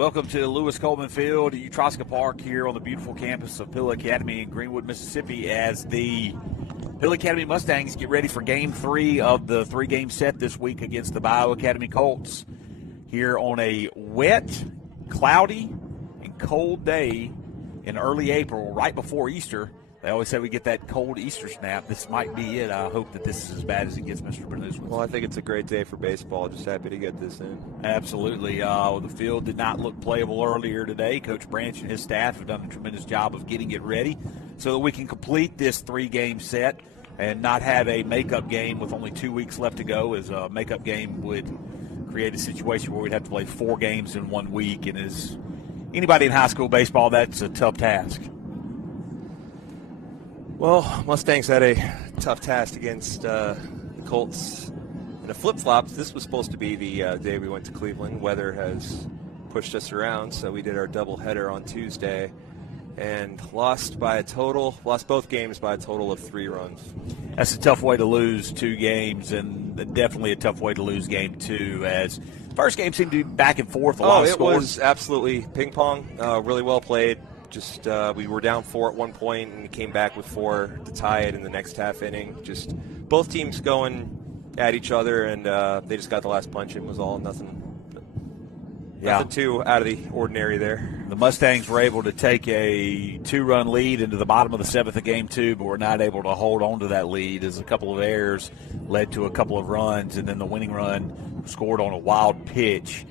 Welcome to Lewis Coleman Field, Utroska Park here on the beautiful campus of Hill Academy in Greenwood, Mississippi, as the Hill Academy Mustangs get ready for Game 3 of the three-game set this week against the Bayou Academy Colts here on a wet, cloudy, and cold day in early April, right before Easter. They always say we get that cold Easter snap. This might be it. I hope that this is as bad as it gets, Mr. Benuzowitz. Well, I think it's a great day for baseball. Just happy to get this in. Absolutely. The field did not look playable earlier today. Coach Branch and his staff have done a tremendous job of getting it ready so that we can complete this three-game set and not have a makeup game with only 2 weeks left to go, as a makeup game would create a situation where we'd have to play 4 games in 1 week. And as anybody in high school baseball, that's a tough task. Well, Mustangs had a tough task against the Colts in a flip-flop. This was supposed to be the day we went to Cleveland. Weather has pushed us around, so we did our doubleheader on Tuesday and lost both games by a total of 3 runs. That's a tough way to lose 2 games, and definitely a tough way to lose game 2, as first game seemed to be back and forth. A lot of scores. It was absolutely ping-pong, really well played. Just we were down 4 at one point and came back with 4 to tie it in the next half inning. Just both teams going at each other, and they just got the last punch. It was all nothing too out of the ordinary there. The Mustangs were able to take a 2-run lead into the bottom of the 7th of game 2, but were not able to hold on to that lead as a couple of errors led to a couple of runs, and then the winning run scored on a wild pitch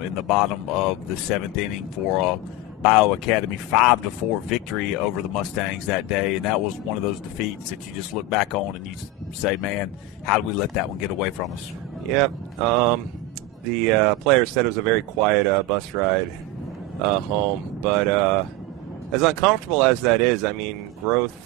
in the bottom of the 7th inning for a Bayou Academy 5-4 victory over the Mustangs that day, and that was one of those defeats that you just look back on and you say, man, how did we let that one get away from us? Yep. The players said it was a very quiet bus ride home, but as uncomfortable as that is, I mean, growth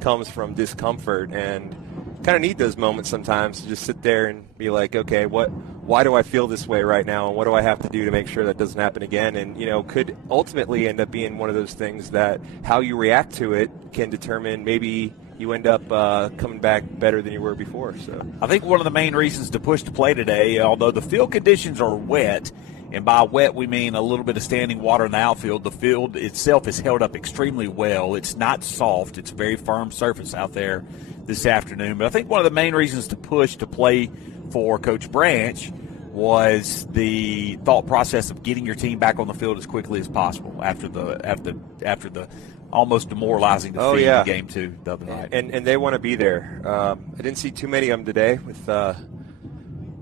comes from discomfort, and kind of need those moments sometimes to just sit there and be like, okay, why do I feel this way right now, and what do I have to do to make sure that doesn't happen again? And, could ultimately end up being one of those things that how you react to it can determine maybe you end up coming back better than you were before. So I think one of the main reasons to push to play today, although the field conditions are wet, and by wet we mean a little bit of standing water in the outfield, the field itself is held up extremely well. It's not soft. It's a very firm surface out there this afternoon. But I think one of the main reasons to push to play for Coach Branch was the thought process of getting your team back on the field as quickly as possible after the almost demoralizing defeat in Game 2 the other night. And they want to be there. I didn't see too many of them today with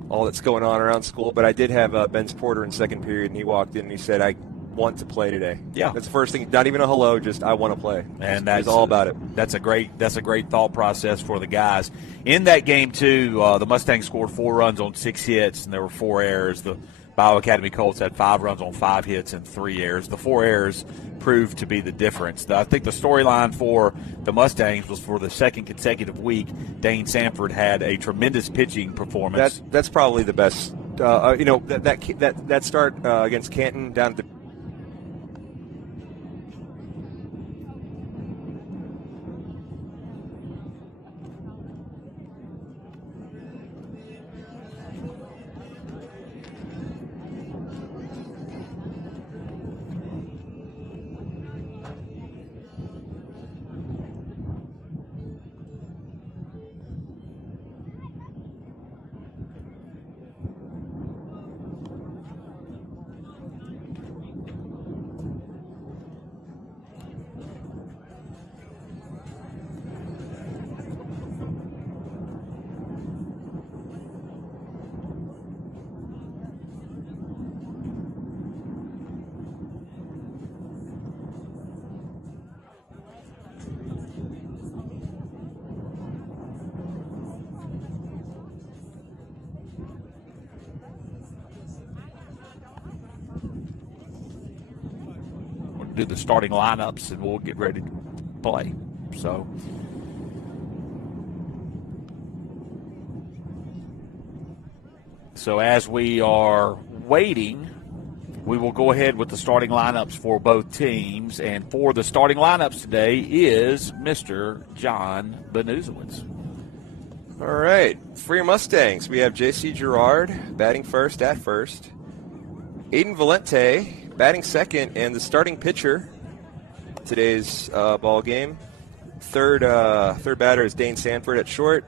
all that's going on around school, but I did have Ben Porter in second period, and he walked in and he said, I want to play today. Yeah. That's the first thing, not even a hello, just I want to play. And that's all about it. That's a great thought process for the guys. In that Game 2, the Mustangs scored 4 runs on 6 hits, and there were 4 errors. The Bayou Academy Colts had 5 runs on 5 hits and 3 errors. The 4 errors proved to be the difference. I think the storyline for the Mustangs was for the second consecutive week, Dane Sanford had a tremendous pitching performance. That's probably the best. That start against Canton down at the do the starting lineups, and we'll get ready to play. So as we are waiting, we will go ahead with the starting lineups for both teams. And for the starting lineups today is Mr. John Benuzowitz. All right. For your Mustangs, we have J.C. Girard batting first at first. Aiden Valente batting second, and the starting pitcher today's ball game. Third batter is Dane Sanford at short.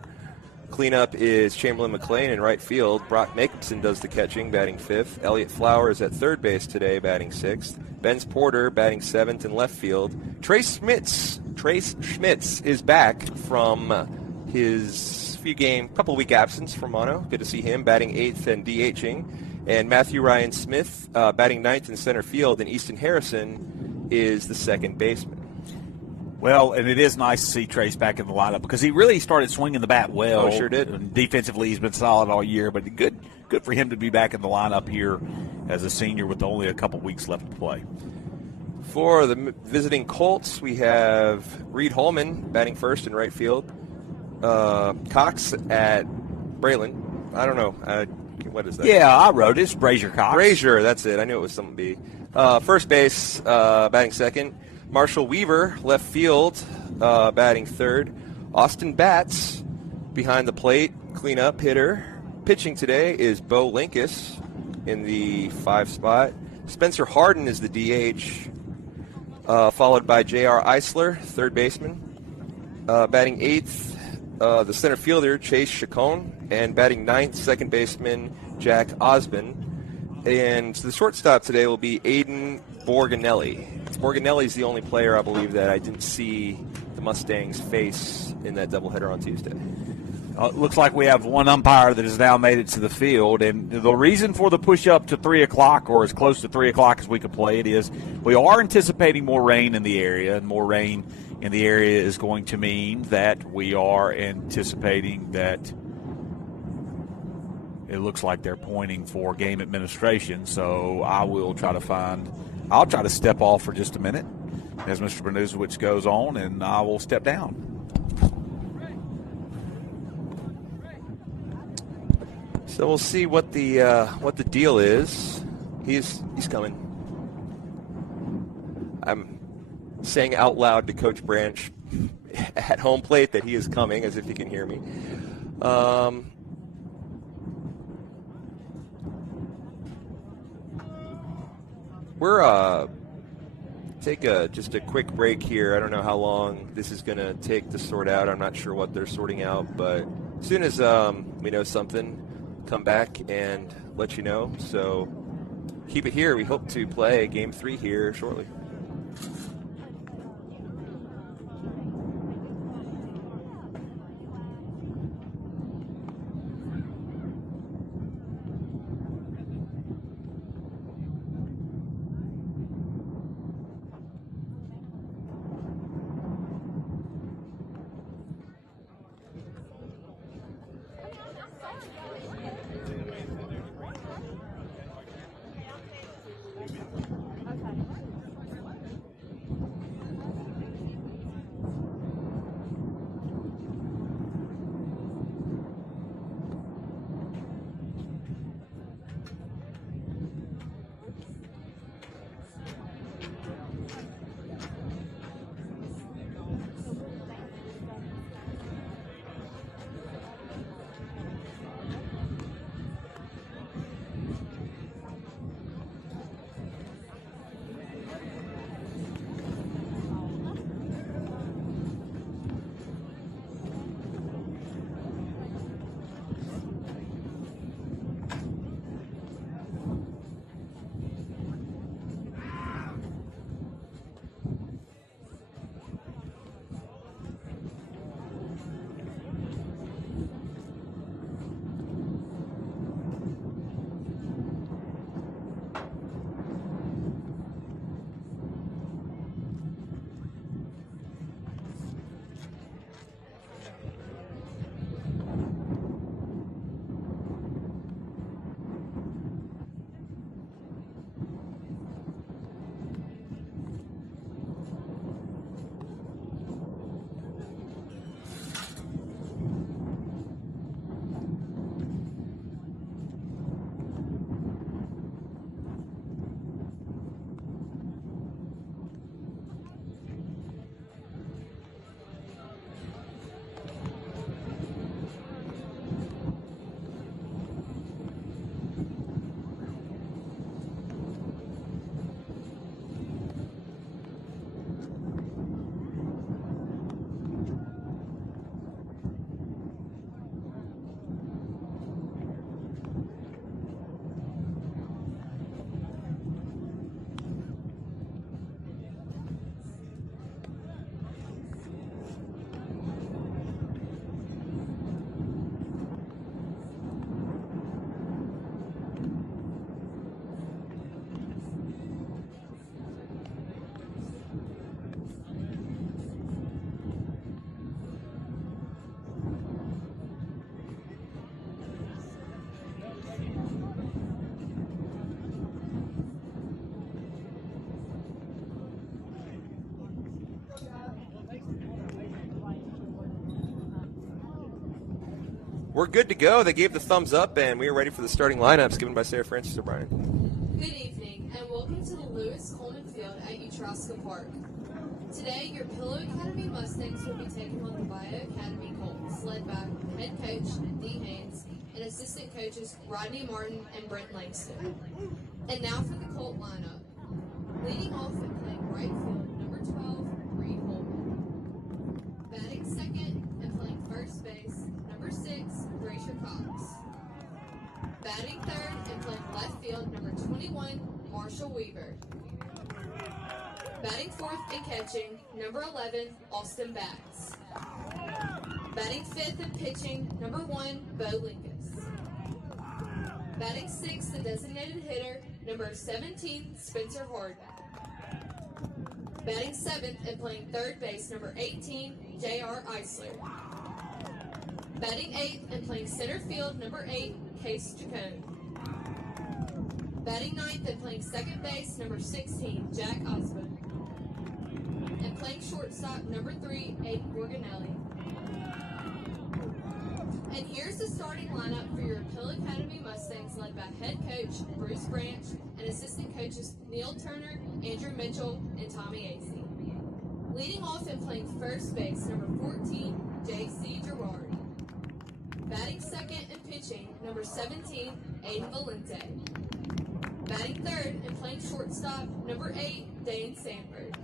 Cleanup is Chamberlain McLean in right field. Brock Jacobson does the catching, batting fifth. Elliott Flowers at third base today, batting sixth. Benz Porter batting seventh in left field. Trace Schmitz is back from his couple-week absence from mono. Good to see him batting eighth and DHing. And Matthew Ryan Smith batting ninth in center field. And Easton Harrison is the second baseman. Well, and it is nice to see Trace back in the lineup because he really started swinging the bat well. Oh, sure did. And defensively, he's been solid all year, but good for him to be back in the lineup here as a senior with only a couple weeks left to play. For the visiting Colts, we have Reed Holman batting first in right field. Cox at Braylon. I don't know. What is that? Yeah, I wrote it. It's Brazier Cox. Brazier, that's it. I knew it was something B. First base, batting second. Marshall Weaver, left field, batting third. Austin Batts behind the plate, cleanup hitter. Pitching today is Bo Linkus in the 5 spot. Spencer Harden is the DH, followed by J.R. Eisler, third baseman. Batting eighth, the center fielder, Chase Chacon, and batting ninth, second baseman, Jack Osmond. And the shortstop today will be Aiden Borganelli. Borganelli's the only player, I believe, that I didn't see the Mustangs face in that doubleheader on Tuesday. It looks like we have one umpire that has now made it to the field. And the reason for the push-up to 3 o'clock or as close to 3 o'clock as we could play it is we are anticipating more rain in the area, and more rain in the area is going to mean that we are anticipating that it looks like they're pointing for game administration. So I'll try to step off for just a minute as Mr. Bernusewicz goes on, and I will step down. So we'll see what the deal is. He's coming. I'm saying out loud to Coach Branch at home plate that he is coming, as if he can hear me. We're take just a quick break here. I don't know how long this is going to take to sort out. I'm not sure what they're sorting out, but as soon as we know something, come back and let you know. So keep it here. We hope to play Game 3 here shortly. we're good to go. They gave the thumbs up, and we are ready for the starting lineups given by Sarah Francis O'Brien. Good evening, and welcome to the Lewis Coleman Field at Utraska Park. Today, your Pillow Academy Mustangs will be taking on the Bayou Academy Colts, led by head coach Dee Haynes and assistant coaches Rodney Martin and Brent Langston. And now for the Colt lineup. Leading off and playing right field, number 12, Reed Holman. Batting second and playing first base, number 6, Braysher Cox. Batting third and playing left field, number 21, Marshall Weaver. Batting fourth and catching, number 11, Austin Batts. Batting fifth and pitching, number 1, Bo Linkus. Batting sixth, the designated hitter, number 17, Spencer Hardman. Batting seventh and playing third base, number 18, J.R. Eisler. Batting eighth and playing center field, number 8, Case Chacon. Batting ninth and playing second base, number 16, Jack Osborne. And playing shortstop, number 3, Aiden Gorgonelli. And here's the starting lineup for your Pill Academy Mustangs, led by head coach Bruce Branch and assistant coaches Neil Turner, Andrew Mitchell, and Tommy Acey. Leading off and playing first base, number 14, J.C. Girard. Batting second and pitching, number 17, Aiden Valente. Batting third and playing shortstop, number 8, Dane Sanford.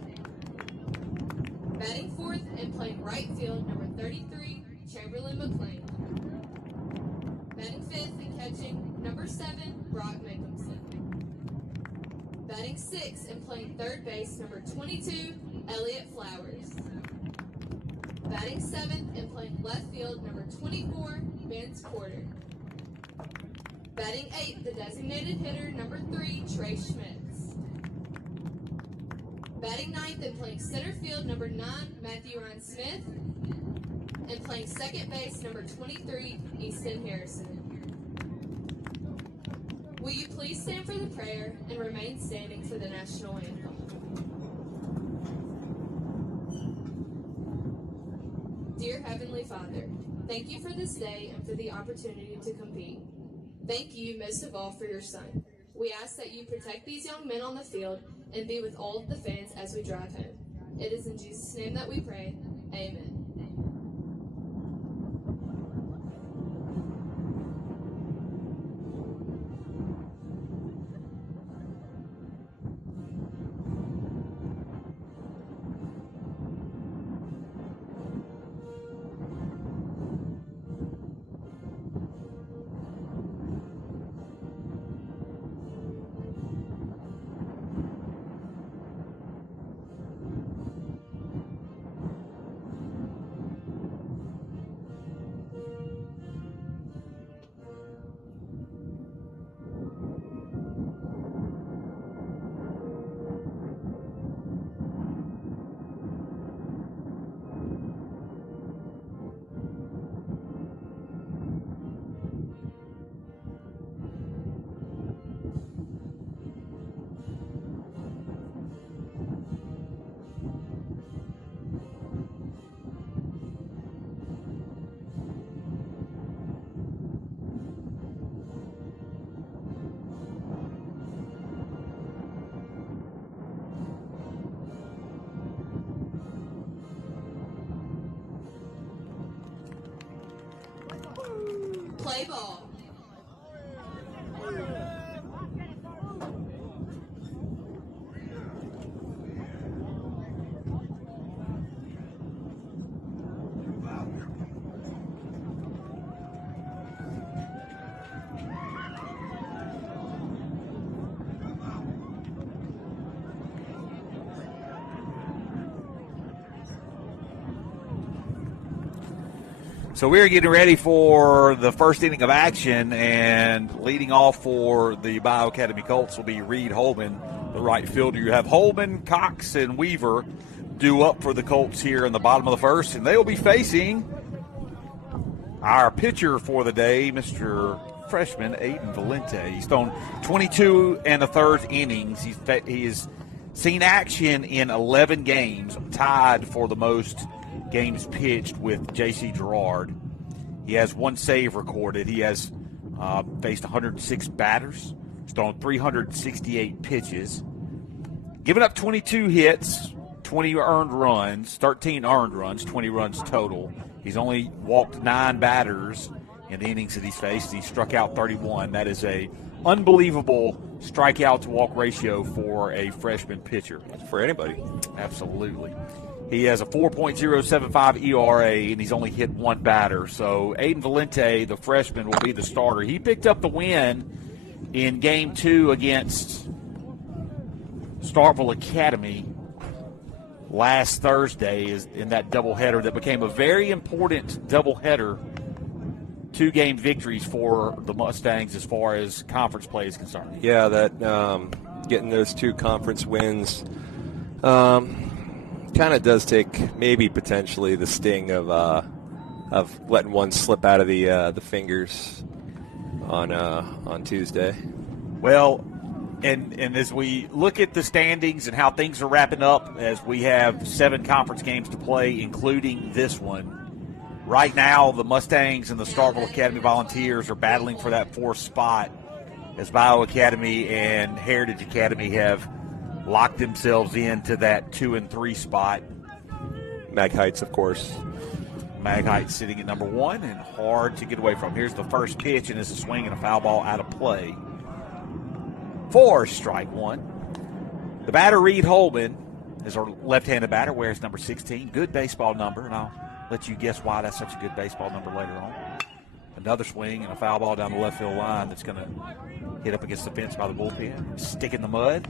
Batting fourth and playing right field, number 33, Chamberlain McLean. Batting fifth and catching, number 7, Brock Mickelson. Batting sixth and playing third base, number 22, Elliott Flowers. Batting seventh and playing left field, number 24, Vince Porter. Batting eighth, the designated hitter, number 3, Trey Schmitz. Batting ninth and playing center field, number 9, Matthew Ryan Smith. And playing second base, number 23, Easton Harrison. Will you please stand for the prayer and remain standing for the national anthem? Dear Heavenly Father, thank you for this day and for the opportunity to compete. Thank you most of all for your son. We ask that you protect these young men on the field and be with all of the fans as we drive home. It is in Jesus' name that we pray. Amen. Play ball. So we're getting ready for the first inning of action, and leading off for the Bayou Academy Colts will be Reed Holman, the right fielder. You have Holman, Cox, and Weaver due up for the Colts here in the bottom of the first, and they will be facing our pitcher for the day, Mr. Freshman Aiden Valente. He's thrown 22 and a third innings. He has seen action in 11 games, tied for the most games pitched with J.C. Girard. He has 1 save recorded. He has faced 106 batters. He's thrown 368 pitches. Given up 22 hits, 20 earned runs, 13 earned runs, 20 runs total. He's only walked 9 batters in the innings that he's faced. He struck out 31. that is a unbelievable strikeout to walk ratio for a freshman pitcher. For anybody. Absolutely. He has a 4.075 ERA, and he's only hit 1 batter. So Aiden Valente, the freshman, will be the starter. He picked up the win in Game 2 against Starkville Academy last Thursday in that doubleheader that became a very important doubleheader. 2-game victories for the Mustangs as far as conference play is concerned. Yeah, that getting those 2 conference wins kind of does take maybe potentially the sting of letting one slip out of the fingers on Tuesday. Well, and as we look at the standings and how things are wrapping up, as we have 7 conference games to play, including this one. Right now, the Mustangs and the Starkville Academy Volunteers are battling for that 4th spot as Bayou Academy and Heritage Academy have locked themselves into that 2 and 3 spot. Mag Heights, of course. Mag Heights sitting at number 1 and hard to get away from. Here's the first pitch, and it's a swing and a foul ball out of play. 4 strike 1. The batter, Reed Holman, is our left-handed batter, wears number 16. Good baseball number, and I'll let you guess why that's such a good baseball number later on. Another swing and a foul ball down the left field line that's going to hit up against the fence by the bullpen. Stick in the mud.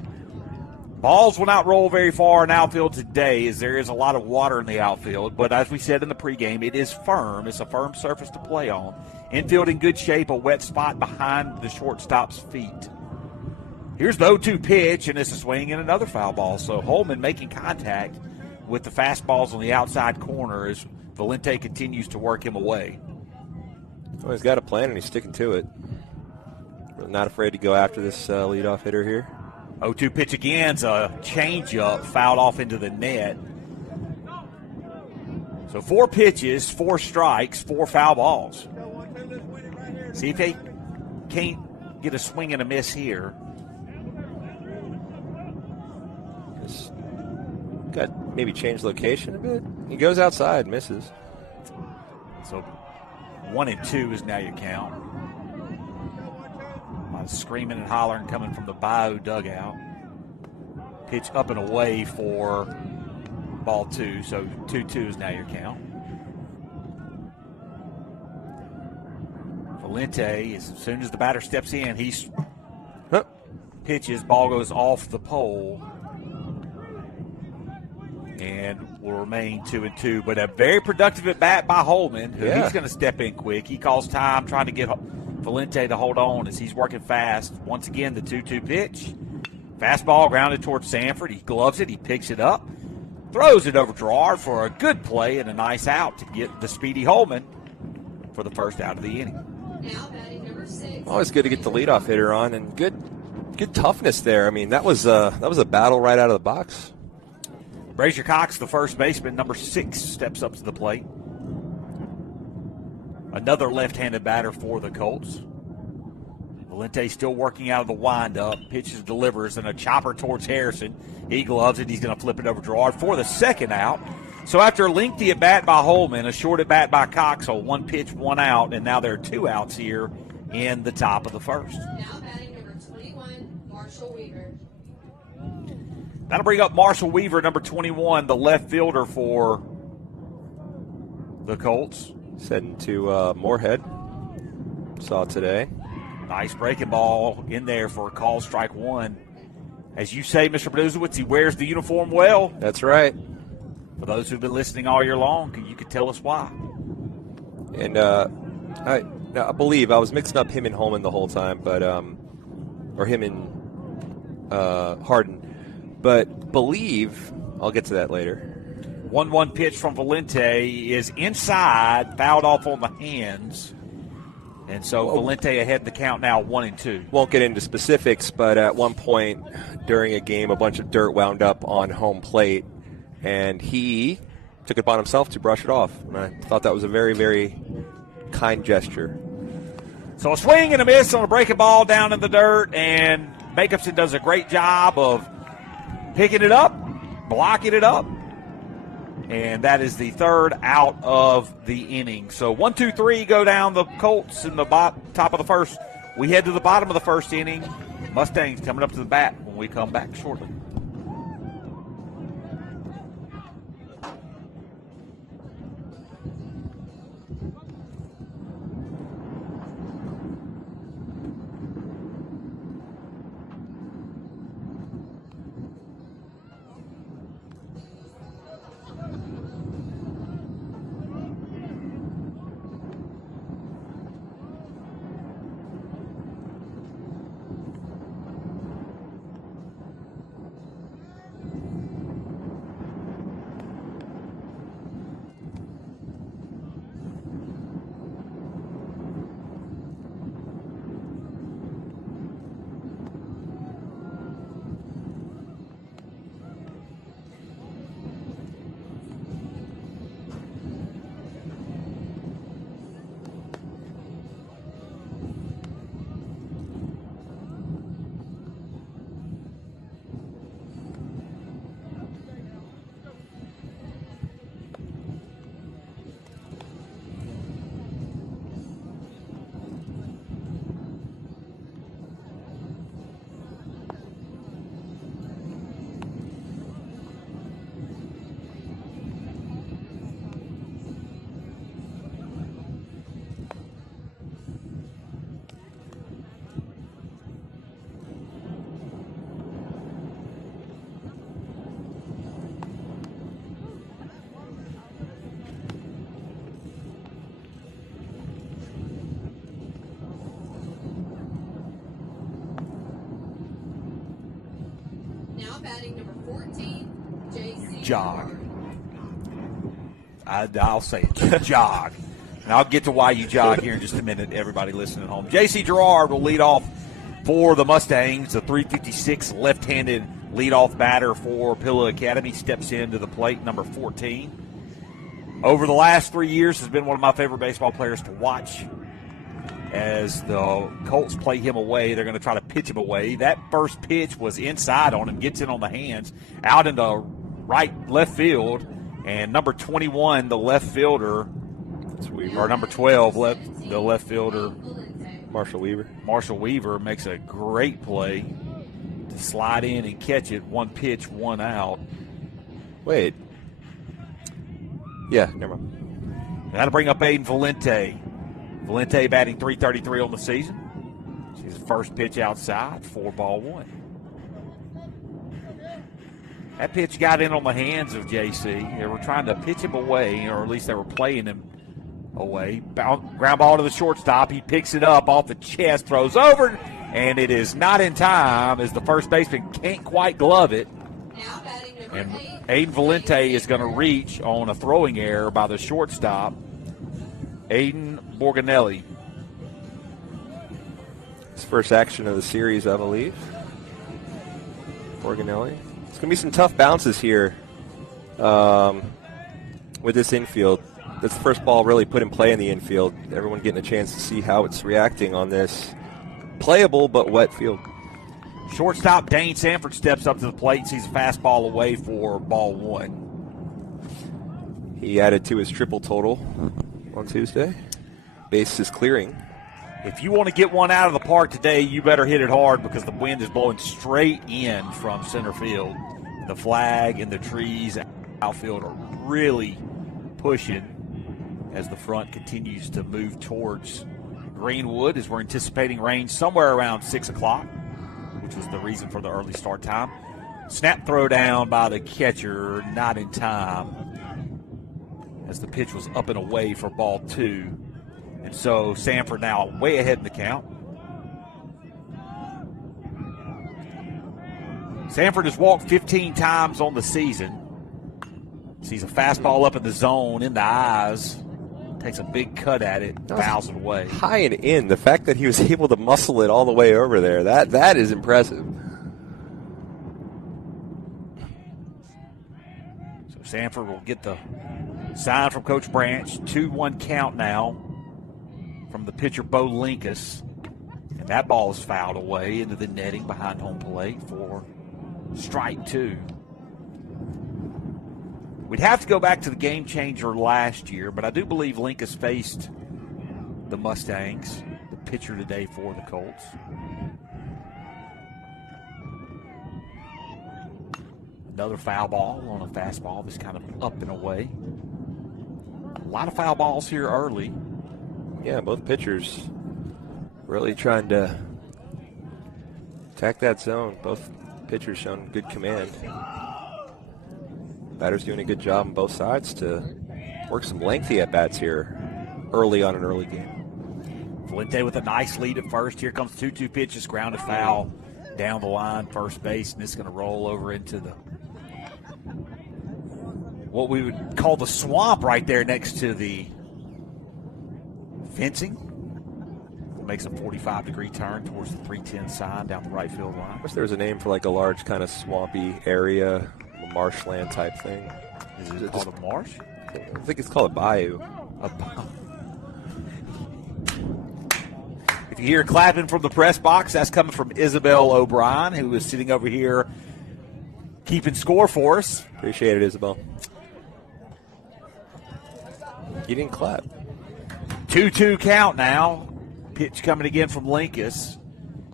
Balls will not roll very far in outfield today as there is a lot of water in the outfield. But as we said in the pregame, it is firm. It's a firm surface to play on. Infield in good shape, a wet spot behind the shortstop's feet. Here's the 0-2 pitch, and it's a swing and another foul ball. So Holman making contact with the fastballs on the outside corner as Valente continues to work him away. Well, he's got a plan, and he's sticking to it. Not afraid to go after this leadoff hitter here. 0-2 pitch again. It's a changeup fouled off into the net. So 4 pitches, 4 strikes, 4 foul balls. See if they can't get a swing and a miss here. Just got maybe change location a bit. He goes outside, misses. So 1 and 2 is now your count. A lot of screaming and hollering coming from the Bayou dugout. Pitch up and away for ball 2. So 2-2 is now your count. Valente, as soon as the batter steps in, he's pitches, ball goes off the pole. And will remain 2-2. But a very productive at bat by Holman, who he's going to step in quick. He calls time, trying to get Valente to hold on as he's working fast. Once again, the 2-2 pitch. Fastball grounded towards Sanford. He gloves it. He picks it up. Throws it over Gerard for a good play and a nice out to get the speedy Holman for the first out of the inning. Now batting number 6. Always good to get the leadoff hitter on, and good toughness there. I mean, that was a battle right out of the box. Brazier Cox, the first baseman, number 6, steps up to the plate. Another left-handed batter for the Colts. Valente still working out of the windup. Pitches, delivers, and a chopper towards Harrison. He gloves it. He's going to flip it over Gerard for the second out. So after a lengthy at-bat by Holman, a short at-bat by Cox, so 1 pitch, 1 out, and now there are 2 outs here in the top of the first. Now batting number 21, Marshall Weaver. That'll bring up Marshall Weaver, number 21, the left fielder for the Colts. Heading to Moorhead. Saw today. Nice breaking ball in there for a call, strike 1. As you say, Mr. Brzezowitz, he wears the uniform well. That's right. For those who've been listening all year long, you could tell us why. And I believe I was mixing up him and Holman the whole time, but or him and Harden. But believe, I'll get to that later. 1-1 pitch from Valente is inside, fouled off on the hands. And so Valente ahead in the count now, 1-2. Won't get into specifics, but at one point during a game, a bunch of dirt wound up on home plate, and he took it upon himself to brush it off. And I thought that was a very, very kind gesture. So a swing and a miss on a breaking ball down in the dirt, and Jacobson does a great job of picking it up, blocking it up, and that is the third out of the inning. So 1, 2, 3 go down the Colts in the top of the first. We head to the bottom of the first inning. Mustangs coming up to the bat when we come back shortly. Now batting number 14, J.C. Jog. I'll say it. Jog. And I'll get to why you jog here in just a minute, everybody listening at home. J.C. Gerard will lead off for the Mustangs. The 356 left-handed leadoff batter for Pillow Academy steps into the plate, number 14. Over the last 3 years has been one of my favorite baseball players to watch. As the Colts play him away, they're going to try to pitch him away. That first pitch was inside on him, gets in on the hands, out into left field. And number 21, the left fielder, or number 12, the left fielder, Marshall Weaver makes a great play to slide in and catch it. One pitch, one out. Wait. Yeah, never mind. Got to bring up Aiden Valente. Valente batting .333 on the season. His first pitch outside, 4-1. That pitch got in on the hands of JC. They were trying to pitch him away, or at least they were playing him away. Ground ball to the shortstop. He picks it up off the chest, throws over, and it is not in time as the first baseman can't quite glove it. Now batting number And 8, Aiden Valente is going to reach on a throwing error by the shortstop, Aiden Borganelli. His first action of the series, I believe. Borganelli. It's going to be some tough bounces here with this infield. That's the first ball really put in play in the infield. Everyone getting a chance to see how it's reacting on this playable but wet field. Shortstop Dane Sanford steps up to the plate, sees a fastball away for ball one. He added to his triple total on Tuesday. Base is clearing. If you want to get one out of the park today, you better hit it hard because the wind is blowing straight in from center field. The flag and the trees outfield are really pushing as the front continues to move towards Greenwood, as we're anticipating rain somewhere around 6 o'clock, which was the reason for the early start time. Snap throw down by the catcher, not in time, as the pitch was up and away for ball two. And so Sanford now way ahead in the count. Sanford has walked 15 times on the season. Sees a fastball up in the zone, in the eyes. Takes a big cut at it, fouls it away. High and in. The fact that he was able to muscle it all the way over there, that is impressive. So Sanford will get the sign from Coach Branch. 2-1 count now. from the pitcher, Bo Linkus. And that ball is fouled away into the netting behind home plate for strike 2. We'd have to go back to the game changer last year, but I do believe Linkus faced the Mustangs, the pitcher today for the Colts. Another foul ball on a fastball that's kind of up and away. A lot of foul balls here early. Yeah, both pitchers really trying to attack that zone. Both pitchers showing good command. Batter's doing a good job on both sides to work some lengthy at-bats here early on an early game. Valente with a nice lead at first. Here comes 2-2 pitches, grounded foul down the line, first base, and it's going to roll over into the what we would call the swamp right there next to the fencing. Makes a 45-degree turn towards the 310 sign down the right field line. I wish there was a name for like a large kind of swampy area, a marshland type thing. Is it called a marsh? I think it's called a bayou. If you hear clapping from the press box, that's coming from Isabel O'Brien, who is sitting over here keeping score for us. Appreciate it, Isabel. You didn't clap. 2-2 count now. Pitch coming again from Linkus.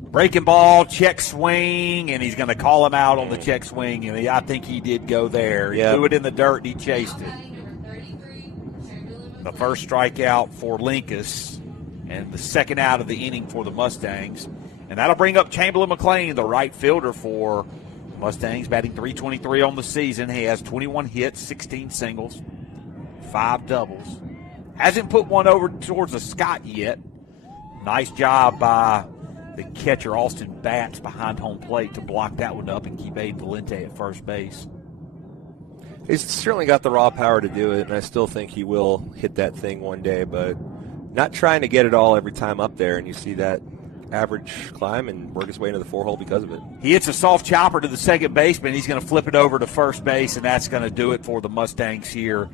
Breaking ball, check swing, and he's going to call him out on the check swing. And I think he did go there. He threw it in the dirt, and he chased it. The first strikeout for Linkus, and the second out of the inning for the Mustangs. And that'll bring up Chamberlain McLean, the right fielder for Mustangs, batting .323 on the season. He has 21 hits, 16 singles, 5 doubles. Hasn't put one over towards the Scott yet. Nice job by the catcher, Austin Batts, behind home plate to block that one up and keep Aiden Valente at first base. He's certainly got the raw power to do it, and I still think he will hit that thing one day, but not trying to get it all every time up there, and you see that average climb and work his way into the 4-hole because of it. He hits a soft chopper to the second baseman. He's going to flip it over to first base, and that's going to do it for the Mustangs here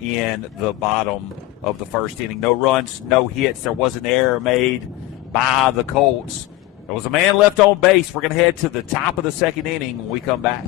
in the bottom of the first inning. No runs, no hits. There was an error made by the Colts. There was a man left on base. We're going to head to the top of the second inning when we come back.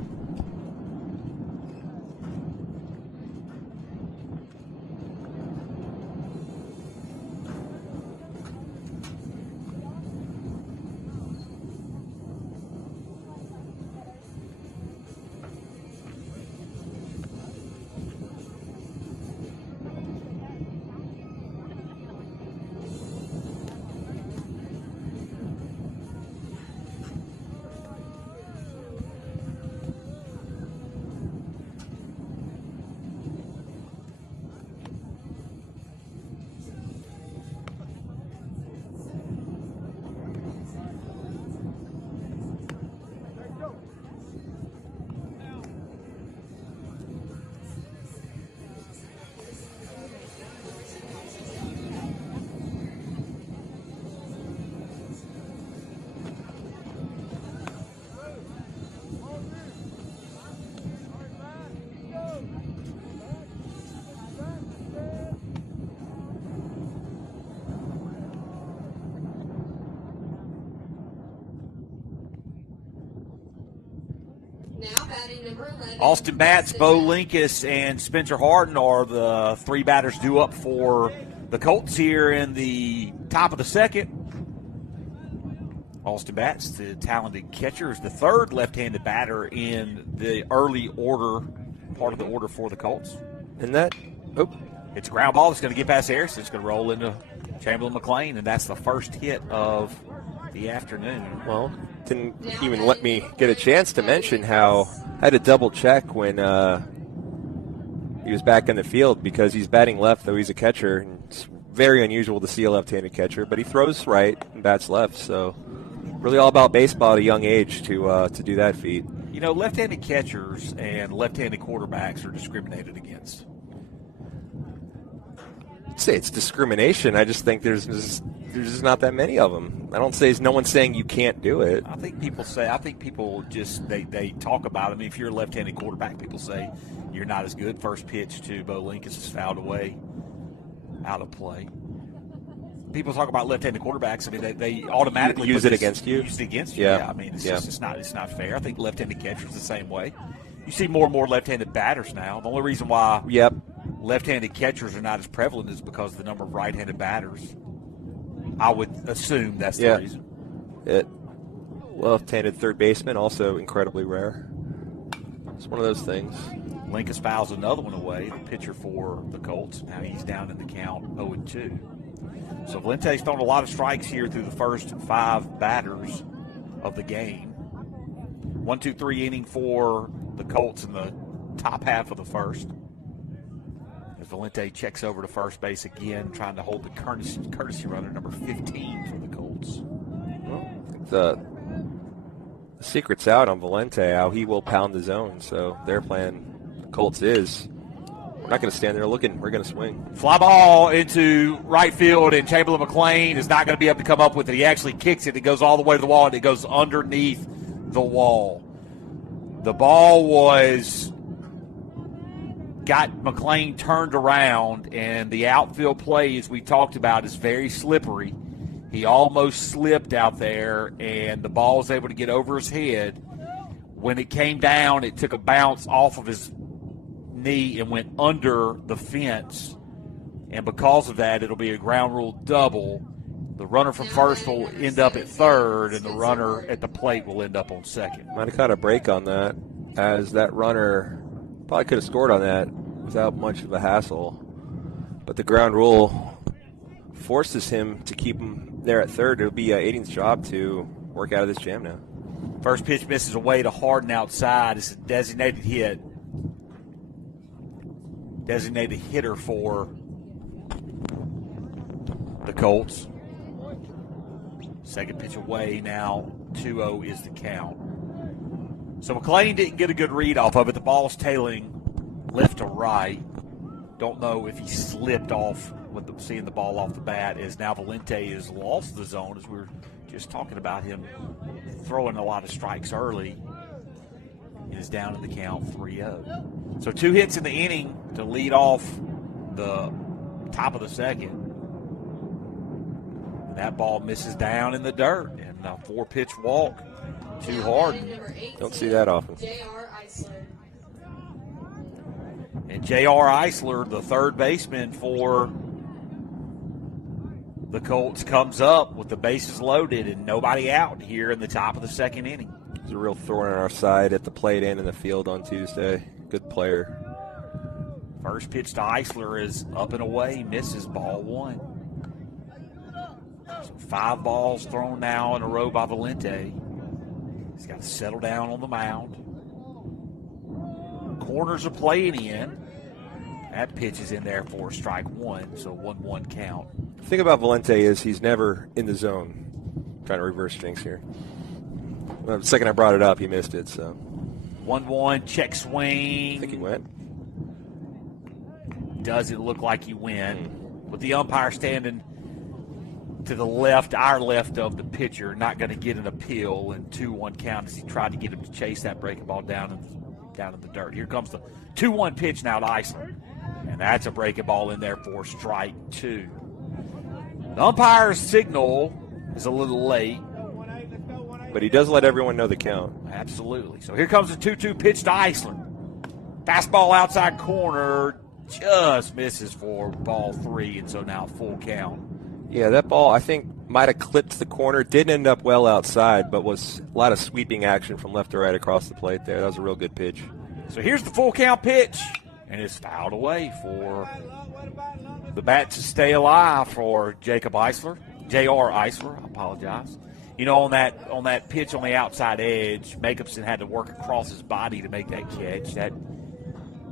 Austin Batts, Bo Linkus, and Spencer Harden are the three batters due up for the Colts here in the top of the second. Austin Batts, the talented catcher, is the third left-handed batter in the early order, part of the order for the Colts. And that, it's a ground ball that's going to get past Harrison. It's going to roll into Chamberlain McLean, and that's the first hit of the afternoon. Well, didn't even let me get a chance to mention how I had to double check when he was back in the field because he's batting left, though he's a catcher. And it's very unusual to see a left-handed catcher, but he throws right and bats left. So really all about baseball at a young age to do that feat. You know, left-handed catchers and left-handed quarterbacks are discriminated against. I'd say it's discrimination. I just think there's just not that many of them. I don't say no one's saying you can't do it. I think people just they talk about it. I mean, if you're a left-handed quarterback, people say you're not as good. First pitch to Bo Linkus is fouled away, out of play. people talk about left-handed quarterbacks. I mean, they automatically use it against you. Use it against you. Yeah. I mean, it's not fair. I think left-handed catchers the same way. You see more and more left-handed batters now. The only reason why left-handed catchers are not as prevalent is because of the number of right-handed batters. I would assume that's the reason. Left-handed third baseman, also incredibly rare. It's one of those things. Lincoln fouls another one away, the pitcher for the Colts. Now he's down in the count 0-2. So Valente's thrown a lot of strikes here through the first 5 batters of the game. 1-2-3 inning for the Colts in the top half of the first. As Valente checks over to first base again, trying to hold the courtesy runner, number 15 for the Colts. Well, the secret's out on Valente, how he will pound the zone. So their plan, the Colts, is we're not going to stand there looking. We're going to swing. Fly ball into right field, and Chamberlain McLean is not going to be able to come up with it. He actually kicks it. It goes all the way to the wall, and it goes underneath the wall. The ball got McLean turned around, and the outfield play, as we talked about, is very slippery. He almost slipped out there, and the ball was able to get over his head. When it came down, it took a bounce off of his knee and went under the fence. And because of that, it'll be a ground rule double. The runner from first will end up at third, and the runner at the plate will end up on second. Might have caught a break on that, as that runner probably could have scored on that without much of a hassle. But the ground rule forces him to keep him there at third. It'll be Aiden's job to work out of this jam now. First pitch misses away to Harden outside. It's a designated hit. Designated hitter for the Colts. Second pitch away now. 2-0 is the count. So McLean didn't get a good read off of it. The ball's tailing left to right. Don't know if he slipped off with seeing the ball off the bat, as now Valente has lost the zone, as we were just talking about him throwing a lot of strikes early. He is down in the count 3-0. So 2 hits in the inning to lead off the top of the second. And that ball misses down in the dirt, and a 4-pitch walk to Harden. Don't see that often. And J.R. Eisler, the third baseman for the Colts, comes up with the bases loaded and nobody out here in the top of the second inning. He's a real thorn on our side at the plate and in the field on Tuesday. Good player. First pitch to Eisler is up and away, misses, ball 1. So 5 balls thrown now in a row by Valente. He's got to settle down on the mound. Corners are playing in. That pitch is in there for strike 1, so 1-1 count. The thing about Valente is he's never in the zone. I'm trying to reverse jinx here. Well, the second I brought it up, he missed it. So 1-1, check swing. I think he went. Doesn't look like he went. With the umpire standing to the left, our left of the pitcher, not going to get an appeal, and 2-1 count as he tried to get him to chase that breaking ball down in the dirt. Here comes the 2-1 pitch now to Eisler. And that's a breaking ball in there for strike 2. The umpire's signal is a little late. But he does let everyone know the count. Absolutely. So here comes the 2-2 pitch to Eisler. Fastball outside corner just misses for ball 3, and so now full count. Yeah, that ball, I think, might have clipped the corner. Didn't end up well outside, but was a lot of sweeping action from left to right across the plate there. That was a real good pitch. So here's the full count pitch, and it's fouled away for the bat to stay alive for Jacob Eisler. J.R. Eisler, I apologize. You know, on that pitch on the outside edge, Jacobson had to work across his body to make that catch. That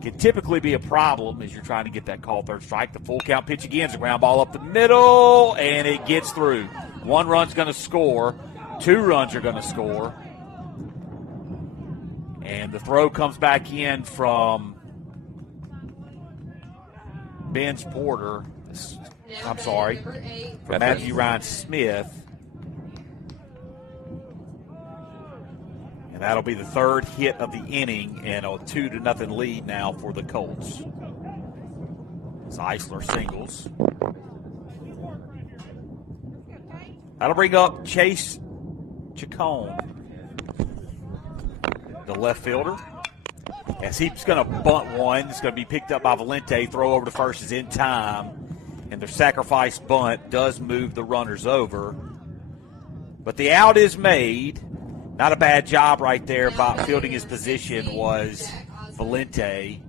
can typically be a problem as you're trying to get that call third strike. The full count pitch again is a ground ball up the middle, and it gets through. 1 run's going to score. 2 runs are going to score. And the throw comes back in from Ben's Porter. I'm sorry, from Matthew Ryan Smith. And that'll be the third hit of the inning, and a 2-0 lead now for the Colts. As Eisler singles. That'll bring up Chase Chacon, the left fielder. As he's going to bunt one, it's going to be picked up by Valente. Throw over to first is in time, and their sacrifice bunt does move the runners over. But the out is made. Not a bad job right there by fielding his position was Valente.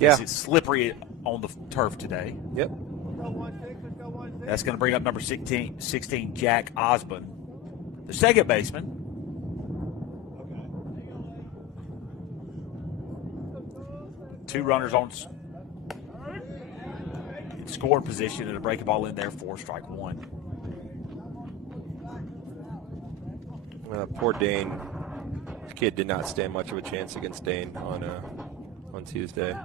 Yeah. It's slippery on the turf today. Yep. That's going to bring up number 16 Jack Osborne, the second baseman. Two runners on in scoring position and a breaking ball in there for strike one. Poor Dane. This kid did not stand much of a chance against Dane on Tuesday.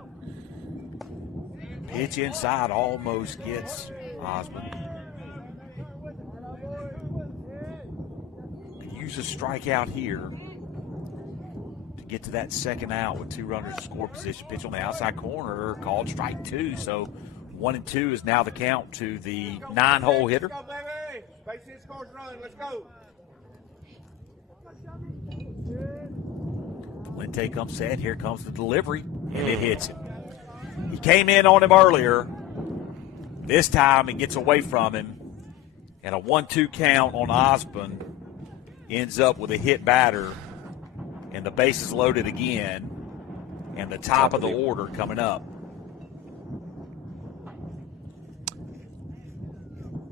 Pitch inside almost gets Osborne. Could use a strikeout here to get to that second out with two runners in score position. Pitch on the outside corner, called strike two. So 1-2 is now the count to the 9-hole hitter. Let's go, baby. Base hit scores run. Let's go. Valente comes set. Here comes the delivery, and it hits him. He came in on him earlier. This time it gets away from him, and a 1-2 count on Osborne ends up with a hit batter, and the base is loaded again, and the top of the order coming up.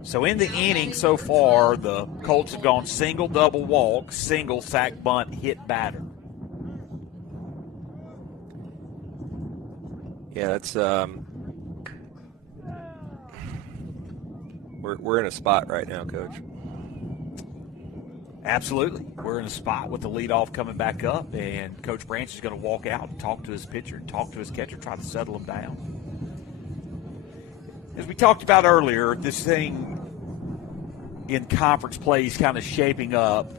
So in the inning so far, the Colts have gone single, double walk, single, sack, bunt, hit, batter. Yeah, that's we're in a spot right now, Coach. Absolutely. We're in a spot with the leadoff coming back up, and Coach Branch is going to walk out and talk to his pitcher, talk to his catcher, try to settle him down. As we talked about earlier, this thing in conference play is kind of shaping up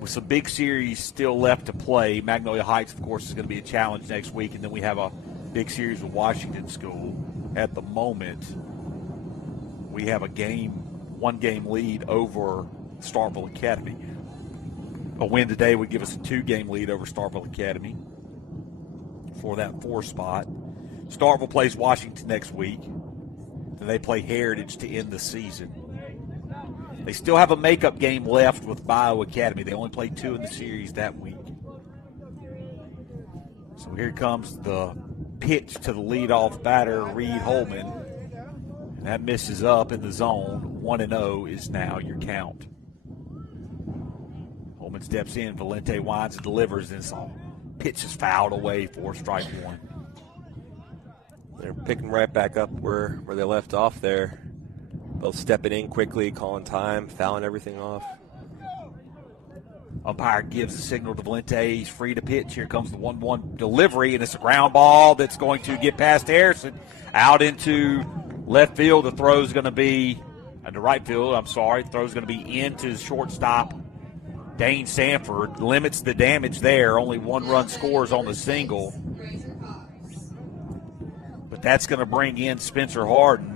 with some big series still left to play. Magnolia Heights, of course, is going to be a challenge next week, and then we have a big series with Washington School. At the moment, we have a one-game lead over Starkville Academy. A win today would give us a 2-game lead over Starkville Academy for that 4 spot. Starkville plays Washington next week. Then they play Heritage to end the season. They still have a makeup game left with Bayou Academy. They only played 2 in the series that week. So here comes the pitch to the leadoff batter, Reed Holman. And that misses up in the zone. 1-0 is now your count. Holman steps in. Valente winds and delivers. And this pitch is fouled away for strike one. They're picking right back up where they left off there. Both stepping in quickly, calling time, fouling everything off. Umpire gives the signal to Valente. He's free to pitch. Here comes the 1-1 delivery, and it's a ground ball that's going to get past Harrison. Out into left field. The throw's going to be, the right field, I'm sorry. The throw's going to be into shortstop. Dane Sanford limits the damage there. Only 1 run scores on the single. But that's going to bring in Spencer Harden.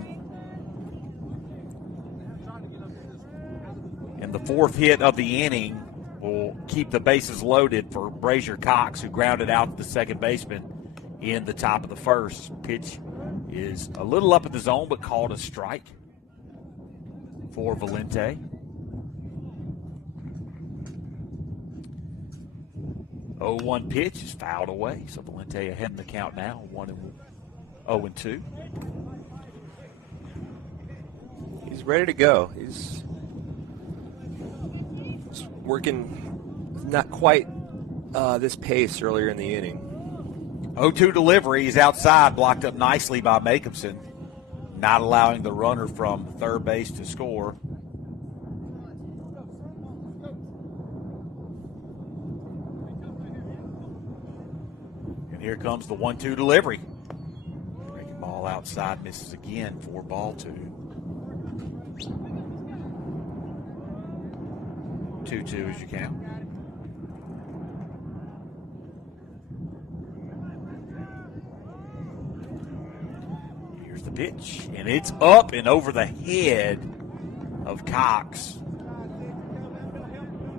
And the 4th hit of the inning will keep the bases loaded for Brazier Cox, who grounded out the second baseman in the top of the first. Pitch is a little up in the zone, but called a strike for Valente. 0-1 pitch is fouled away, so Valente ahead in the count now, 0-2. He's ready to go. He's working not quite this pace earlier in the inning. 0-2 delivery is outside, blocked up nicely by Jacobson, not allowing the runner from third base to score. And here comes the 1-2 delivery. Breaking ball outside, misses again for ball 2. 2-2 as you count. Here's the Pitch, and it's up and over the head of Cox.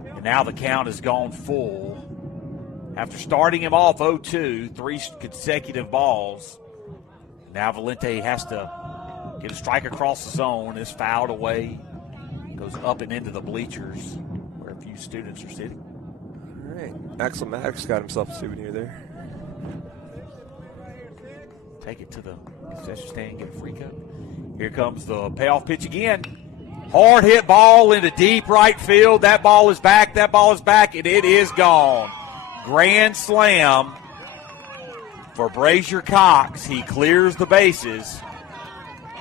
And now the count has gone full. After starting him off 0-2, 3 consecutive balls, now Valente has to get a strike across the zone. Is fouled away, goes up and into the bleachers where a few students are sitting. All right, Axel Maddox got himself a souvenir there. Take it to the concession stand, get a free cup. Here comes the payoff pitch again. Hard hit ball into deep right field. That ball is back, and it is gone. Grand slam for Brazier Cox. He clears the bases,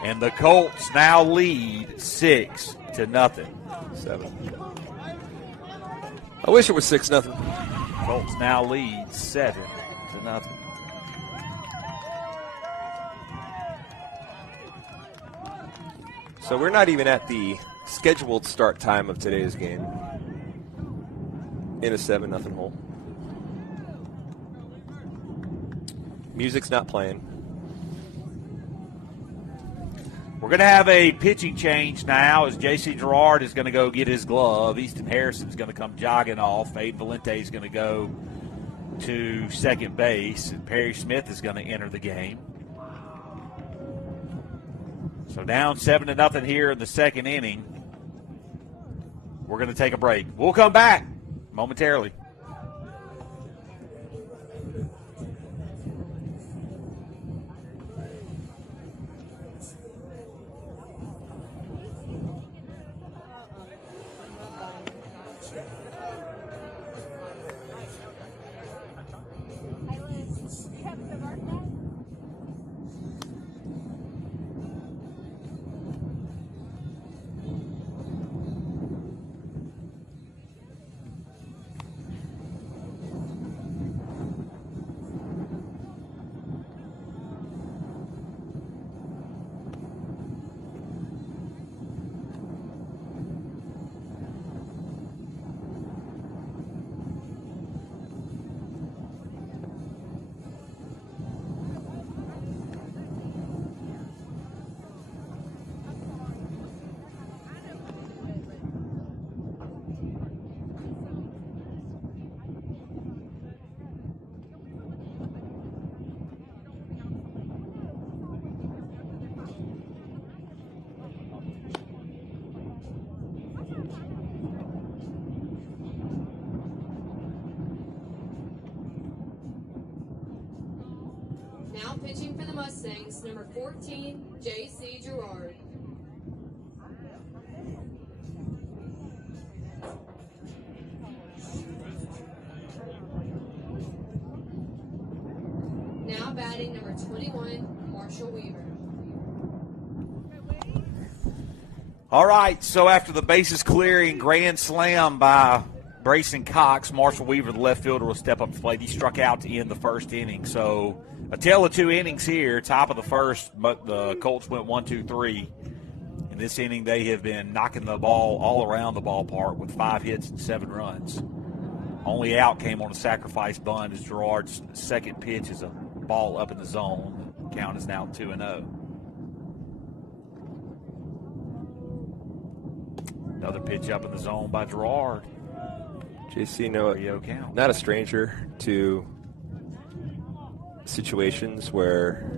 and the Colts now lead 6-0. 7. I wish it was 6-0. Colts now lead 7-0. So we're not even at the scheduled start time of today's game in a 7-0 hole. Music's not playing. We're going to have a pitching change now as J.C. Gerard is going to go get his glove. Easton Harrison's going to come jogging off. Abe Valente is going to go to second base, and Perry Smith is going to enter the game. So down 7-0 here in the second inning. We're going to take a break. We'll come back momentarily. Now pitching for the Mustangs, number 14, J.C. Gerard. Now batting number 21, Marshall Weaver. All right, so after the bases clearing grand slam by Brayson Cox, Marshall Weaver, the left fielder, will step up to plate. He struck out to end the first inning. So a tale of 2 innings here, top of the first, but the Colts went 1-2-3. In this inning, they have been knocking the ball all around the ballpark with 5 hits and 7 runs. Only out came on a sacrifice bunt as Gerard's second pitch is a ball up in the zone. The count is now 2-0. Another pitch up in the zone by Gerard. JC, 3-0 count. Not a stranger to situations where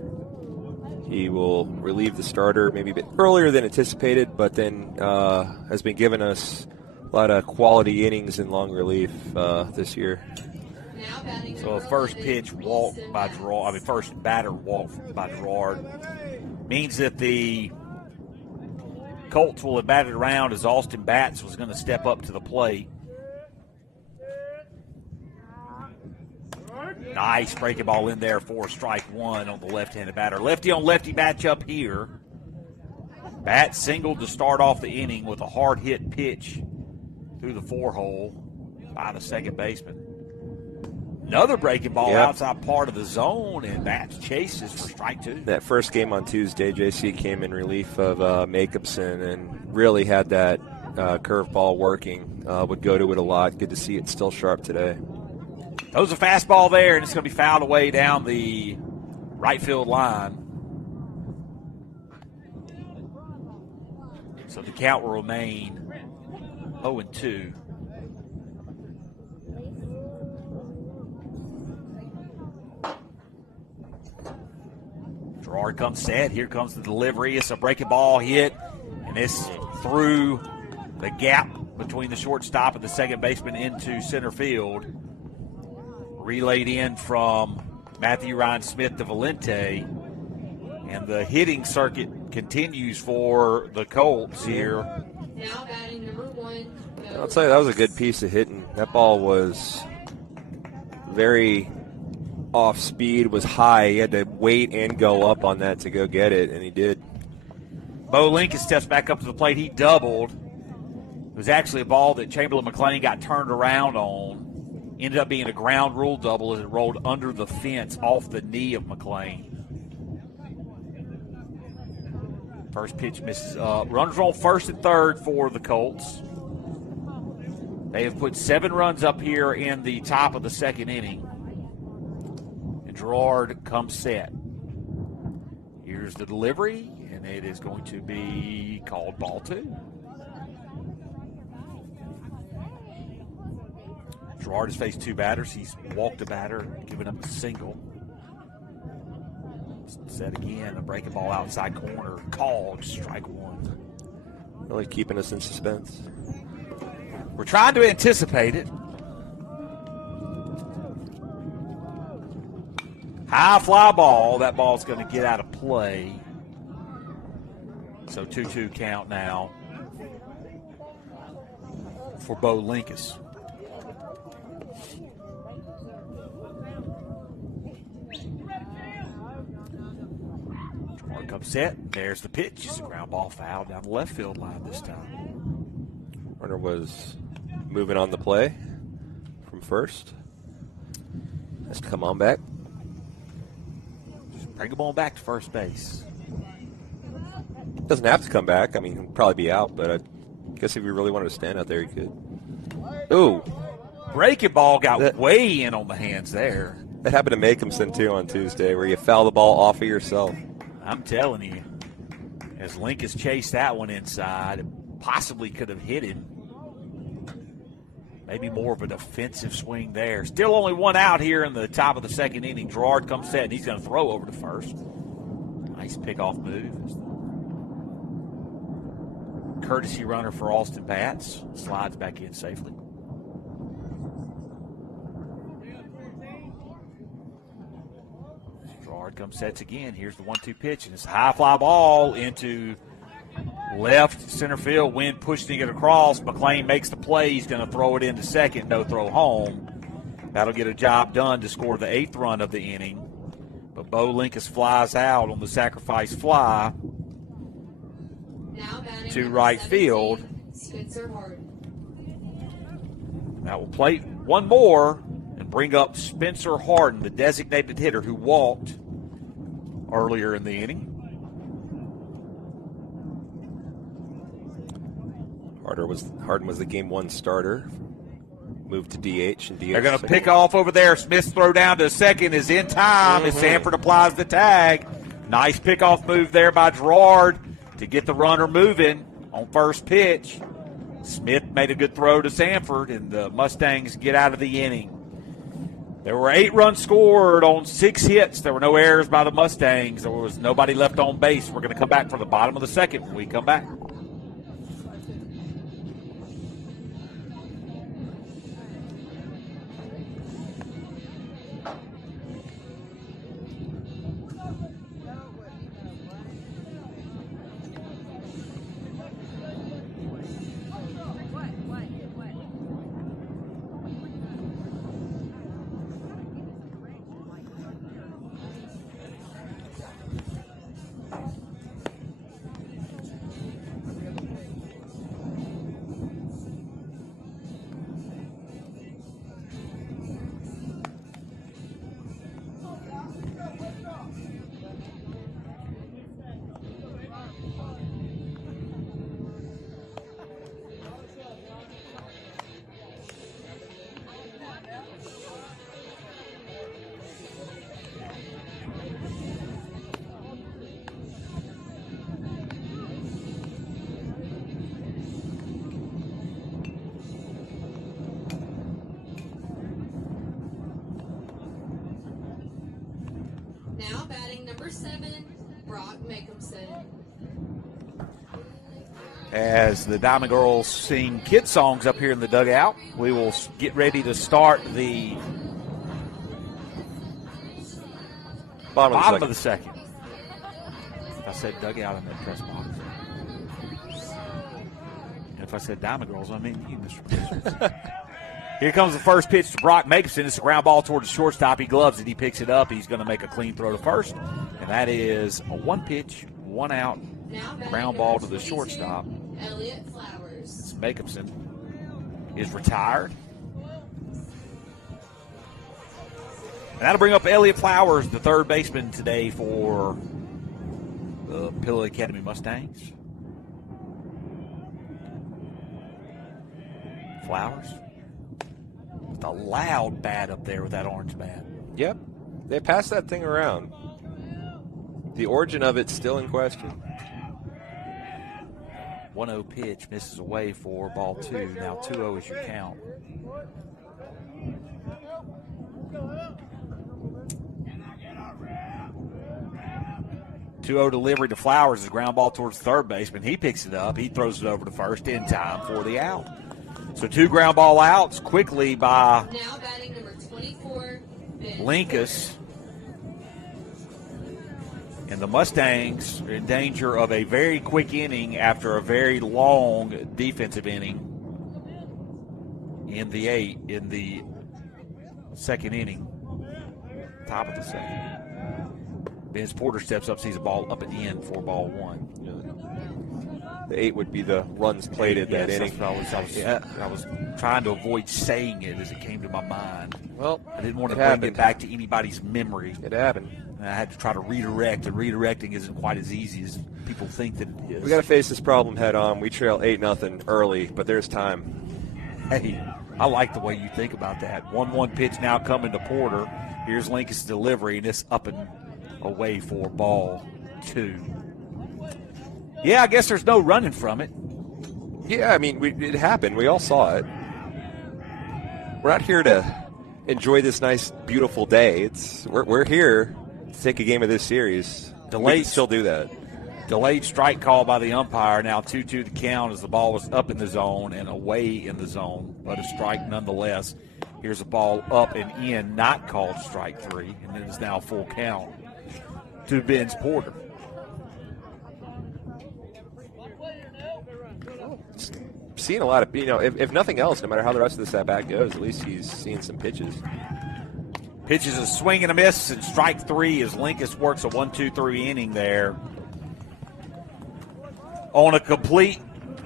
he will relieve the starter maybe a bit earlier than anticipated, but then has been giving us a lot of quality innings in long relief this year. So a first pitch walk by Gerard, first batter walk by Gerard means that the Colts will have batted around as Austin Batts was going to step up to the plate. Nice breaking ball in there for strike one on the left-handed batter. Lefty on lefty matchup here. Bat singled to start off the inning with a hard hit pitch through the 4-hole by the second baseman. Another breaking ball outside part of the zone, and Bats chases for strike 2. That first game on Tuesday, JC came in relief of Jacobson and really had that curveball working. Would go to it a lot. Good to see it still sharp today. That was a fastball there, and it's going to be fouled away down the right field line. So the count will remain 0-2. Gerard comes set. Here comes the delivery. It's a breaking ball hit, and it's through the gap between the shortstop and the second baseman into center field. Relayed in from Matthew Ryan Smith to Valente. And the hitting circuit continues for the Colts here. Now batting number 1. I'll tell you, that was a good piece of hitting. That ball was very off speed, was high. He had to wait and go up on that to go get it, and he did. Bo Lincoln steps back up to the plate. He doubled. It was actually a ball that Chamberlain McLean got turned around on. Ended up being a ground rule double as it rolled under the fence off the knee of McLean. First pitch misses up. Runners on first and third for the Colts. They have put 7 runs up here in the top of the second inning. And Gerard comes set. Here's the delivery, and it is going to be called ball 2. Gerard has faced 2 batters. He's walked a batter, given up a single. Set again, a breaking ball outside corner, called strike 1. Really keeping us in suspense. We're trying to anticipate it. High fly ball. That ball's going to get out of play. So 2-2 count now for Bo Linkus. Comes set. There's the pitch. It's a ground ball foul down the left field line this time. Runner was moving on the play from first. Let's come on back. Just bring him on back to first base. Doesn't have to come back. I mean, he'll probably be out, but I guess if he really wanted to stand out there, he could. Ooh. Breaking ball got way in on the hands there. That happened to Makehamson, too, on Tuesday, where you foul the ball off of yourself. I'm telling you, as Linkus chased that one inside, it possibly could have hit him. Maybe more of a defensive swing there. Still only 1 out here in the top of the second inning. Gerard comes set, and he's going to throw over to first. Nice pickoff move. Courtesy runner for Austin Batts. Slides back in safely. Gerard comes sets again. Here's the 1-2 pitch, and it's a high fly ball into left center field. Wind pushing it across. McLean makes the play. He's going to throw it into second. No throw home. That'll get a job done to score the 8th run of the inning. But Bo Linkus flies out on the sacrifice fly to right field. That will play one more and bring up Spencer Harden, the designated hitter who walked earlier in the inning. Harden was the game 1 starter. Moved to DH, and DH. They're going to pick off over there. Smith's throw down to second is in time as Sanford applies the tag. Nice pickoff move there by Gerard to get the runner moving on first pitch. Smith made a good throw to Sanford, and the Mustangs get out of the inning. There were 8 runs scored on 6 hits. There were no errors by the Mustangs. There was nobody left on base. We're going to come back for the bottom of the second when we come back. Number 7, Brock Makehamson. As the Diamond Girls sing kid songs up here in the dugout, we will get ready to start the bottom of the second. If I said dugout, I meant press box. And if I said Diamond Girls, I mean you, Mr. Producer. Here comes the first pitch to Brock Makehamson. It's a ground ball towards the shortstop. He gloves it. He picks it up. He's going to make a clean throw to first. And that is a 1-pitch, 1-out ground ball to the shortstop. Elliott Flowers. Makehamson is retired. And that'll bring up Elliott Flowers, the third baseman today for the Pillow Academy Mustangs. Flowers. With a loud bat up there with that orange bat. Yep. They passed that thing around. The origin of it's still in question. 1-0 pitch misses away for ball 2. Now 2-0 is your count. Two-0 delivery to Flowers is a ground ball towards third baseman. He picks it up. He throws it over to first in time for the out. So 2 ground ball outs quickly by Now batting number 24, Ben Linkus. And the Mustangs are in danger of a very quick inning after a very long defensive inning in the second inning, top of the second. Vince Porter steps up, sees a ball up and in for ball 1. The 8 would be the runs plated that Yes, inning. I was trying to avoid saying it as it came to my mind. Well, I didn't want to it bring happened. it back to anybody's memory. It happened. And I had to try to redirect, and redirecting isn't quite as easy as people think that it is. We got to face this problem head on. We trail 8-0 early, but there's time. Hey, I like the way you think about that. 1-1 pitch now coming to Porter. Here's Lincoln's delivery, and it's up and away for ball 2. Yeah, I guess there's no running from it. Yeah, I mean, it happened. We all saw it. We're not here to enjoy this nice, beautiful day. We're here to take a game of this series. We can still do that. Delayed strike call by the umpire. Now 2-2 the count as the ball was up in the zone and away in the zone, but a strike nonetheless. Here's a ball up and in, not called strike 3, and it is now full count to Ben's Porter. Seeing a lot of, if nothing else, no matter how the rest of this at-bat goes, at least he's seeing some pitches. Pitches a swing and a miss, and strike 3 as Linkus works a 1-2-3 inning there. On a complete,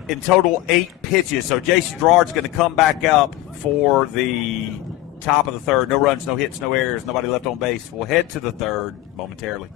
in total, 8 pitches. So J.C. Gerard's going to come back up for the top of the third. No runs, no hits, no errors, nobody left on base. We'll head to the third momentarily.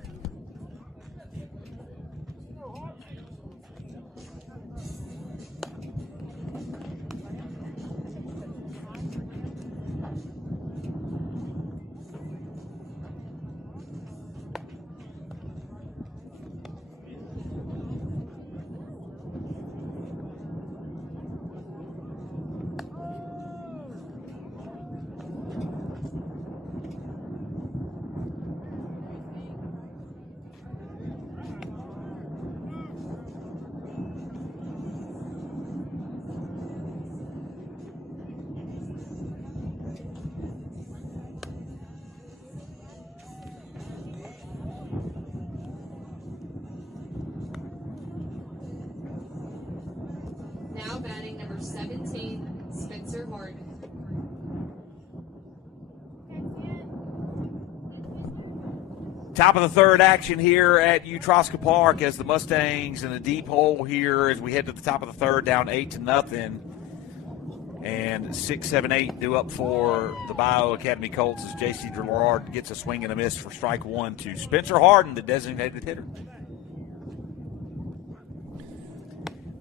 Now batting number 17, Spencer Harden. Top of the third action here at Utroska Park as the Mustangs in a deep hole here as we head to the top of the third, down 8-0. And 6, 7, 8 due up for the Bayou Academy Colts as J.C. Gerard gets a swing and a miss for strike 1 to Spencer Harden, the designated hitter.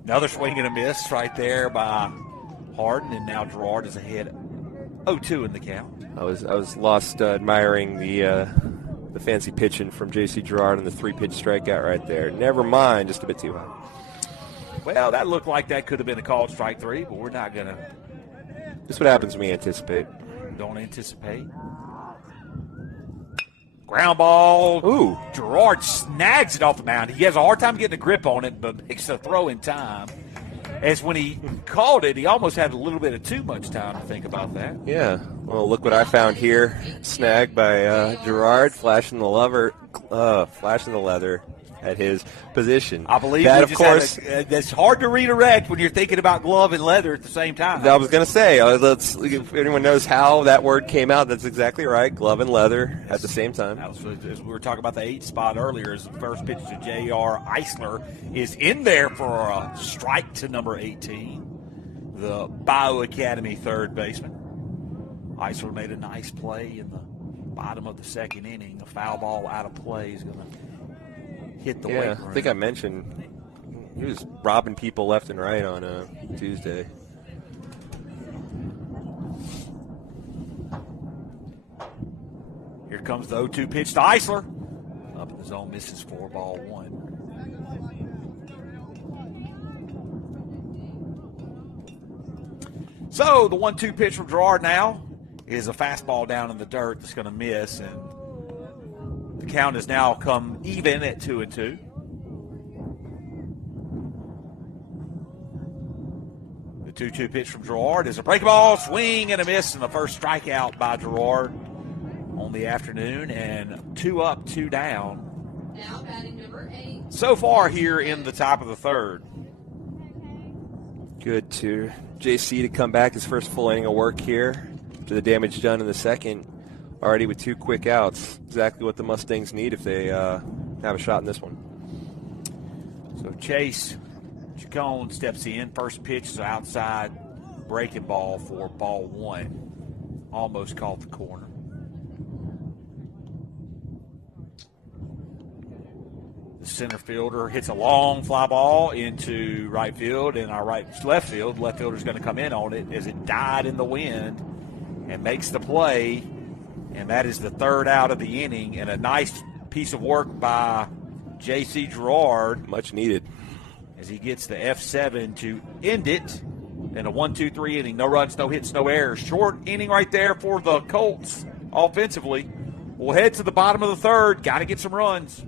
Another swing and a miss right there by Harden, and now Gerard is ahead 0-2 in the count. I was lost admiring the fancy pitching from J.C. Gerard and the 3-pitch strikeout right there. Never mind, just a bit too high. Well, that looked like that could have been a called strike 3, but we're not going to. This is what happens when we anticipate. Don't anticipate. Ground ball. Ooh. Gerard snags it off the mound. He has a hard time getting a grip on it, but makes the throw in time. As when he called it, he almost had a little bit of too much time to think about that. Yeah. Well, look what I found here. Snagged by Gerard, flashing the leather at his position. I believe that, of course, that's hard to redirect when you're thinking about glove and leather at the same time. I was going to say, if anyone knows how that word came out, that's exactly right. Glove and leather at the same time. As we were talking about the 8 spot earlier, as the first pitch to J.R. Eisler is in there for a strike to number 18, the Bayou Academy third baseman. Eisler made a nice play in the bottom of the second inning. A foul ball out of play is going to hit the weight room. I think I mentioned he was robbing people left and right on Tuesday. Here comes the 0-2 pitch to Eisler. Up in the zone, misses for ball 1. So the 1-2 pitch from Gerard now is a fastball down in the dirt that's going to miss, and the count has now come even at 2-2. The 2-2 pitch from Gerard is a breaking ball, swing and a miss, and the first strikeout by Gerard on the afternoon, and 2 up, 2 down. Now batting number 8. So far here in the top of the third. Good to JC to come back his first full inning of work here after the damage done in the second. Already with 2 quick outs. Exactly what the Mustangs need if they have a shot in this one. So Chase Chacon steps in. First pitch is an outside breaking ball for ball 1. Almost caught the corner. The center fielder hits a long fly ball into right field, and our left field. Left fielder's going to come in on it as it died in the wind and makes the play. And that is the third out of the inning, and a nice piece of work by J.C. Gerard. Much needed. As he gets the F7 to end it in a 1-2-3 inning. No runs, no hits, no errors. Short inning right there for the Colts offensively. We'll head to the bottom of the third. Got to get some runs.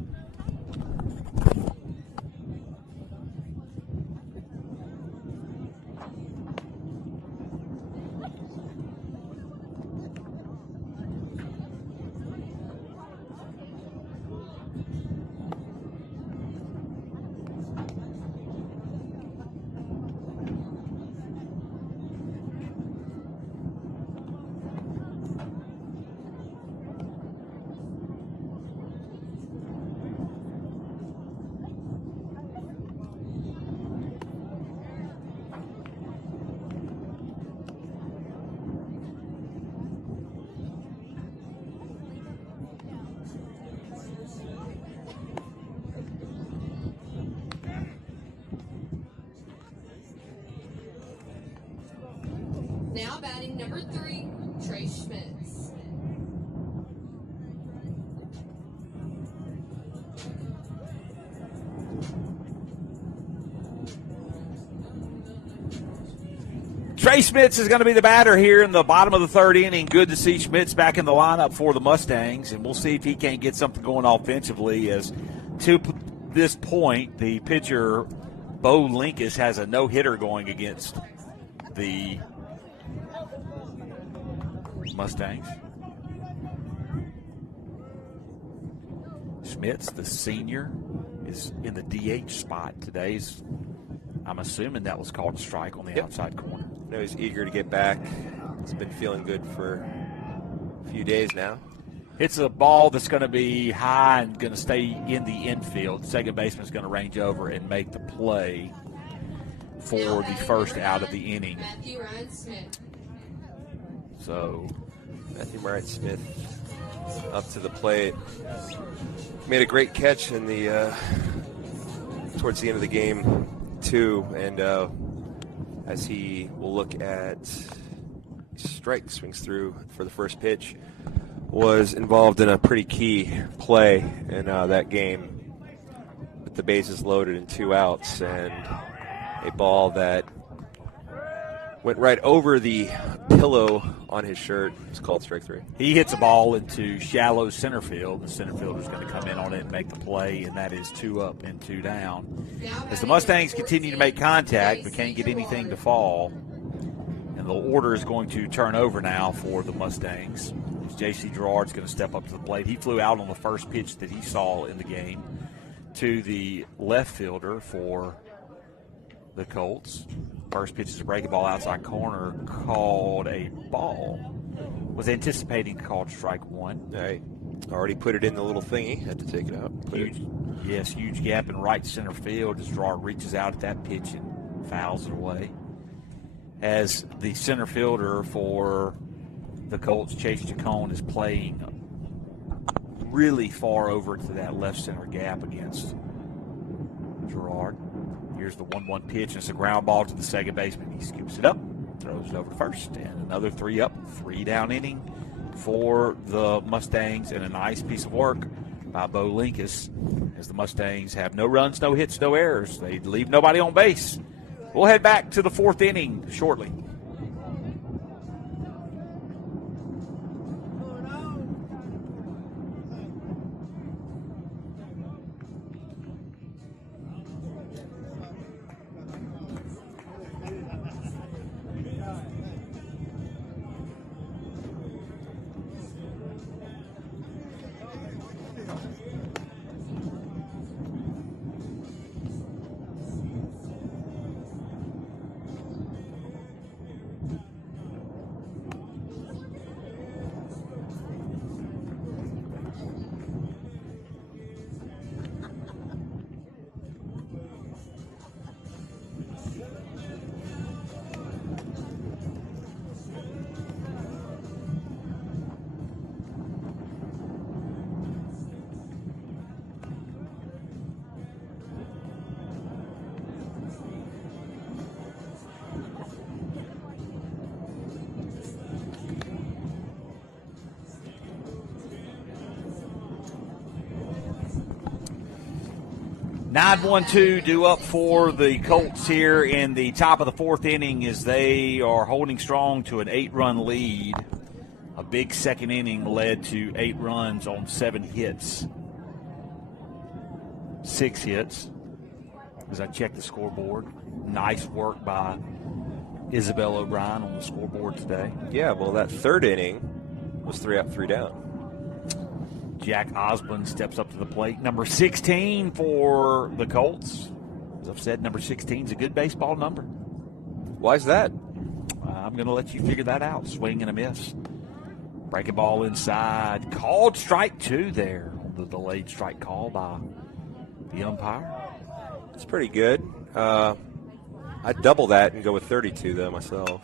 Now batting number 3, Trey Schmitz. Trey Schmitz is going to be the batter here in the bottom of the third inning. Good to see Schmitz back in the lineup for the Mustangs, and we'll see if he can't get something going offensively. As to this point, the pitcher, Bo Linkus, has a no-hitter going against the Mustangs. Schmitz, the senior, is in the DH spot today. I'm assuming that was called a strike on the outside corner. I know he's eager to get back. He's been feeling good for a few days now. It's a ball that's going to be high and going to stay in the infield. Second baseman's going to range over and make the play for the first out of the inning. Matthew Ryan Smith. So Matthew Ryan Smith up to the plate. Made a great catch in the towards the end of the game too, and as he will look at strike, swings through for the first pitch, was involved in a pretty key play in that game with the bases loaded and 2 outs, and a ball that Went right over the pillow on his shirt. It's called strike 3. He hits a ball into shallow center field. The center fielder's going to come in on it and make the play, and that is 2 up and 2 down. As the Mustangs continue to make contact, but can't get anything to fall. And the order is going to turn over now for the Mustangs. J.C. Gerard's going to step up to the plate. He flew out on the first pitch that he saw in the game to the left fielder for the Colts. First pitch is a breaking ball outside corner, called a ball. Was anticipating called strike 1. All right. Already put it in the little thingy. Had to take it out. Huge gap in right center field as Gerard reaches out at that pitch and fouls it away. As the center fielder for the Colts, Chase Chacon, is playing really far over to that left center gap against Gerard. Here's the 1-1 pitch, and it's a ground ball to the second baseman. He scoops it up, throws it over to first, and another 3 up, 3 down inning for the Mustangs, and a nice piece of work by Bo Linkus as the Mustangs have no runs, no hits, no errors. They leave nobody on base. We'll head back to the 4th inning shortly. Nine 1-2 due up for the Colts here in the top of the 4th inning as they are holding strong to an 8-run lead. A big second inning led to 8 runs on 7 hits. 6 hits as I check the scoreboard. Nice work by Isabel O'Brien on the scoreboard today. Yeah, well, that 3rd inning was 3 up, 3 down. Jack Osborne steps up to the plate. Number 16 for the Colts. As I've said, number 16 is a good baseball number. Why is that? I'm going to let you figure that out. Swing and a miss. Breaking ball inside. Called strike 2 there. The delayed strike call by the umpire. It's pretty good. I'd double that and go with 32, though, myself.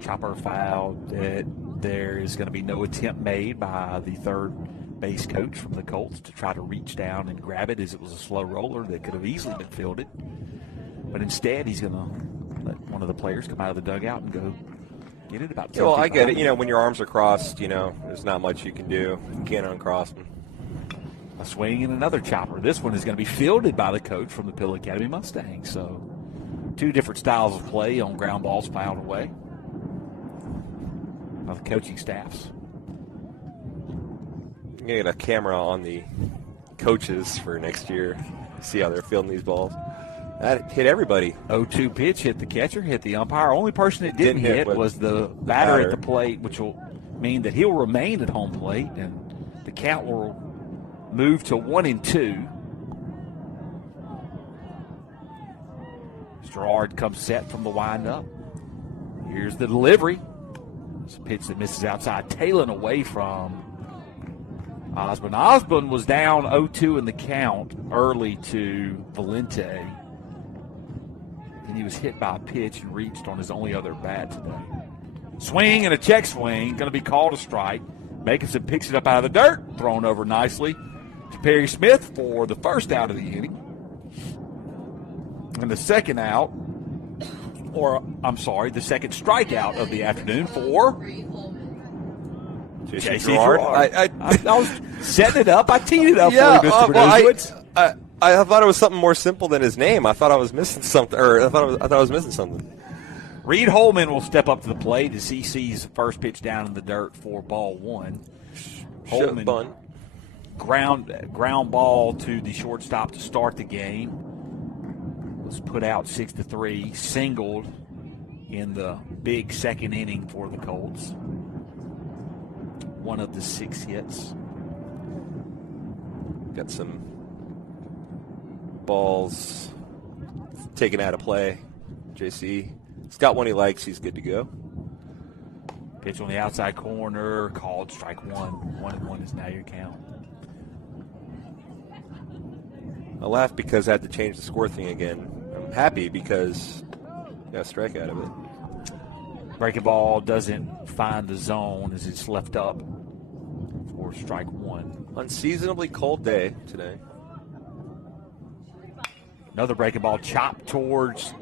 Chopper fouled. There is going to be no attempt made by the third base coach from the Colts to try to reach down and grab it, as it was a slow roller that could have easily been fielded. But instead, he's going to let one of the players come out of the dugout and go get it about 10 Well, feet I get it. behind. When your arms are crossed, there's not much you can do. You can't uncross them. A swing and another chopper. This one is going to be fielded by the coach from the Pill Academy Mustangs. So 2 different styles of play on ground balls fouled away by the coaching staffs. I'm going to get a camera on the coaches for next year. See how they're fielding these balls. That hit everybody. 0-2 pitch hit the catcher, hit the umpire. Only person it didn't hit was the batter at the plate, which will mean that he'll remain at home plate, and the count will move to 1-2. Gerard comes set from the windup. Here's the delivery. It's a pitch that misses outside, tailing away from Osborne. Osborne was down 0-2 in the count early to Valente. And he was hit by a pitch and reached on his only other bat today. Swing and a check swing, going to be called a strike. Makinson picks it up out of the dirt, thrown over nicely to Perry Smith for the first out of the inning. And the second out, the second strikeout of the afternoon for J.C. Gerard. I was setting it up. I teed it up for you, Mr. Bernowitz. I thought it was something more simple than his name. I thought I was missing something, or I thought I was missing something. Reed Holman will step up to the plate as he sees the first pitch down in the dirt for ball one. Holman bunt. ground ball to the shortstop to start the game. Was put out 6-3, singled in the big second inning for the Colts. One of the 6 hits. Got some balls taken out of play. JC. He's got one he likes. He's good to go. Pitch on the outside corner, called strike one. 1-1 is now your count. I laugh because I had to change the score thing again. I'm happy because I got a strike out of it. Breaking ball doesn't find the zone as it's left up for strike one. Unseasonably cold day today. Another breaking ball chopped towards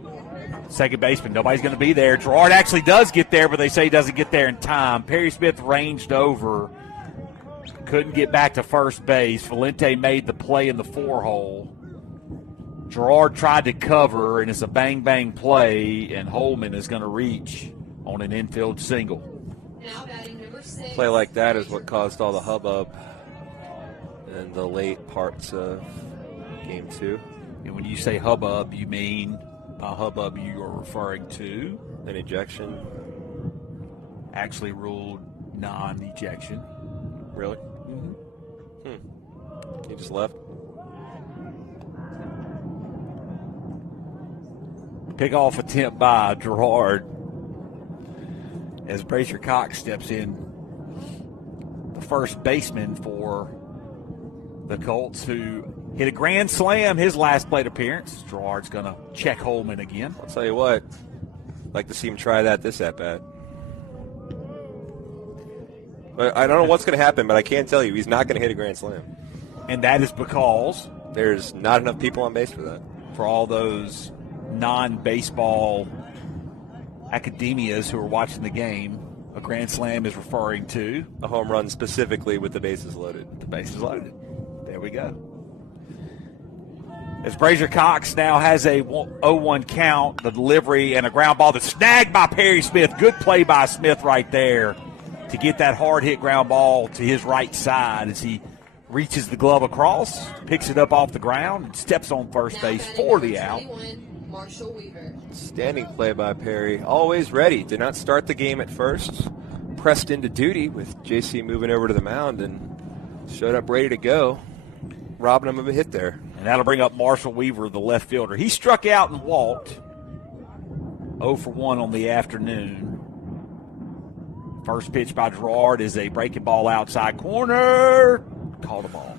second baseman. Nobody's going to be there. Gerard actually does get there, but they say he doesn't get there in time. Perry Smith ranged over. Couldn't get back to first base. Valente made the play in the 4-hole. Gerard tried to cover, and it's a bang-bang play, and Holman is going to reach on an infield single. Now batting number 6. Play like that is what caused all the hubbub in the late parts of Game 2. And when you say hubbub, you mean by hubbub you are referring to? An ejection. Actually ruled non-ejection. Really? He just left? Pick-off attempt by Gerard as Brazier Cox steps in, the first baseman for the Colts, who hit a grand slam his last plate appearance. Gerard's going to check Holman again. I'll tell you what, I'd like to see him try that this at-bat. I don't know what's going to happen, but I can tell you he's not going to hit a grand slam. And that is because there's not enough people on base for that. For all those non-baseball academias who are watching the game, a grand slam is referring to a home run specifically with the bases loaded. The bases loaded. There we go. As Brazier Cox now has a 0-1 count, the delivery and a ground ball that's snagged by Perry Smith. Good play by Smith right there to get that hard hit ground ball to his right side as he reaches the glove across, picks it up off the ground, and steps on first base for the out. Marshall Weaver. Standing play by Perry. Always ready. Did not start the game at first. Pressed into duty with JC moving over to the mound and showed up ready to go. Robbing him of a hit there. And that'll bring up Marshall Weaver, the left fielder. He struck out and walked. 0 for 1 on the afternoon. First pitch by Gerard is a breaking ball outside corner. Called a ball.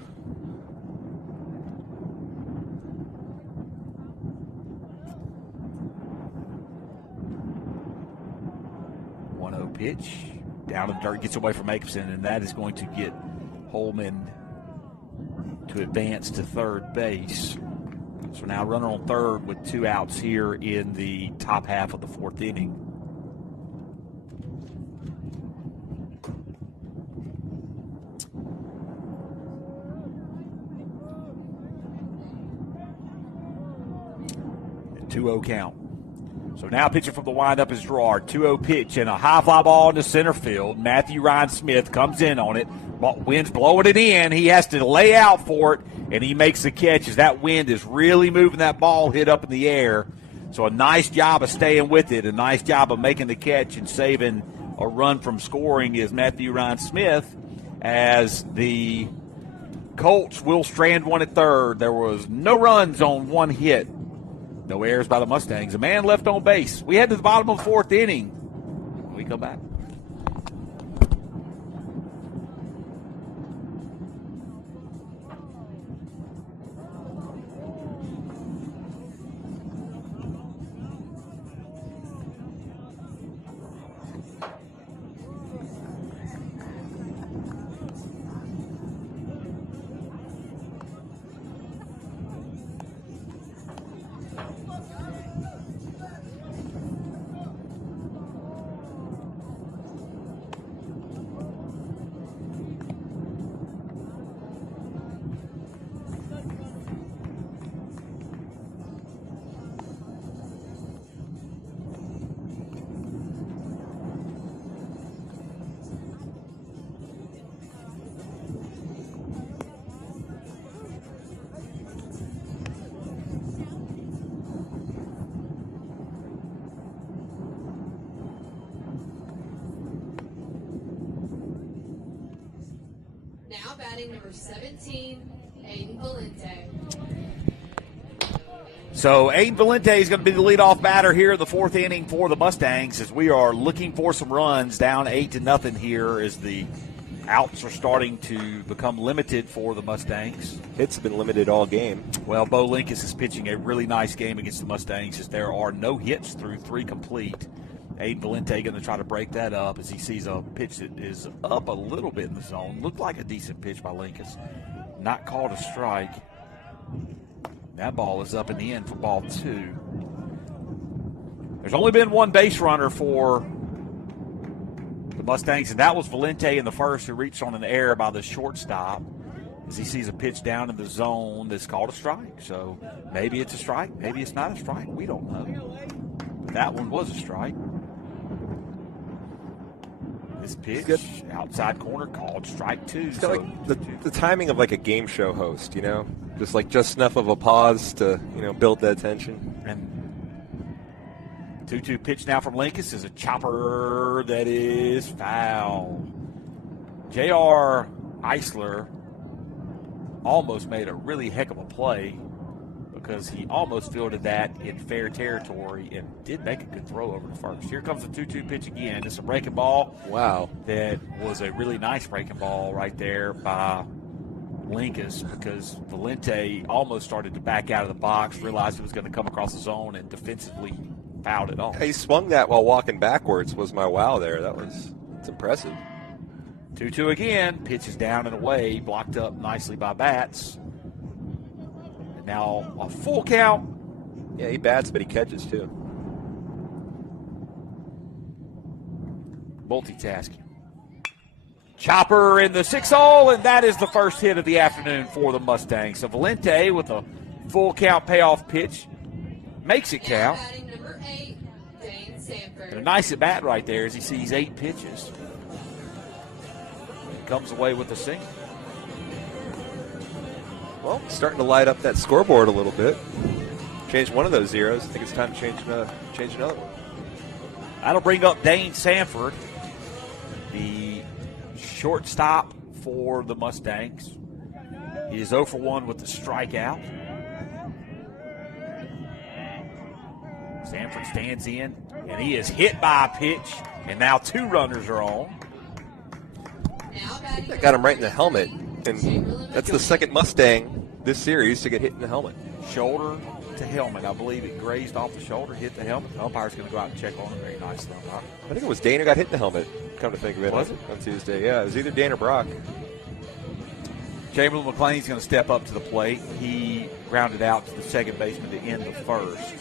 Pitch down in the dirt, gets away from Akison, and that is going to get Holman to advance to third base. So now runner on third with 2 outs here in the top half of the 4th inning. A 2-0 count. So now pitching from the windup is Gerard. 2-0 pitch and a high fly ball into center field. Matthew Ryan Smith comes in on it. Wind's blowing it in. He has to lay out for it, and he makes the catch as that wind is really moving that ball hit up in the air. So a nice job of staying with it, a nice job of making the catch and saving a run from scoring is Matthew Ryan Smith, as the Colts will strand one at third. There was no runs on 1 hit. No errors by the Mustangs. A man left on base. We head to the bottom of the 4th inning. We come back. Now batting number 17, Aiden Valente. So Aiden Valente is going to be the leadoff batter here in the fourth inning for the Mustangs as we are looking for some runs, down 8-0 here as the outs are starting to become limited for the Mustangs. Hits have been limited all game. Well, Bo Linkus is pitching a really nice game against the Mustangs as there are no hits through 3 complete. Aiden Valente going to try to break that up as he sees a pitch that is up a little bit in the zone. Looked like a decent pitch by Linkus. Not called a strike. That ball is up and in for ball 2. There's only been one base runner for the Mustangs, and that was Valente in the first, who reached on an error by the shortstop as he sees a pitch down in the zone that's called a strike. So maybe it's a strike, maybe it's not a strike. We don't know. But that one was a strike. This pitch, outside corner, called strike 2. It's got like the timing of like a game show host, you know? Just enough of a pause to, build that tension. And 2-2 pitch now from Linkus is a chopper that is foul. J.R. Eisler almost made a really heck of a play because he almost fielded that in fair territory and did make a good throw over to first. Here comes the 2-2 pitch again. It's a breaking ball. Wow. That was a really nice breaking ball right there by Linkus because Valente almost started to back out of the box, realized it was going to come across the zone, and defensively fouled it off. He swung that while walking backwards was my wow there. It's impressive. 2-2 again. Pitch is down and away, blocked up nicely by bats. And now a full count. Yeah, he bats, but he catches too. Multitasking. Chopper in the 6-0, and that is the first hit of the afternoon for the Mustangs. So Valente with a full count payoff pitch makes it count. Number 8, Dane Sanford. And a nice at bat right there as he sees 8 pitches. And comes away with a single. Well, starting to light up that scoreboard a little bit. Change one of those zeros. I think it's time to change another one. That'll bring up Dane Sanford, the shortstop for the Mustangs. He is 0 for 1 with the strikeout. Sanford stands in, and he is hit by a pitch, and now 2 runners are on. That got him right in the helmet, and that's the second Mustang this series to get hit in the helmet. Shoulder to helmet. I believe it grazed off the shoulder, hit the helmet. The umpire's going to go out and check on it very nicely. I think it was Dane who got hit in the helmet, come to think of it. Was it? On Tuesday. Yeah, it was either Dane or Brock. Chamberlain McLean's going to step up to the plate. He grounded out to the second baseman to end the first.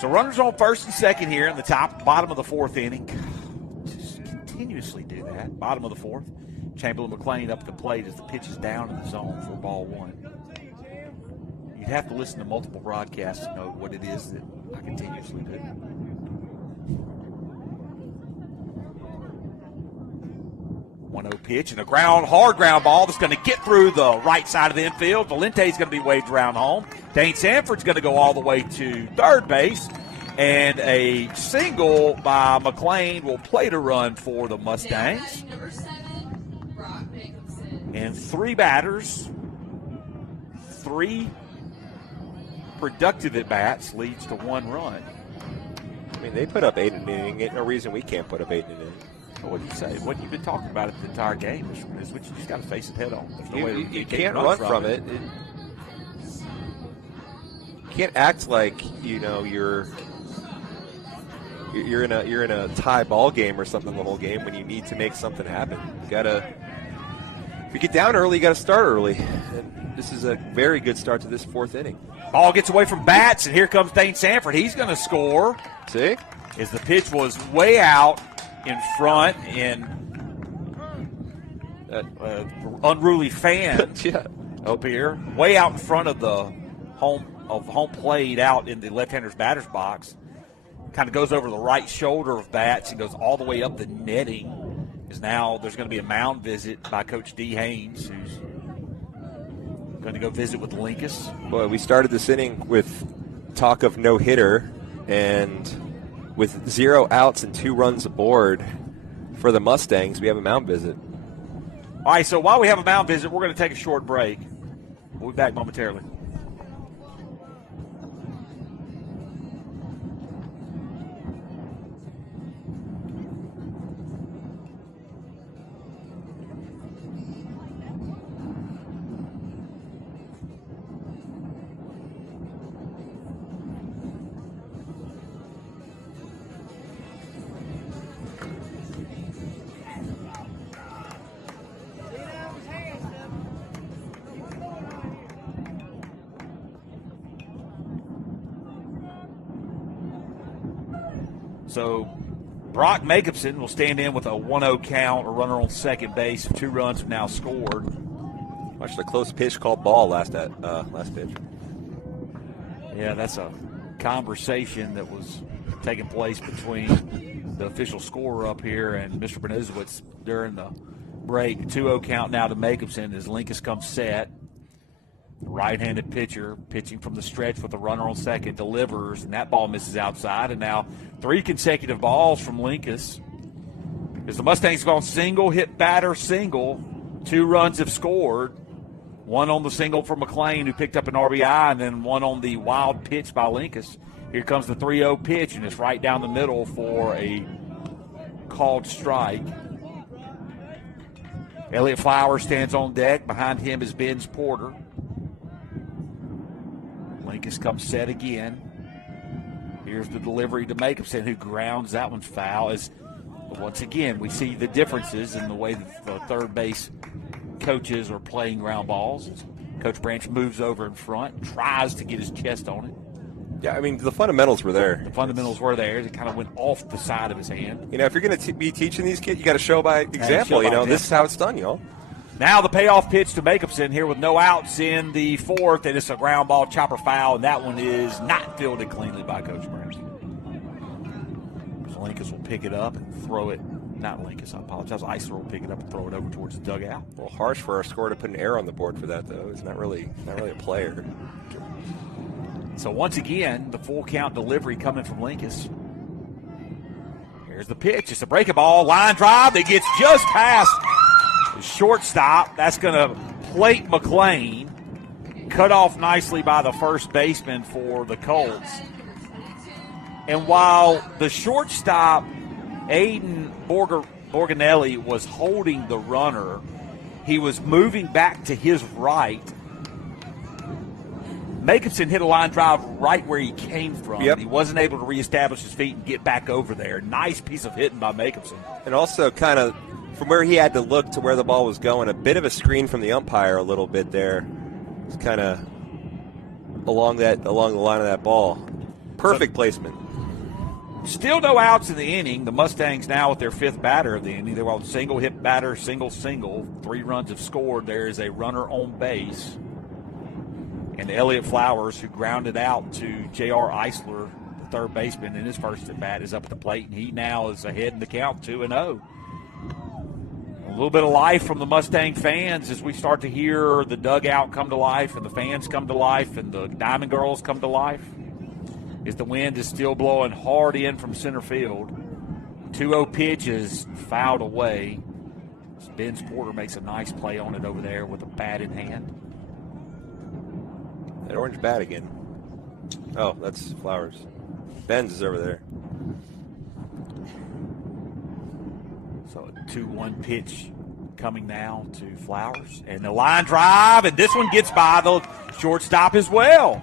So runners on first and second here in the bottom of the fourth inning. Just continuously do that. Bottom of the fourth. Chamberlain McLean up at the plate as the pitch is down in the zone for ball 1. You'd have to listen to multiple broadcasts to know what it is that I continuously do. 1-0 pitch and a hard ground ball that's going to get through the right side of the infield. Valente's going to be waved around home. Dane Sanford's going to go all the way to third base. And a single by McLean will play to run for the Mustangs. Number 7, Brock Jacobson. And 3 batters, 3 productive at-bats leads to 1 run. I mean, they put up 8 in an inning. Ain't no reason we can't put up 8 in an inning. What do you say? What you've been talking about it the entire game is what you just got to face it head on. There's no way you can't run from it. You can't act like you're in a tie ball game or something the whole game when you need to make something happen. If you get down early, you got to start early. And this is a very good start to this fourth inning. Ball gets away from bats, and here comes Dane Sanford. He's going to score. See? As the pitch was way out in front, and unruly fan yeah. up here, way out in front of the home plate out in the left-hander's batter's box. Kind of goes over the right shoulder of bats and goes all the way up the netting. Is now there's going to be a mound visit by Coach D. Haynes, who's going to go visit with Linkus. Boy, we started this inning with talk of no-hitter, And with 0 outs and 2 runs aboard for the Mustangs, we have a mound visit. All right, so while we have a mound visit, we're going to take a short break. We'll be back momentarily. So Brock Jacobson will stand in with a 1-0 count, a runner on second base. 2 runs have now scored. Watch the close pitch called ball last pitch. Yeah, that's a conversation that was taking place between the official scorer up here and Mr. Benizowitz during the break. 2-0 count now to Jacobson as Linkus comes set. The right-handed pitcher pitching from the stretch with a runner on second delivers, and that ball misses outside. And now 3 consecutive balls from Linkus. As the Mustangs gone single, hit batter, single. 2 runs have scored. 1 on the single for McLean, who picked up an RBI, and then 1 on the wild pitch by Linkus. Here comes the 3-0 pitch, and it's right down the middle for a called strike. Elliott Flowers stands on deck. Behind him is Benz Porter. Linkus comes set again. Here's the delivery to Jacobson, who grounds that one's foul. As once again, we see the differences in the way that the third base coaches are playing ground balls. Coach Branch moves over in front, tries to get his chest on it. Yeah, I mean, the fundamentals were there. The fundamentals were there. It kind of went off the side of his hand. You know, if you're going to be teaching these kids, you got to show by example. This is how it's done, y'all. Now the payoff pitch to Jacobson here with no outs in the 4th, and it's a ground ball chopper foul, and that one is not fielded cleanly by Coach Branch. So Linkus will pick it up and throw it. Not Linkus, I apologize. Eisler will pick it up and throw it over towards the dugout. A little harsh for our scorer to put an error on the board for that, though. He's not really a player. So once again, the full count delivery coming from Linkus. Here's the pitch. It's a breaking ball, line drive that gets just past the shortstop. That's going to plate McLean. Cut off nicely by the first baseman for the Colts. And while the shortstop, Aiden Borganelli, was holding the runner, he was moving back to his right. Jacobson hit a line drive right where he came from. Yep. He wasn't able to reestablish his feet and get back over there. Nice piece of hitting by Jacobson. And also kind of from where he had to look to where the ball was going, a bit of a screen from the umpire a little bit there. It's kind of along the line of that ball. Perfect placement. Still no outs in the inning. The Mustangs now with their 5th batter of the inning. They were on single hit batter, single. 3 runs have scored. There is a runner on base. And Elliott Flowers, who grounded out to J.R. Eisler, the third baseman in his first at bat, is up at the plate, and he now is ahead in the count 2-0. A little bit of life from the Mustang fans as we start to hear the dugout come to life and the fans come to life and the Diamond Girls come to life. As the wind is still blowing hard in from center field. 2-0 pitch is fouled away. Benz Porter makes a nice play on it over there with a bat in hand. That orange bat again. Oh, that's Flowers. Benz is over there. So a 2-1 pitch coming now to Flowers. And the line drive, and this one gets by the shortstop as well.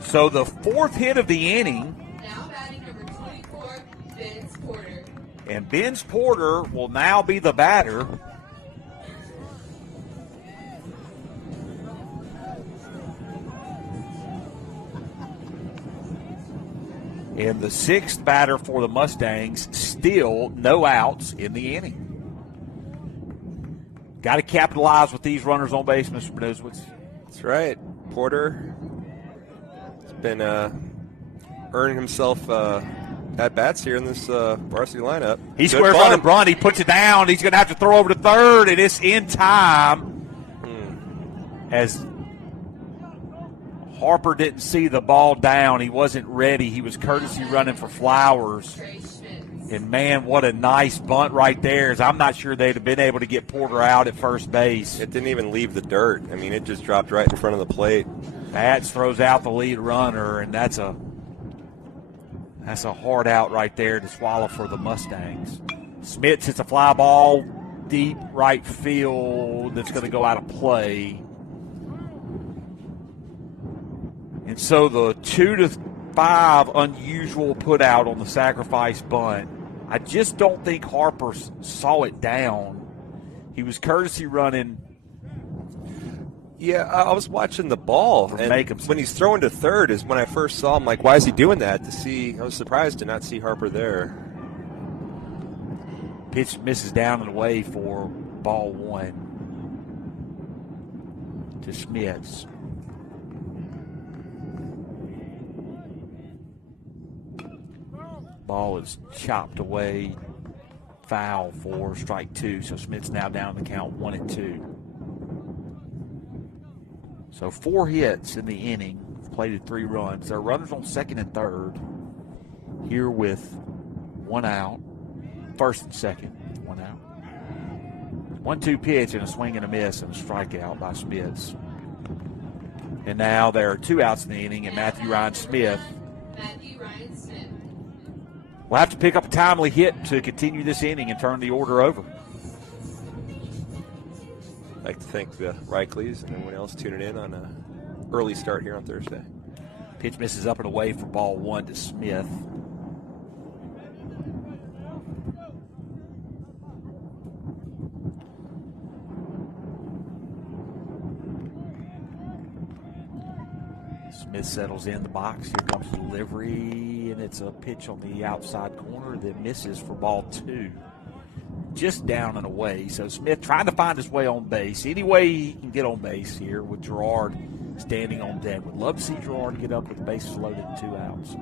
So the 4th hit of the inning. Now batting number 24, Benz Porter. And Benz Porter will now be the batter. And the 6th batter for the Mustangs, still no outs in the inning. Got to capitalize with these runners on base, Mr. Benizowitz. That's right. Porter has been earning himself at-bats here in this varsity lineup. He squares on the bunt. He puts it down. He's going to have to throw over to third, and it's in time. As Harper didn't see the ball down. He wasn't ready. He was courtesy running for Flowers. And, man, what a nice bunt right there. As I'm not sure they'd have been able to get Porter out at first base. It didn't even leave the dirt. I mean, it just dropped right in front of the plate. Bats throws out the lead runner, and that's a hard out right there to swallow for the Mustangs. Smith hits a fly ball deep right field that's going to go out of play. And so the 2-5 unusual put out on the sacrifice bunt. I just don't think Harper saw it down. He was courtesy running. Yeah, I was watching the ball, and when he's throwing to third is when I first saw him. Like, why is he doing that? I was surprised to not see Harper there. Pitch misses down and away for ball one to Smith. Ball is chopped away, foul for strike two. So Smith's now down the count 1-2. So 4 hits in the inning, plated 3 runs. There are runners on second and third. Here with 1 out, first and second, 1 out. 1-2 pitch and a swing and a miss and a strikeout by Smith. And now there are 2 outs in the inning, and Matthew Ryan Smith will have to pick up a timely hit to continue this inning and turn the order over. I'd like to thank the Reikleys and everyone else tuning in on an early start here on Thursday. Pitch misses up and away for ball one to Smith. Smith settles in the box. Here comes the delivery, and it's a pitch on the outside corner that misses for ball 2. Just down and away. So Smith trying to find his way on base. Any way he can get on base here with Gerard standing on deck. Would love to see Gerard get up with the bases loaded and 2 outs.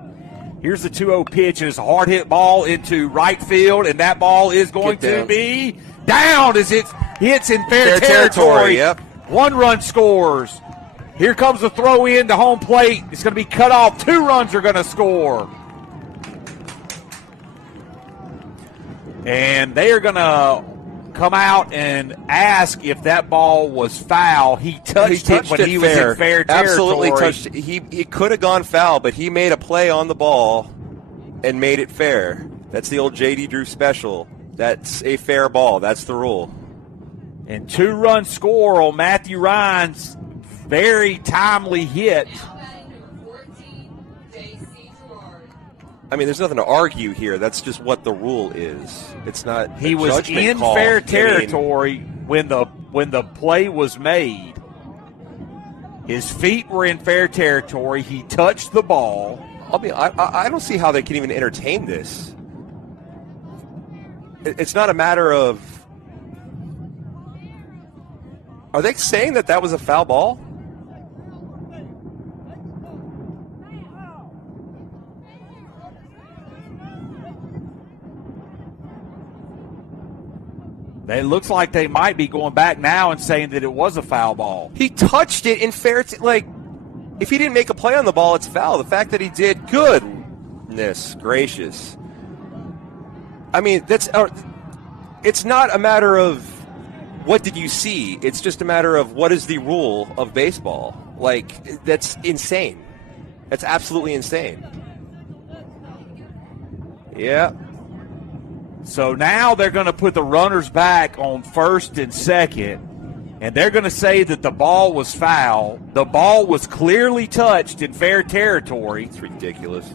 Here's the 2-0 pitch, and it's a hard hit ball into right field, and that ball is going to be down as it hits in fair territory. Yep. 1 run scores. Here comes the throw in to home plate. It's going to be cut off. 2 runs are going to score. And they are going to come out and ask if that ball was foul. He touched it when he was in fair territory. Absolutely touched it. He could have gone foul, but he made a play on the ball and made it fair. That's the old J.D. Drew special. That's a fair ball. That's the rule. And 2-run score on Matthew Ryan's very timely hit. I mean, there's nothing to argue here. That's just what the rule is. It's not. He was in fair territory when the play was made. His feet were in fair territory. He touched the ball. I don't see how they can even entertain this. It's not a matter of. Are they saying that was a foul ball? It looks like they might be going back now and saying that it was a foul ball. He touched it in fair. If he didn't make a play on the ball, it's foul. The fact that he did, goodness gracious. I mean, it's not a matter of what did you see. It's just a matter of what is the rule of baseball. That's insane. That's absolutely insane. Yeah. So now they're going to put the runners back on first and second, and they're going to say that the ball was foul. The ball was clearly touched in fair territory. It's ridiculous.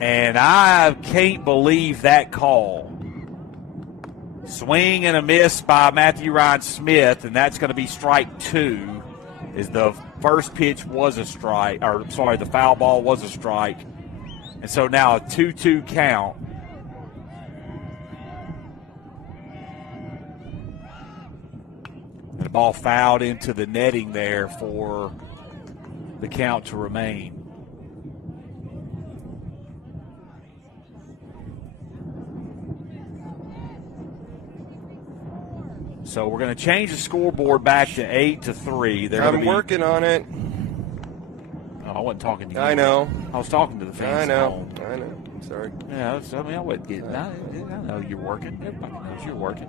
And I can't believe that call. Swing and a miss by Matthew Ryan Smith, and that's going to be strike 2, as the first pitch was a strike, the foul ball was a strike. And so now a 2-2 count. And the ball fouled into the netting there for the count to remain. So we're going to change the scoreboard back to 8-3. I'm working on it. I wasn't talking to you. I know. I was talking to the fans. I at know. home. I know. I'm sorry. Yeah, I wasn't getting. I know you're working. Everybody knows you're working.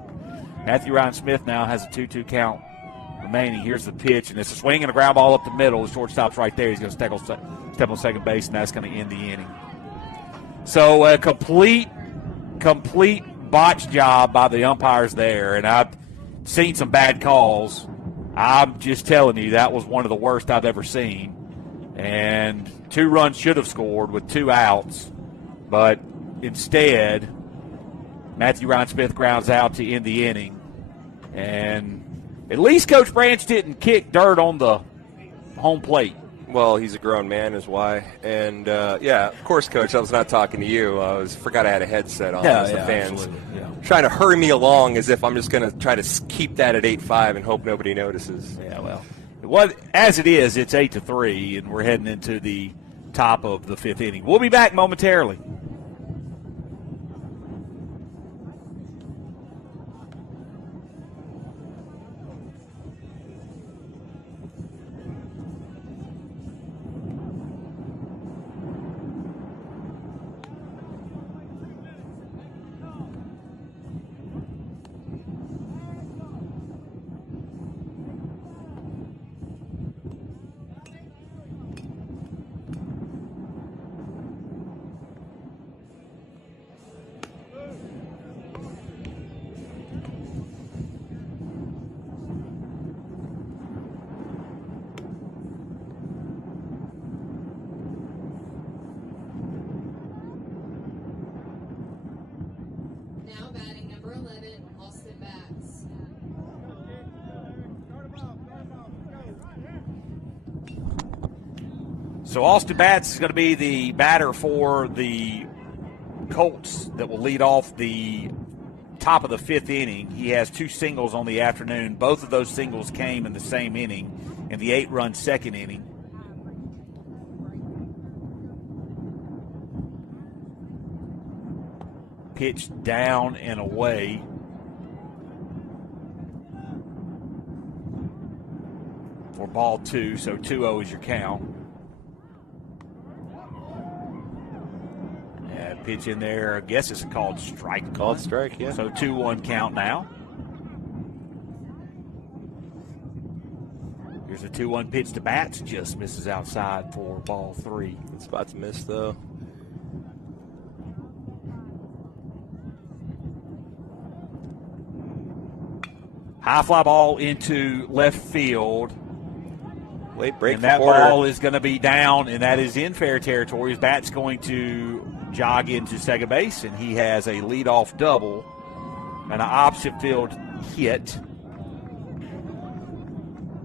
Matthew Ryan Smith now has a 2-2 count remaining. Here's the pitch, and it's a swing and a ground ball up the middle. The shortstop's right there. He's going to step on second base, and that's going to end the inning. So a complete botch job by the umpires there, and I've seen some bad calls. I'm just telling you, that was one of the worst I've ever seen. And 2 runs should have scored with 2 outs, but instead, Matthew Ryan Smith grounds out to end the inning. And at least Coach Branch didn't kick dirt on the home plate. Well, he's a grown man is why. And, yeah, of course, Coach, I was not talking to you. Forgot I had a headset on as the fans. Yeah. Trying to hurry me along as if I'm just going to try to keep that at 8-5 and hope nobody notices. Yeah, well, as it is, it's 8-3, and we're heading into the top of the 5th inning. We'll be back momentarily. Now batting number 11, Austin Batts. So Austin Batts is going to be the batter for the Colts that will lead off the top of the 5th inning. He has 2 singles on the afternoon. Both of those singles came in the same inning, in the 8-run second inning. Pitch down and away. For ball 2, so 2-0 is your count. Yeah, pitch in there. I guess it's called strike. Called strike, yeah. So 2-1 count now. Here's a 2-1 pitch to Batts. Just misses outside for ball 3. That spot's missed, though. High fly ball into left field. Late break And for that Porter. ball is going to be down, and that is in fair territory. His bat's going to jog into second base, and he has a leadoff double and an opposite field hit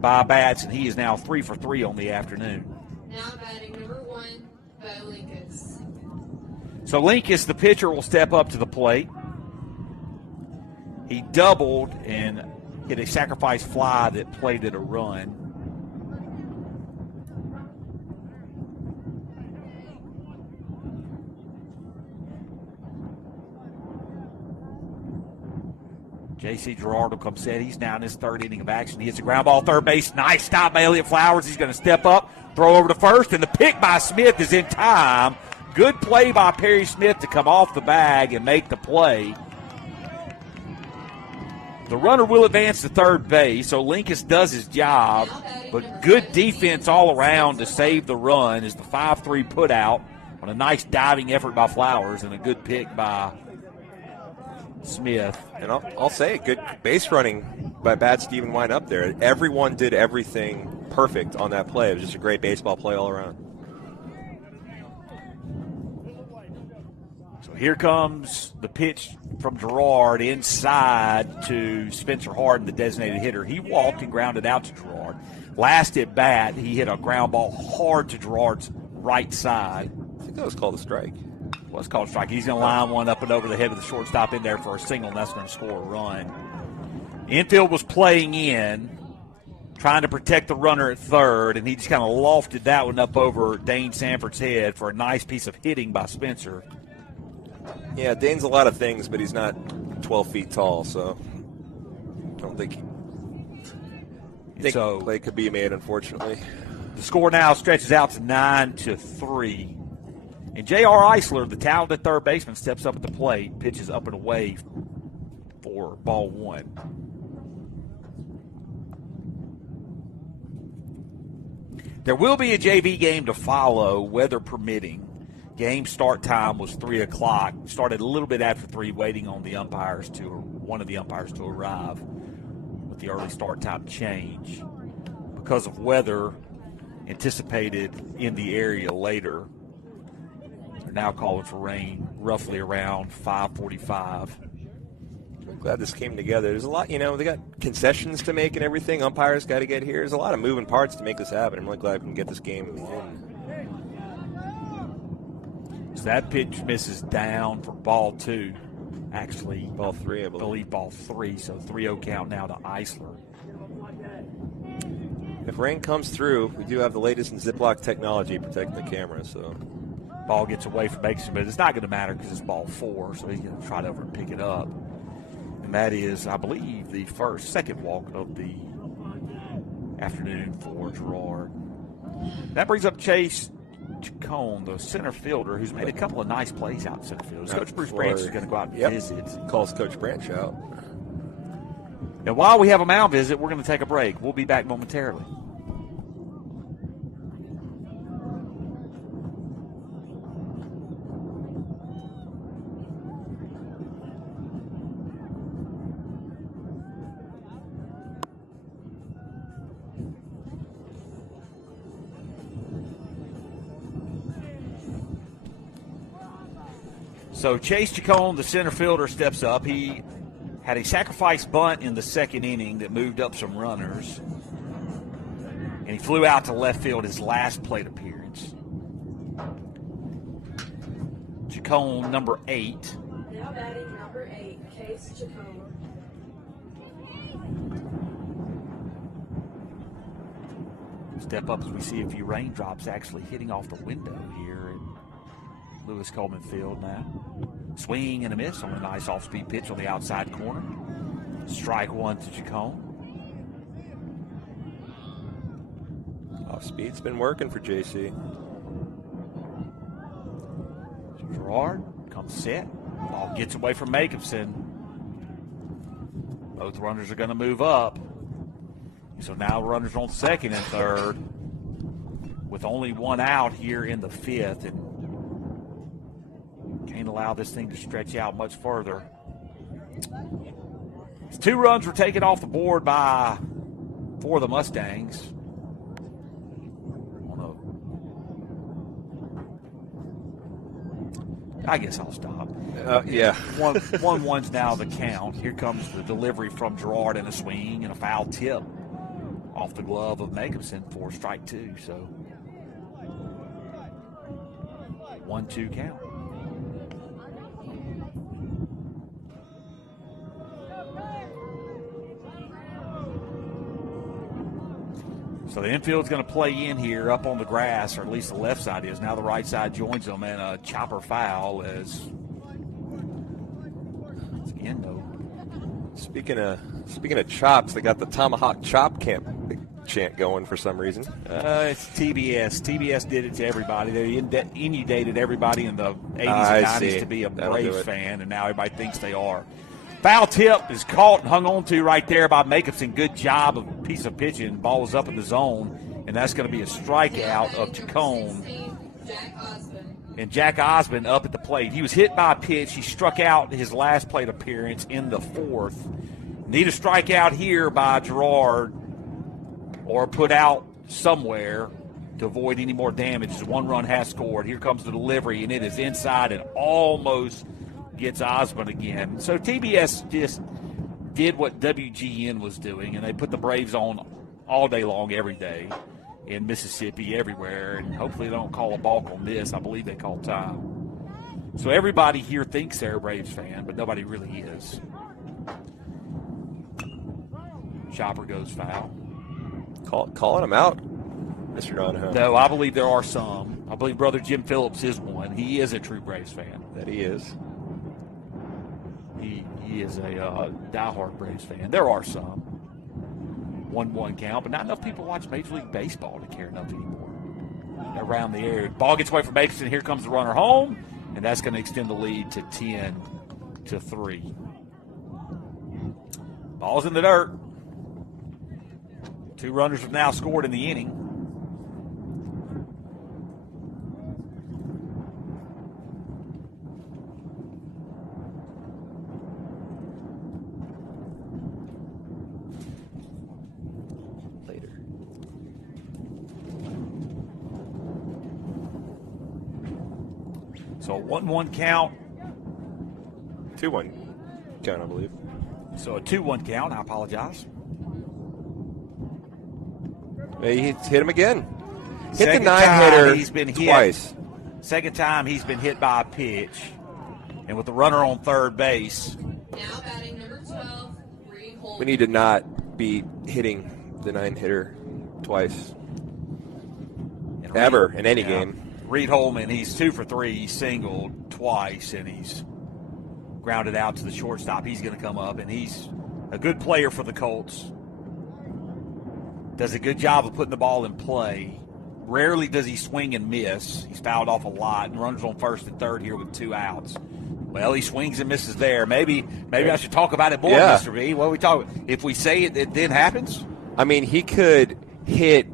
by Batts, and he is now 3 for 3 on the afternoon. Now batting number 1, Bo Linkus. So Linkus, the pitcher, will step up to the plate. He doubled and hit a sacrifice fly that plated a run. J.C. Girard will come set. He's now in his 3rd inning of action. He hits a ground ball third base. Nice stop by Elliott Flowers. He's going to step up, throw over to first, and the pick by Smith is in time. Good play by Perry Smith to come off the bag and make the play. The runner will advance to third base, so Linkus does his job, but good defense all around to save the run as the 5-3 put out on a nice diving effort by Flowers and a good pick by Smith. And I'll say it, good base running by Batts to even wind up there. Everyone did everything perfect on that play. It was just a great baseball play all around. So here comes the pitch from Girard inside to Spencer Harden, the designated hitter. He walked and grounded out to Girard. Last at bat, he hit a ground ball hard to Girard's right side. I think that was called a strike. Well, it's called a strike. He's going to line one up and over the head of the shortstop in there for a single, and that's going to score a run. Infield was playing in, trying to protect the runner at third, and he just kind of lofted that one up over Dane Sanford's head for a nice piece of hitting by Spencer. Yeah, Dane's a lot of things, but he's not 12 feet tall, so I don't think play could be made, unfortunately. The score now stretches out to 9-3. And J.R. Eisler, the talented third baseman, steps up at the plate, pitches up and away for ball one. There will be a JV game to follow, weather permitting. Game start time was 3 o'clock. Started a little bit after 3, waiting on the umpires one of the umpires to arrive with the early start time change. Because of weather anticipated in the area later, they're now calling for rain roughly around 5:45. I'm glad this came together. There's a lot, they got concessions to make and everything. Umpires got to get here. There's a lot of moving parts to make this happen. I'm really glad we can get this game in. So that pitch misses down for ball 2. Actually, ball 3, I believe. Ball 3, so 3-0 count now to Eisler. If rain comes through, we do have the latest in Ziploc technology protecting the camera, so. Ball gets away from Mason, but it's not going to matter because it's ball 4, so he's going to try to over and pick it up. And that is, I believe, the second walk of the afternoon for Gerard. That brings up Chase Chacon, the center fielder, who's made a couple of nice plays out in center field. Coach Bruce Branch is going to go out and visit. Calls Coach Branch out. And while we have a mound visit, we're going to take a break. We'll be back momentarily. So Chase Chacon, the center fielder, steps up. He had a sacrifice bunt in the second inning that moved up some runners. And he flew out to left field his last plate appearance. Chacon, number 8. Now batting number 8, Chase Chacon. Step up as we see a few raindrops actually hitting off the window here at Lewis Coleman Field now. Swing and a miss on a nice off-speed pitch on the outside corner. Strike 1 to Chacon. Off-speed's been working for JC. Gerard comes set. Ball gets away from Jacobson. Both runners are going to move up. So now runners on second and third with only one out here in the 5th. And can't allow this thing to stretch out much further. 2 runs were taken off the board for the Mustangs. I guess I'll stop. Yeah. 1-1's now the count. Here comes the delivery from Gerard and a swing and a foul tip off the glove of Jacobson for strike 2. So 1-2 count. So the infield's going to play in here up on the grass, or at least the left side is. Now the right side joins them, and a chopper foul as again though. Speaking of chops, they got the Tomahawk Chop Camp chant going for some reason. It's TBS. TBS did it to everybody. They inundated everybody in the 80s and 90s to be a Braves fan, and now everybody thinks they are. Foul tip is caught and hung on to right there by Jacobson. Good job of a piece of pitching. Ball was up in the zone, and that's going to be a strikeout of Chacon. And Jack Osmond up at the plate. He was hit by a pitch. He struck out his last plate appearance in the 4th. Need a strikeout here by Gerard or put out somewhere to avoid any more damage. 1 run has scored. Here comes the delivery, and it is inside and almost gets Osmond again. So TBS just did what WGN was doing, and they put the Braves on all day long, every day, in Mississippi, everywhere, and hopefully they don't call a balk on this. I believe they call time. So everybody here thinks they're a Braves fan, but nobody really is. Chopper goes foul. Calling him out, Mr. Donahoe. No, I believe there are some. I believe Brother Jim Phillips is one. He is a true Braves fan. That he is. He is a diehard Braves fan. There are some. 1-1 count, but not enough people watch Major League Baseball to care enough anymore. Around the air. Ball gets away from Bakerston. Here comes the runner home, and that's going to extend the lead to 10-3. Ball's in the dirt. 2 runners have now scored in the inning. So a 1-1 count. 2-1 count, I believe. So a 2-1 count. I apologize. He hit him again. Hit Second the 9 time hitter he's been hit. Twice. Second time he's been hit by a pitch. And with the runner on third base. Now batting number 12, Reed Holman. We need to not be hitting the 9 hitter twice. Ever in any game. Reed Holman, he's 2 for 3. He's singled twice, and he's grounded out to the shortstop. He's going to come up, and he's a good player for the Colts. Does a good job of putting the ball in play. Rarely does he swing and miss. He's fouled off a lot, and runners on first and third here with 2 outs. Well, he swings and misses there. Maybe I should talk about it more, Mr. B. What are we talking? If we say it then happens? I mean, he could hit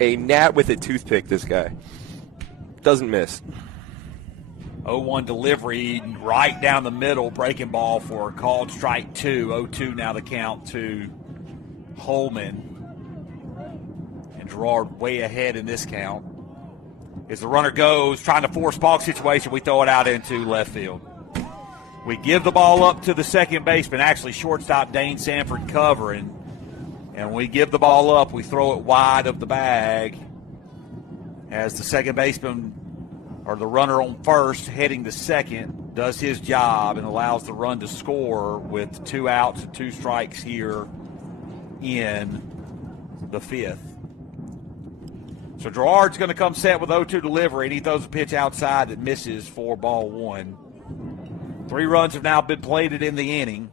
a gnat with a toothpick, this guy. Doesn't miss. 0-1 delivery right down the middle, breaking ball for a called strike 2. 0-2 now the count to Holman. And Gerard way ahead in this count. As the runner goes, trying to force ball situation, we throw it out into left field. We give the ball up to the second baseman, actually shortstop Dane Sanford covering. And when we give the ball up, we throw it wide of the bag as the second baseman, or the runner on first heading to second, does his job and allows the run to score with 2 outs and 2 strikes here in the 5th. So Gerard's going to come set with 0-2 delivery, and he throws a pitch outside that misses for ball 1. 3 runs have now been plated in the inning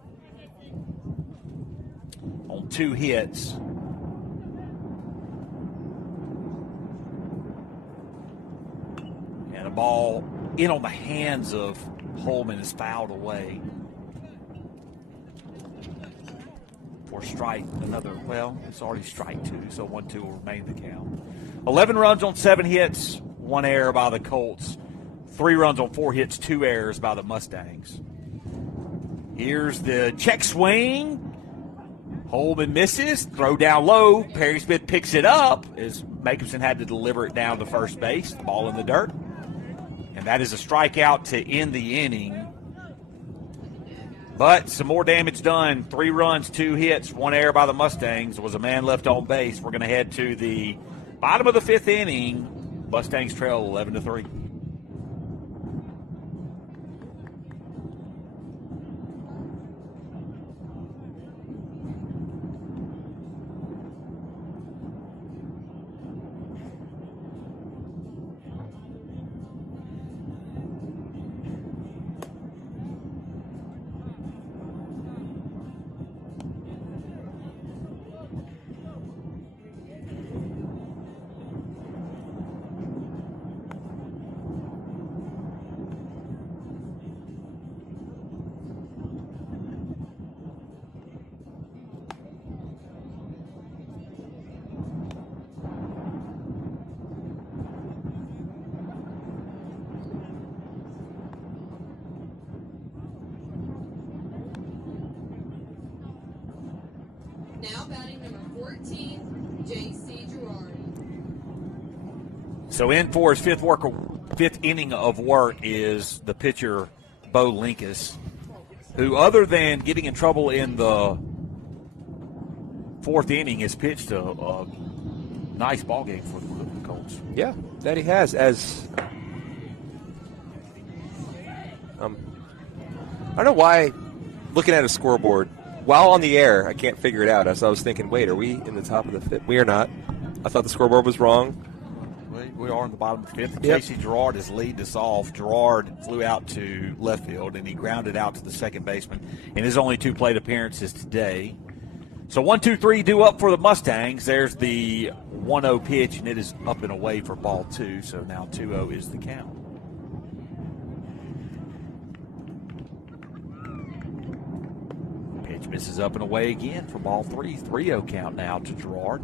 on 2 hits. And a ball in on the hands of Holman is fouled away. For strike, it's already strike 2, so 1-2 will remain the count. 11 runs on 7 hits, 1 error by the Colts. 3 runs on 4 hits, 2 errors by the Mustangs. Here's the check swing. Holman misses, throw down low. Perry Smith picks it up as Makerson had to deliver it down to first base. The ball in the dirt. And that is a strikeout to end the inning. But some more damage done. 3 runs, 2 hits, 1 error by the Mustangs. There was a man left on base. We're going to head to the bottom of the 5th inning. Mustangs trail 11-3. Now batting number 14, J.C. Gerard. So in for his 5th inning of work is the pitcher, Bo Linkus, who other than getting in trouble in the 4th inning has pitched a nice ball game for the Colts. Yeah, that he has. As I don't know why, looking at a scoreboard, while on the air, I can't figure it out. As I was thinking, wait, are we in the top of the 5th? We are not. I thought the scoreboard was wrong. We are in the bottom of the 5th. Yep. J.C. Gerard is leading us off. Gerard flew out to left field, and he grounded out to the second baseman in his only 2 plate appearances today. So 1-2-3 due up for the Mustangs. There's the 1-0 pitch, and it is up and away for ball 2. So now 2-0 is the count. Pitch misses up and away again for ball 3. 3-0 count now to Gerard.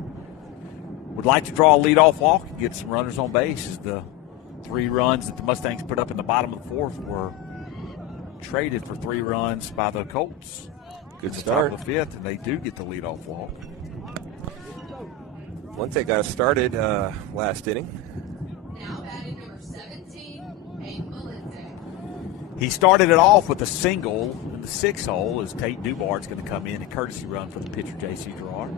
Would like to draw a leadoff walk and get some runners on base, as the 3 runs that the Mustangs put up in the bottom of the 4th were traded for 3 runs by the Colts. Good start. Top of the 5th, and they do get the leadoff walk. Once they got started last inning. Now batting number 17, Aiden Valente. He started it off with a single in the 6th hole, as Tate Dubard's going to come in, a courtesy run for the pitcher, J.C. Gerard.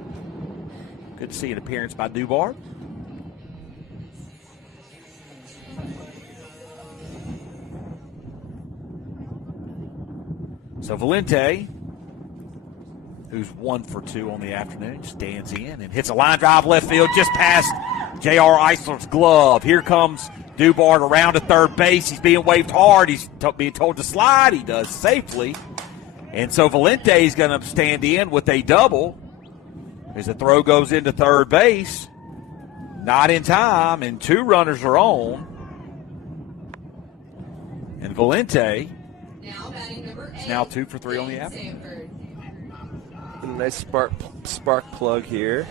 Good to see an appearance by Dubard. So Valente, who's 1 for 2 on the afternoon, stands in and hits a line drive left field just past J.R. Eisler's glove. Here comes Dubard around to third base. He's being waved hard. He's being told to slide. He does safely. And so Valente is going to stand in with a double as the throw goes into third base. Not in time, and 2 runners are on. And Valente is now 2 for 3 on the afternoon. A nice spark plug here.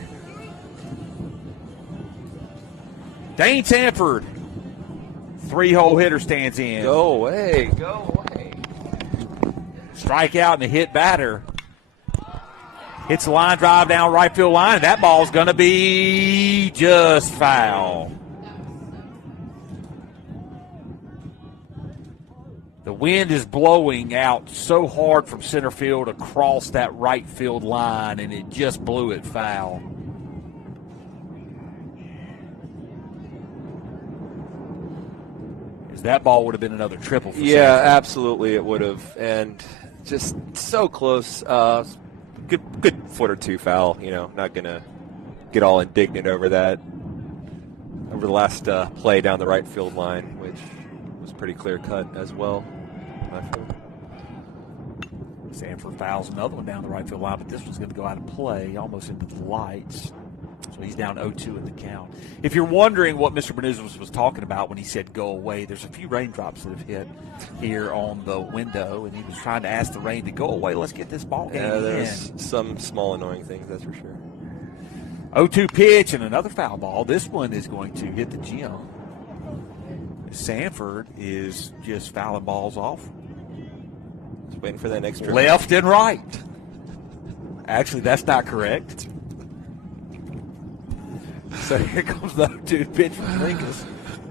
Dane Sanford, 3-hole hitter, stands in. Go away. Go away. Strikeout and a hit batter. Hits the line drive down right field line, and that ball's going to be just foul. The wind is blowing out so hard from center field across that right field line, and it just blew it foul. As that ball would have been another triple for Yeah, Sanford. absolutely it would have. And just so close. Good foot or 2 foul. Not going to get all indignant over that. Over the last play down the right field line, which was pretty clear cut as well. Sanford fouls another one down the right field line, but this one's going to go out of play, almost into the lights. So he's down 0-2 in the count. If you're wondering what Mr. Benuzis was talking about when he said go away, there's a few raindrops that have hit here on the window, and he was trying to ask the rain to go away. Let's get this ball game in. There's some small annoying things, that's for sure. 0-2 pitch and another foul ball. This one is going to hit the gym. Sanford is just fouling balls off. Just waiting for that next trip. Left and right. Actually, that's not correct. So here comes the 0-2 pitch from Linkus.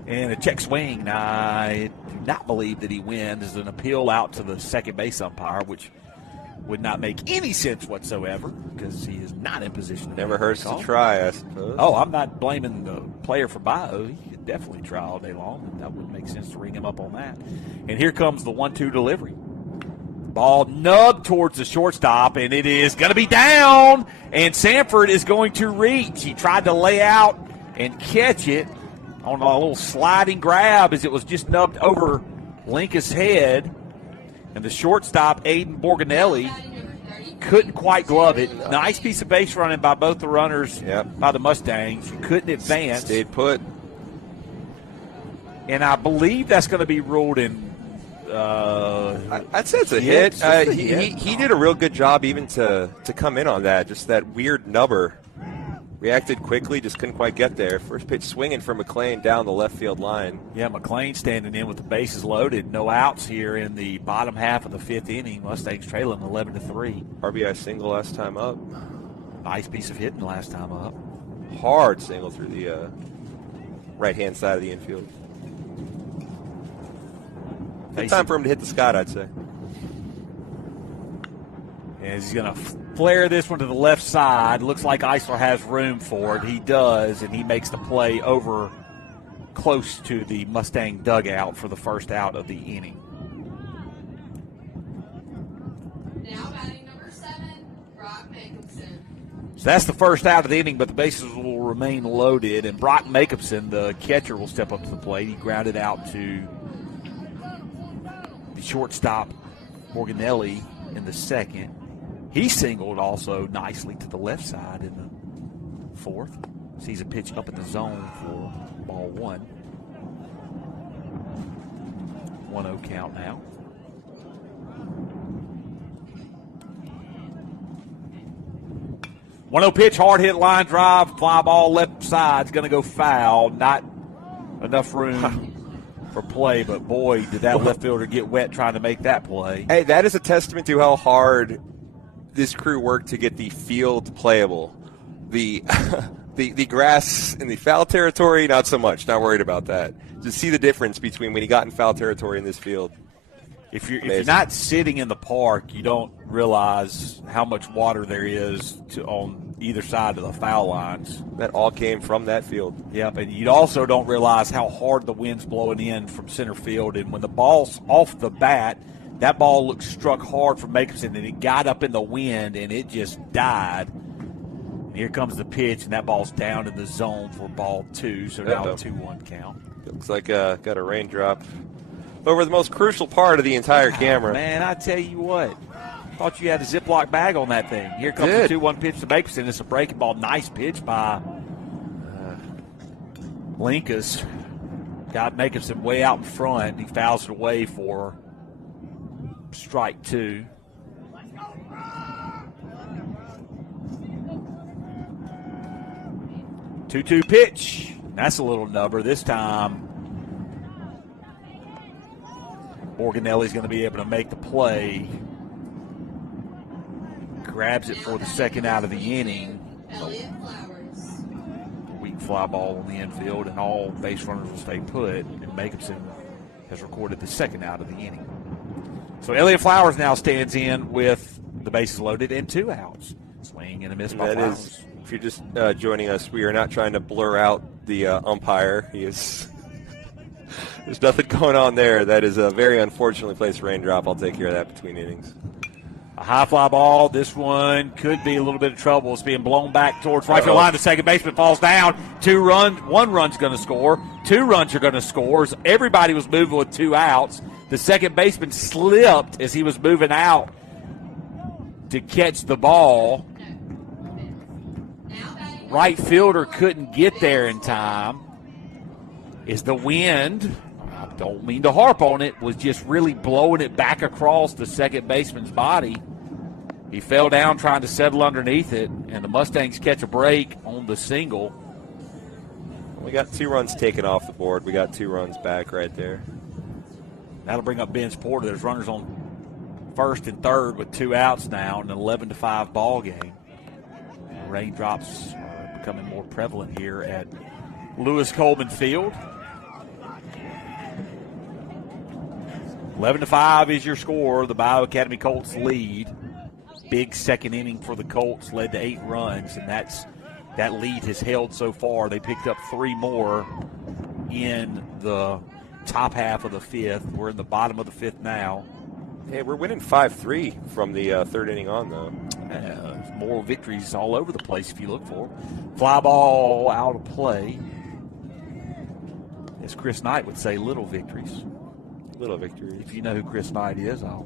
And a check swing. Now, I do not believe that he wins. There's an appeal out to the second base umpire, which would not make any sense whatsoever because he is not in position. Never hurts to try, I suppose. Oh, I'm not blaming the player for Bayou. He could definitely try all day long. That wouldn't make sense to ring him up on that. And here comes the 1-2 delivery. Ball nubbed towards the shortstop, and it is going to be down, and Sanford is going to reach. He tried to lay out and catch it on a little sliding grab as it was just nubbed over Linkus' head, and the shortstop, Aiden Borganelli, couldn't quite glove it. Nice piece of base running by both the runners by the Mustangs. You couldn't advance. Stayed put. And I believe that's going to be ruled in. I'd say it's a hit. He did a real good job even to come in on that. Just that weird nubber. Reacted quickly, just couldn't quite get there. First pitch swinging for McLean down the left field line. Yeah, McLean standing in with the bases loaded. No outs here in the bottom half of the 5th inning. Mustangs trailing 11-3. RBI single last time up. Nice piece of hitting last time up. Hard single through the right-hand side of the infield. Good time for him to hit the Scott, I'd say. And he's going to flare this one to the left side. Looks like Eisler has room for it. He does, and he makes the play over close to the Mustang dugout for the first out of the inning. Now batting number 7, Brock Jacobson. So that's the first out of the inning, but the bases will remain loaded, and Brock Jacobson, the catcher, will step up to the plate. He grounded out to the shortstop, Morganelli, in the second. He singled also nicely to the left side in the fourth. Sees a pitch up in the zone for ball one. 1-0 count now. One-0 pitch, hard hit line drive, fly ball left side's going to go foul. Not enough room for play, but boy, did that left fielder get wet trying to make that play. Hey, that is a testament to how hard this crew worked to get the field playable. The the grass in the foul territory, not so much. Not worried about that. Just see the difference between when he got in foul territory in this field. If you're not sitting in the park, you don't realize how much water there is on either side of the foul lines. That all came from that field. Yep, and you also don't realize how hard the wind's blowing in from center field. And when the ball's off the bat, that ball looked struck hard from Makerson, and it got up in the wind, and it just died. And here comes the pitch, and that ball's down in the zone for ball two, so now a 2-1 count. Looks like got a raindrop over the most crucial part of the entire camera. Man, I tell you what. Thought you had a Ziploc bag on that thing. Here comes the 2-1 pitch to Makerson. It's a breaking ball. Nice pitch by Linkus. Got Makerson way out in front. He fouls it away for strike two. Two-two pitch. That's a little nubber. This time, Borganelli's going to be able to make the play. Grabs it for the second out of the inning. Elliott Flowers. Weak fly ball on the infield, and all base runners will stay put. And Makerson has recorded the second out of the inning. So Elliott Flowers now stands in with the bases loaded and 2 outs. Swing and a miss by Flowers. If you're just joining us, we are not trying to blur out the umpire. He is. There's nothing going on there. That is a very unfortunately placed raindrop. I'll take care of that between innings. A high fly ball. This one could be a little bit of trouble. It's being blown back towards right field line. The second baseman falls down. 2 runs. 1 run's going to score. 2 runs are going to score. Everybody was moving with 2 outs. The second baseman slipped as he was moving out to catch the ball. Right fielder couldn't get there in time. Is the wind, I don't mean to harp on it, was just really blowing it back across the second baseman's body. He fell down trying to settle underneath it, and the Mustangs catch a break on the single. We got 2 runs taken off the board. We got 2 runs back right there. That'll bring up Ben's Porter. There's runners on first and third with 2 outs now in an 11-5 ball game. Raindrops are becoming more prevalent here at Lewis Coleman Field. 11-5 is your score. The Bayou Academy Colts lead. Big second inning for the Colts, led to 8 runs, and that lead has held so far. They picked up 3 more in the top half of the 5th. We're in the bottom of the 5th now. Hey, we're winning 5-3 from the third inning on, though. Moral victories all over the place if you look for them. Fly ball out of play. As Chris Knight would say, little victories. Little victories. If you know who Chris Knight is, I'll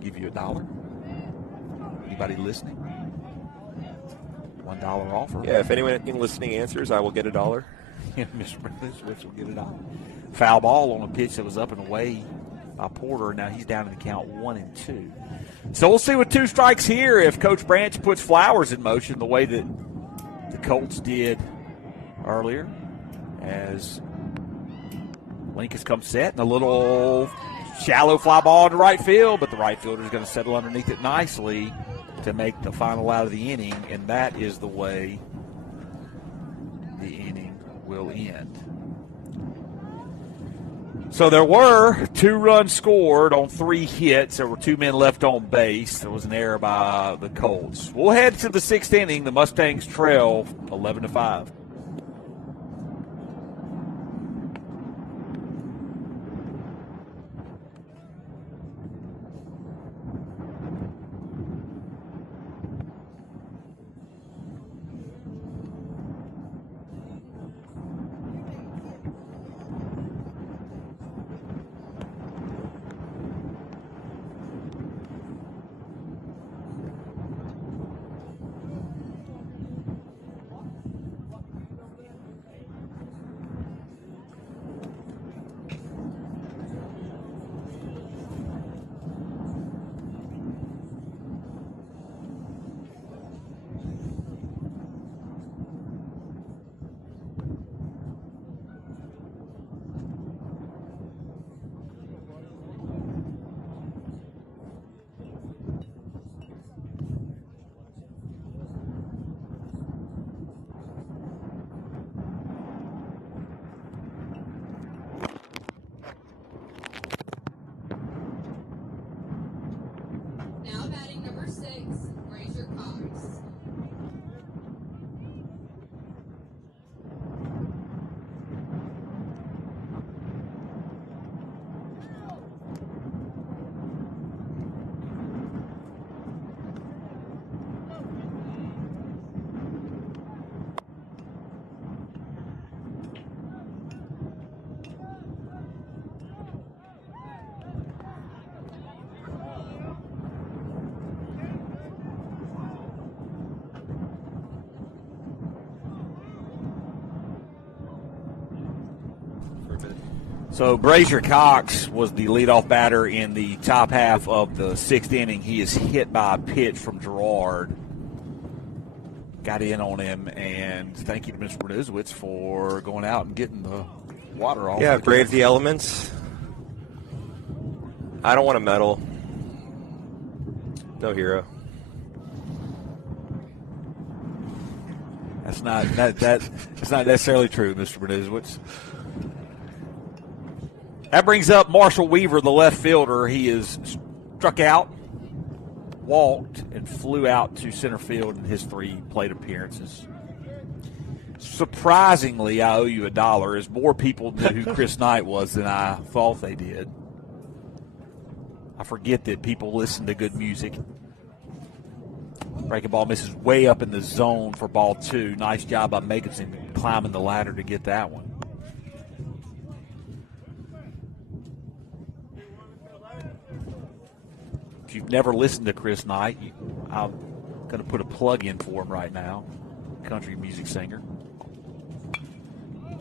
give you $1. Anybody listening? $1 offer. Yeah, if anyone listening answers, I will get $1. Mr. Smith will get $1. Foul ball on a pitch that was up and away by Porter. Now he's down in the count 1-2. So we'll see with 2 strikes here if Coach Branch puts Flowers in motion the way that the Colts did earlier, as Lincoln's come set and a little shallow fly ball to right field, but the right fielder is going to settle underneath it nicely to make the final out of the inning, and that is the way the inning will end. So there were 2 runs scored on 3 hits. There were 2 men left on base. There was an error by the Colts. We'll head to the 6th inning. The Mustangs trail 11-5. for a bit. So Brazier Cox was the leadoff batter in the top half of the 6th inning. He is hit by a pitch from Gerard. Got in on him, and thank you to Mr. Bernizowitz for going out and getting the water off. Yeah, brave the elements. I don't want to medal. No hero. That's not necessarily true, Mr. Bernizowitz. That brings up Marshall Weaver, the left fielder. He is struck out, walked, and flew out to center field in his 3 plate appearances. Surprisingly, I owe you $1, as more people knew who Chris Knight was than I thought they did. I forget that people listen to good music. Breaking ball misses way up in the zone for ball 2. Nice job by Makinson climbing the ladder to get that one. If you've never listened to Chris Knight, I'm going to put a plug in for him right now. Country music singer.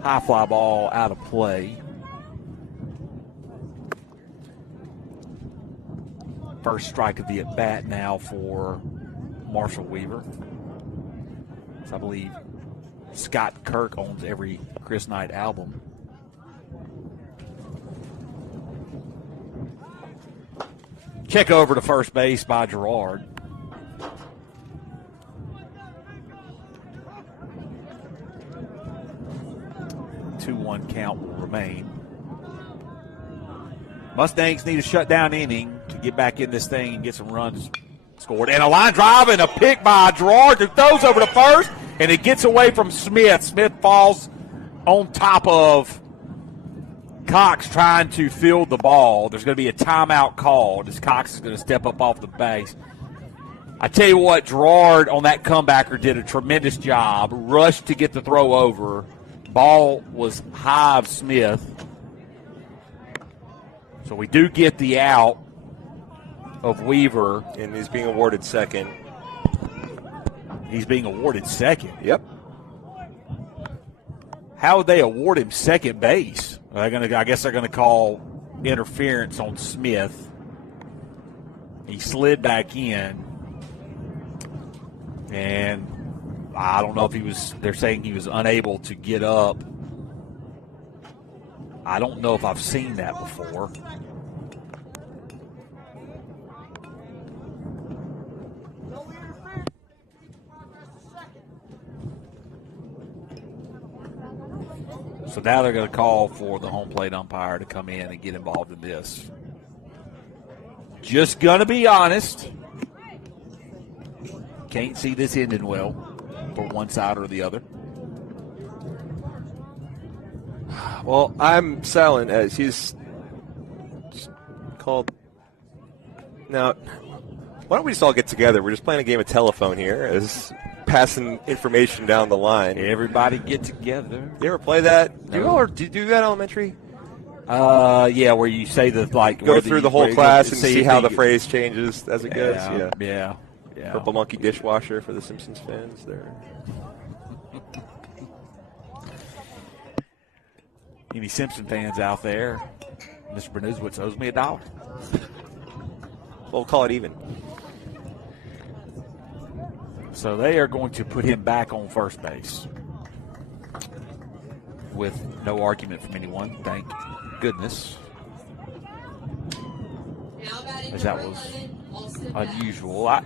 High fly ball out of play. First strike of the at-bat now for Marshall Weaver. So I believe Scott Kirk owns every Chris Knight album. Check over to first base by Gerard. Two-one count will remain. Mustangs need a shutdown inning to get back in this thing and get some runs scored. And a line drive and a pick by Gerard who throws over to first, and it gets away from Smith. Smith falls on top of Cox trying to field the ball. There's going to be a timeout called as Cox is going to step up off the base. I tell you what, Gerard on that comebacker did a tremendous job. Rushed to get the throw over. Ball was high of Smith. So we do get the out of Weaver. And he's being awarded second. He's being awarded second. Yep. How would they award him second base? I guess they're going to call interference on Smith. He slid back in. And I don't know if they're saying he was unable to get up. I don't know if I've seen that before. So now they're going to call for the home plate umpire to come in and get involved in this. Just going to be honest. Can't see this ending well for one side or the other. Well, I'm silent as he's called. Now, why don't we just all get together? We're just playing a game of telephone here, as passing information down the line. Everybody get together. You ever play that? No. Do you do that elementary? Yeah, where you say the go through the whole class and see how the phrase changes as it goes. Yeah. Purple monkey dishwasher for the Simpsons fans there. Any Simpson fans out there? Mr. Bernizowitz owes me $1. Well, we'll call it even. So they are going to put him back on first base with no argument from anyone, thank goodness, as that was unusual.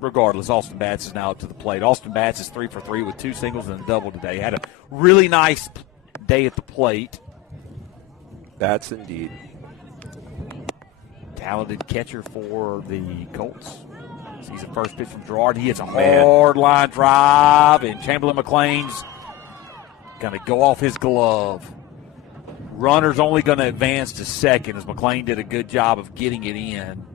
Regardless, Austin Batts is now up to the plate. Austin Batts is 3 for 3 with 2 singles and a double today. Had a really nice day at the plate. Batts indeed. Talented catcher for the Colts. Sees the first pitch from Gerard. He hits a hard line drive, and Chamberlain McLean's going to go off his glove. Runner's only going to advance to second, as McLean did a good job of getting it in.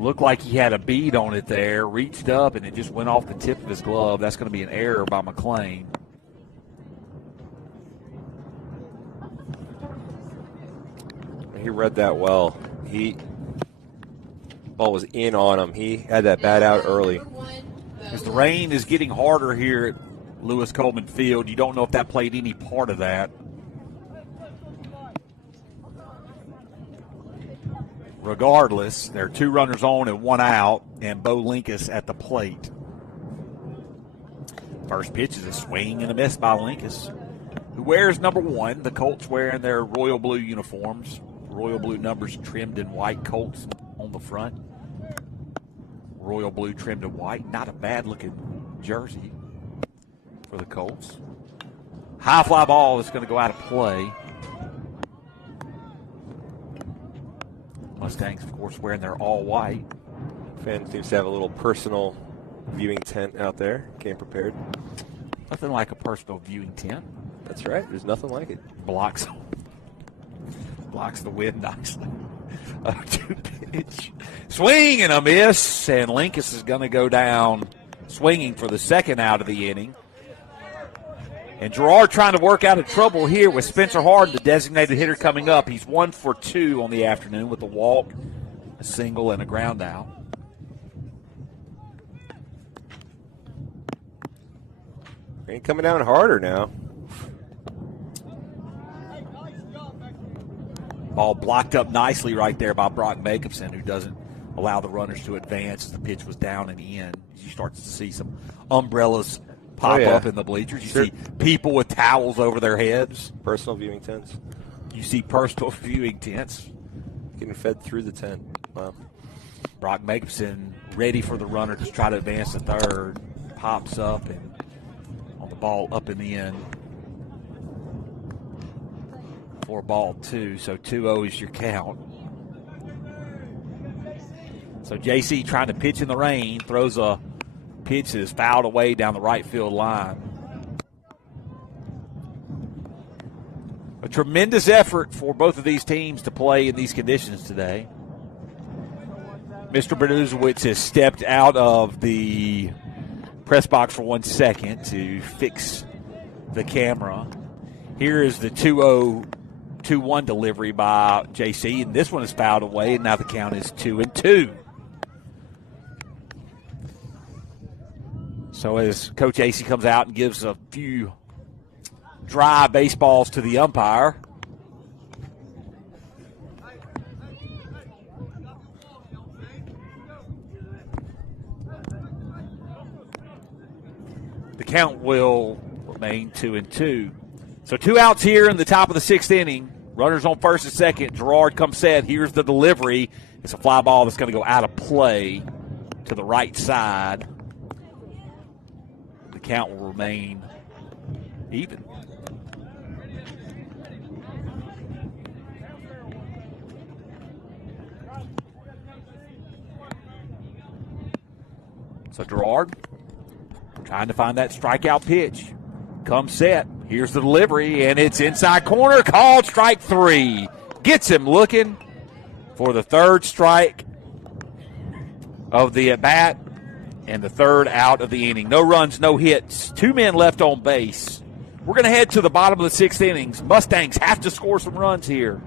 Looked like he had a bead on it there, reached up, and it just went off the tip of his glove. That's going to be an error by McLean. He read that well. Ball was in on him. He had that bat out early. As the rain is getting harder here Lewis Coleman Field. You don't know if that played any part of that. Regardless, there are 2 runners on and 1 out, and Bo Linkus at the plate. First pitch is a swing and a miss by Linkus, who wears number 1. The Colts wearing their royal blue uniforms. Royal blue numbers trimmed in white. Colts on the front. Royal blue trimmed in white. Not a bad-looking jersey for the Colts. High fly ball that's going to go out of play. Mustangs, of course, wearing their all-white. Fans seems to have a little personal viewing tent out there. Came prepared. Nothing like a personal viewing tent. That's right. There's nothing like it. Blocks the wind nicely. 2-pitch. Swing and a miss, and Linkus is going to go down swinging for the second out of the inning. And Girard trying to work out of trouble here with Spencer Harden, the designated hitter, coming up. He's 1 for 2 on the afternoon with a walk, a single, and a ground out. Ain't coming down harder now. Ball blocked up nicely right there by Brock Jacobson, who doesn't allow the runners to advance as the pitch was down and in. You start to see some umbrellas pop up in the bleachers. You see people with towels over their heads. Personal viewing tents. You see personal viewing tents. Getting fed through the tent. Wow. Brock Jacobson ready for the runner to try to advance to third. Pops up and on the ball up and in. For ball 2, so 2-0 is your count. So JC trying to pitch in the rain, throws a pitch that is fouled away down the right field line. A tremendous effort for both of these teams to play in these conditions today. Mr. Bernuzowitz has stepped out of the press box for 1 second to fix the camera. Here is the 2-1 delivery by JC, and this one is fouled away, and now the count is 2-2. So as Coach AC comes out and gives a few dry baseballs to the umpire, the count will remain 2-2. So 2 outs here in the top of the 6th inning. Runners on first and second. Girard comes set. Here's the delivery. It's a fly ball that's going to go out of play to the right side. The count will remain even. So Girard trying to find that strikeout pitch. Comes set. Here's the delivery, and it's inside corner. Called strike 3. Gets him looking for the 3rd strike of the at-bat and the 3rd out of the inning. No runs, no hits. 2 men left on base. We're going to head to the bottom of the 6th innings. Mustangs have to score some runs here.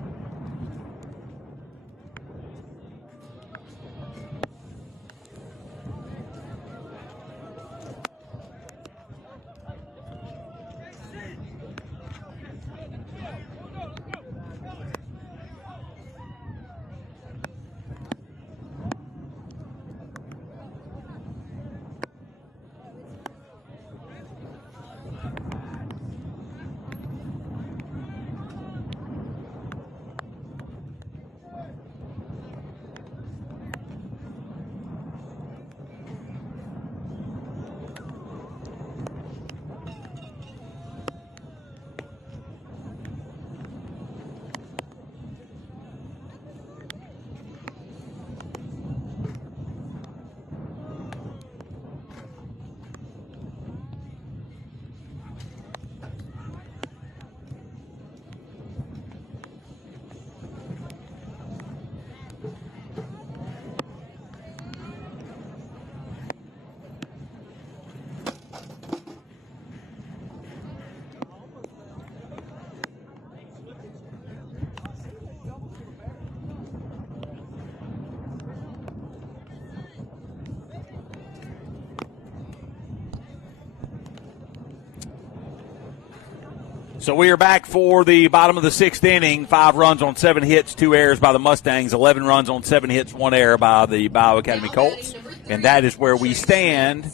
So we are back for the bottom of the sixth inning. 5 runs on 7 hits, 2 errors by the Mustangs. 11 runs on 7 hits, 1 error by the Bayou Academy Colts. And that is where we stand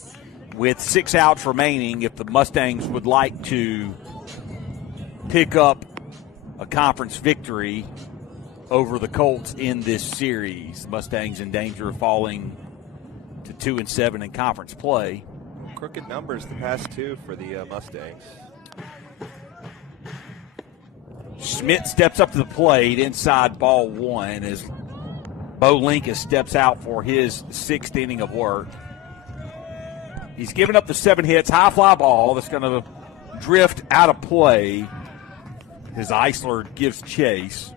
with 6 outs remaining. If the Mustangs would like to pick up a conference victory over the Colts in this series, the Mustangs in danger of falling to 2-7 in conference play. Crooked numbers the past 2 for the Mustangs. Schmidt steps up to the plate inside ball 1 as Bo Linkus steps out for his 6th inning of work. He's given up the 7 hits, high fly ball that's going to drift out of play as Eisler gives chase.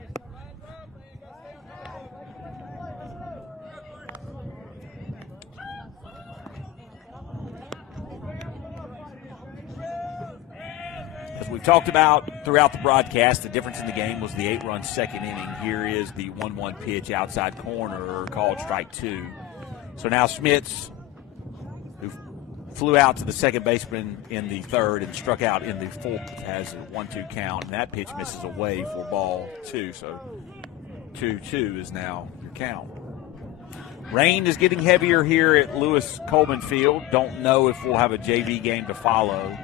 As we've talked about throughout the broadcast, the difference in the game was the 8-run second inning. Here is the 1-1 pitch outside corner called strike 2. So now Schmitz, who flew out to the second baseman in the 3rd and struck out in the 4th, has a 1-2 count, and that pitch misses away for ball 2. So 2-2 is now your count. Rain is getting heavier here at Lewis Coleman Field. Don't know if we'll have a JV game to follow.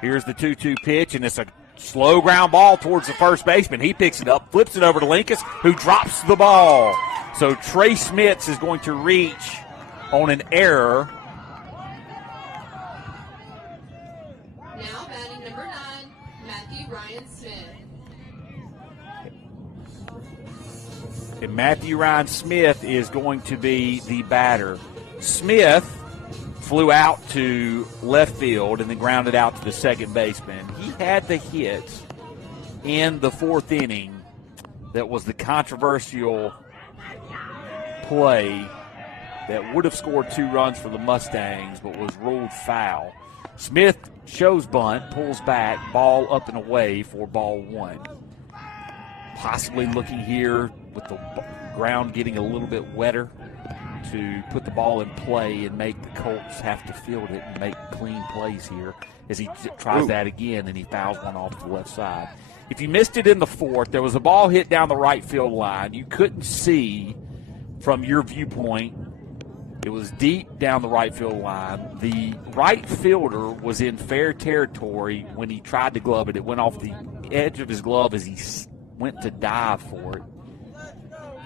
Here's the 2-2 pitch, and it's a slow ground ball towards the first baseman. He picks it up, flips it over to Linkus, who drops the ball. So Trey Schmitz is going to reach on an error. Now batting number 9, Matthew Ryan Smith. And Matthew Ryan Smith is going to be the batter. Smith flew out to left field and then grounded out to the second baseman. He had the hit in the 4th inning that was the controversial play that would have scored 2 runs for the Mustangs but was ruled foul. Smith shows bunt, pulls back, ball up and away for ball 1. Possibly looking here with the ground getting a little bit wetter to put the ball in play and make the Colts have to field it and make clean plays here as he tries that again, and he fouls one off to the left side. If you missed it in the 4th, there was a ball hit down the right field line. You couldn't see from your viewpoint. It was deep down the right field line. The right fielder was in fair territory when he tried to glove it. It went off the edge of his glove as he went to dive for it.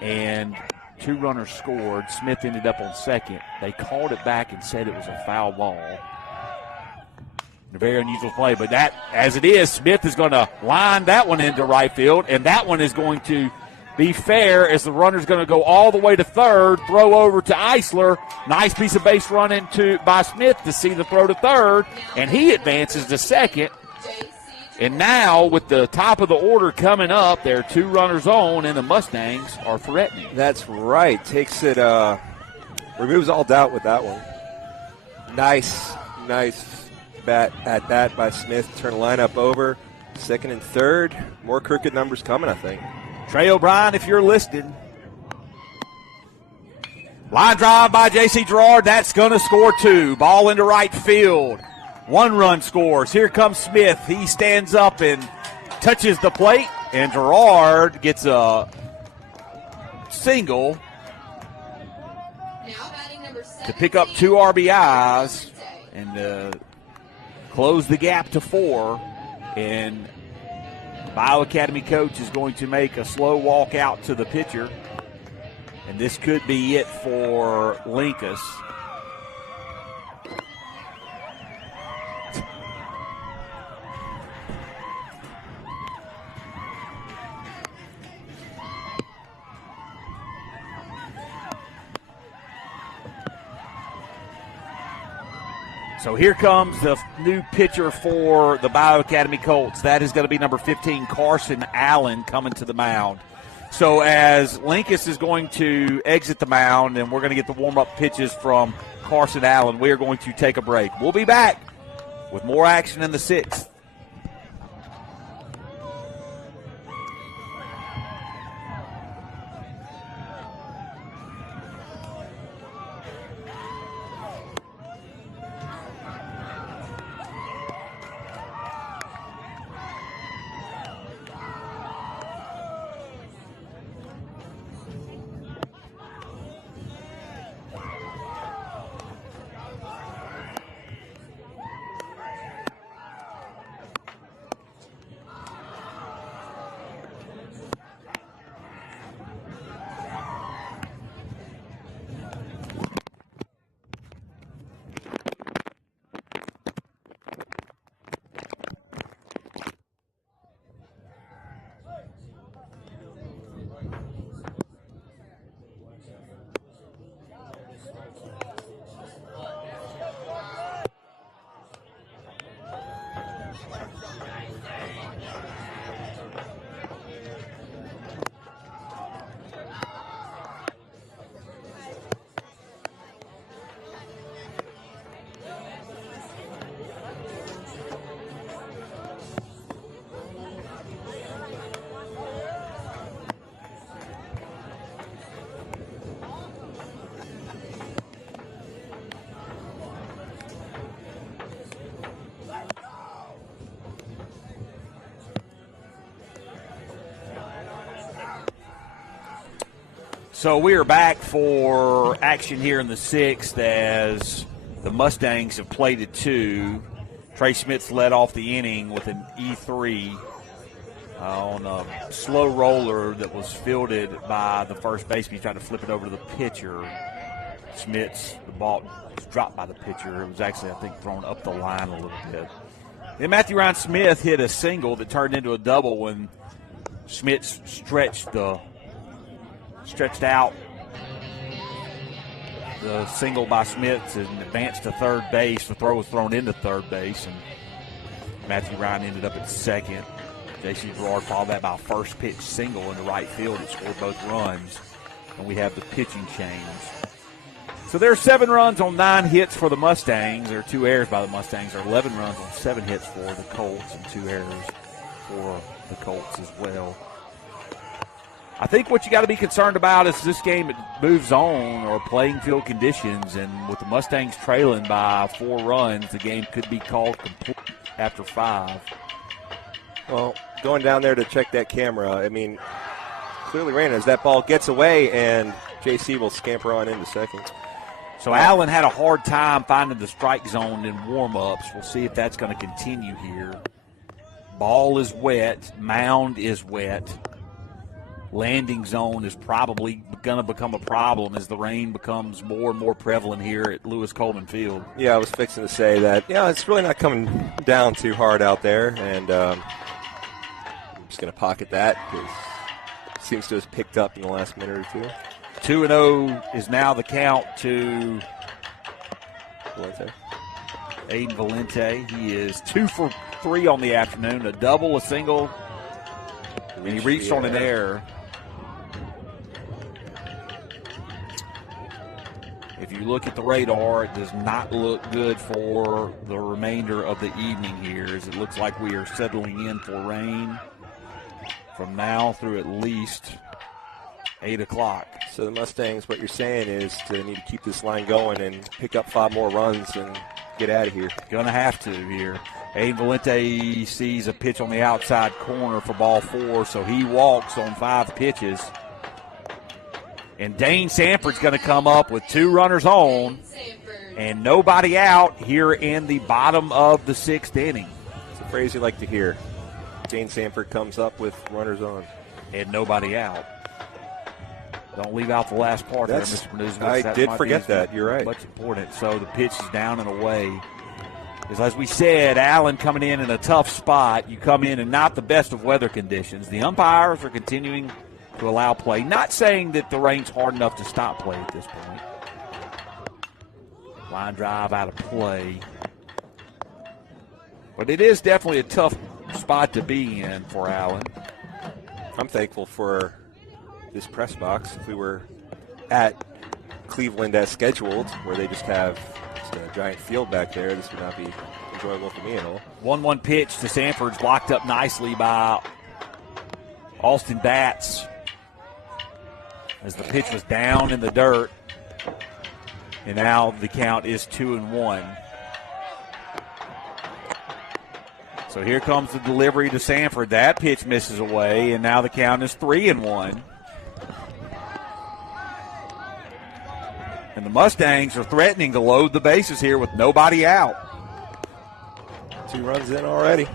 And 2 runners scored. Smith ended up on second. They called it back and said it was a foul ball. A very unusual play, but that, as it is, Smith is going to line that one into right field, and that one is going to be fair as the runner's going to go all the way to 3rd, throw over to Eisler. Nice piece of base run by Smith to see the throw to 3rd, and he advances to 2nd. And now, with the top of the order coming up, there are 2 runners on, and the Mustangs are threatening. That's right. Takes it, removes all doubt with that one. Nice bat by Smith. Turn the lineup over. 2nd and 3rd. More crooked numbers coming, I think. Trey O'Brien, if you're listed. Line drive by J.C. Gerard. That's going to score 2. Ball into right field. 1 run scores. Here comes Smith. He stands up and touches the plate, and Gerard gets a single to pick up 2 RBIs and close the gap to 4. And Bayou Academy coach is going to make a slow walk out to the pitcher, and this could be it for Linkus. So here comes the new pitcher for the Bayou Academy Colts. That is going to be number 15, Carson Allen, coming to the mound. So as Linkus is going to exit the mound, and we're going to get the warm-up pitches from Carson Allen, we are going to take a break. We'll be back with more action in the 6th. So we are back for action here in the sixth as the Mustangs have played at 2. Trey Smith's led off the inning with an E3 on a slow roller that was fielded by the first baseman. He tried to flip it over to the pitcher. The ball was dropped by the pitcher. It was actually, I think, thrown up the line a little bit. Then Matthew Ryan Smith hit a single that turned into a double when Smith stretched out the single by Smith and advanced to third base. The throw was thrown into third base, and Matthew Ryan ended up at second. J.C. Gerard followed that by a first pitch single into right field and scored both runs. And we have the pitching change. So there are 7 runs on 9 hits for the Mustangs. There are 2 errors by the Mustangs. There are 11 runs on 7 hits for the Colts and 2 errors for the Colts as well. I think what you got to be concerned about is this game moves on or playing field conditions, and with the Mustangs trailing by 4 runs, the game could be called complete after 5. Well, going down there to check that camera, I mean, clearly raining as that ball gets away, and JC will scamper on into second. So Allen had a hard time finding the strike zone in warm-ups. We'll see if that's going to continue here. Ball is wet. Mound is wet. Landing zone is probably going to become a problem as the rain becomes more and more prevalent here at Lewis Coleman Field. Yeah, I was fixing to say that. Yeah, it's really not coming down too hard out there, and I'm just going to pocket that because it seems to have picked up in the last minute or 2. 2-0 is now the count to Valente. Aiden Valente. He is 2 for 3 on the afternoon, a double, a single, and he reached on an error. If you look at the radar, it does not look good for the remainder of the evening here, as it looks like we are settling in for rain from now through at least 8 o'clock. So the Mustangs, what you're saying is to need to keep this line going and pick up 5 more runs and get out of here. Going to have to here. Aiden Valente sees a pitch on the outside corner for ball 4, so he walks on 5 pitches. And Dane Sanford's going to come up with 2 runners on and nobody out here in the bottom of the 6th inning. It's a phrase you like to hear. Dane Sanford comes up with runners on. And nobody out. Don't leave out the last part there, Mr. Bernuzowicz. I did forget that. You're right. Much important. So the pitch is down and away. As we said, Allen coming in a tough spot. You come in not the best of weather conditions. The umpires are continuing to allow play. Not saying that the rain's hard enough to stop play at this point. Line drive out of play. But it is definitely a tough spot to be in for Allen. I'm thankful for this press box. If we were at Cleveland as scheduled, where they just have a giant field back there, this would not be enjoyable for me at all. 1-1 pitch to Sanford's blocked up nicely by Austin Batts as the pitch was down in the dirt. And now the count is 2-1. So here comes the delivery to Sanford. That pitch misses away, and now the count is 3-1. And the Mustangs are threatening to load the bases here with nobody out. 2 runs in already.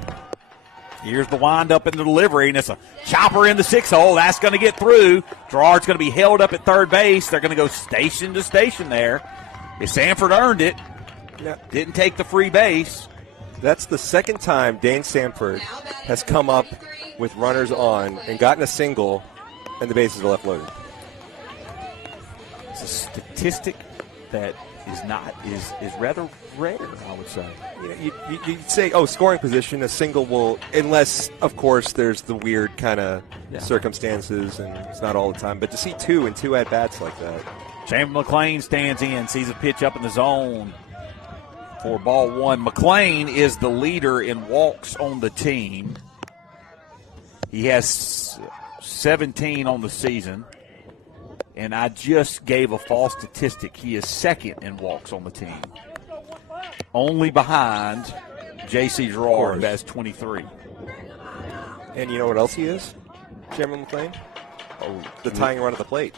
Here's the windup in the delivery, and it's a chopper in the 6 hole. That's going to get through. Gerard's going to be held up at third base. They're going to go station to station there. If Sanford earned it, didn't take the free base. That's the second time Dane Sanford has come up with runners on and gotten a single, and the bases are left loaded. It's a statistic that is rather rare, I would say. You'd say, scoring position, a single will, unless, of course, there's the weird kind of circumstances, and it's not all the time. But to see two at-bats like that. Chamberlain McLean stands in, sees a pitch up in the zone for ball one. McLean is the leader in walks on the team. He has 17 on the season. And I just gave a false statistic. He is second in walks on the team. Only behind J.C. Gerard, who has 23. And you know what else he is, Chamberlain McLean? The tying run at the plate.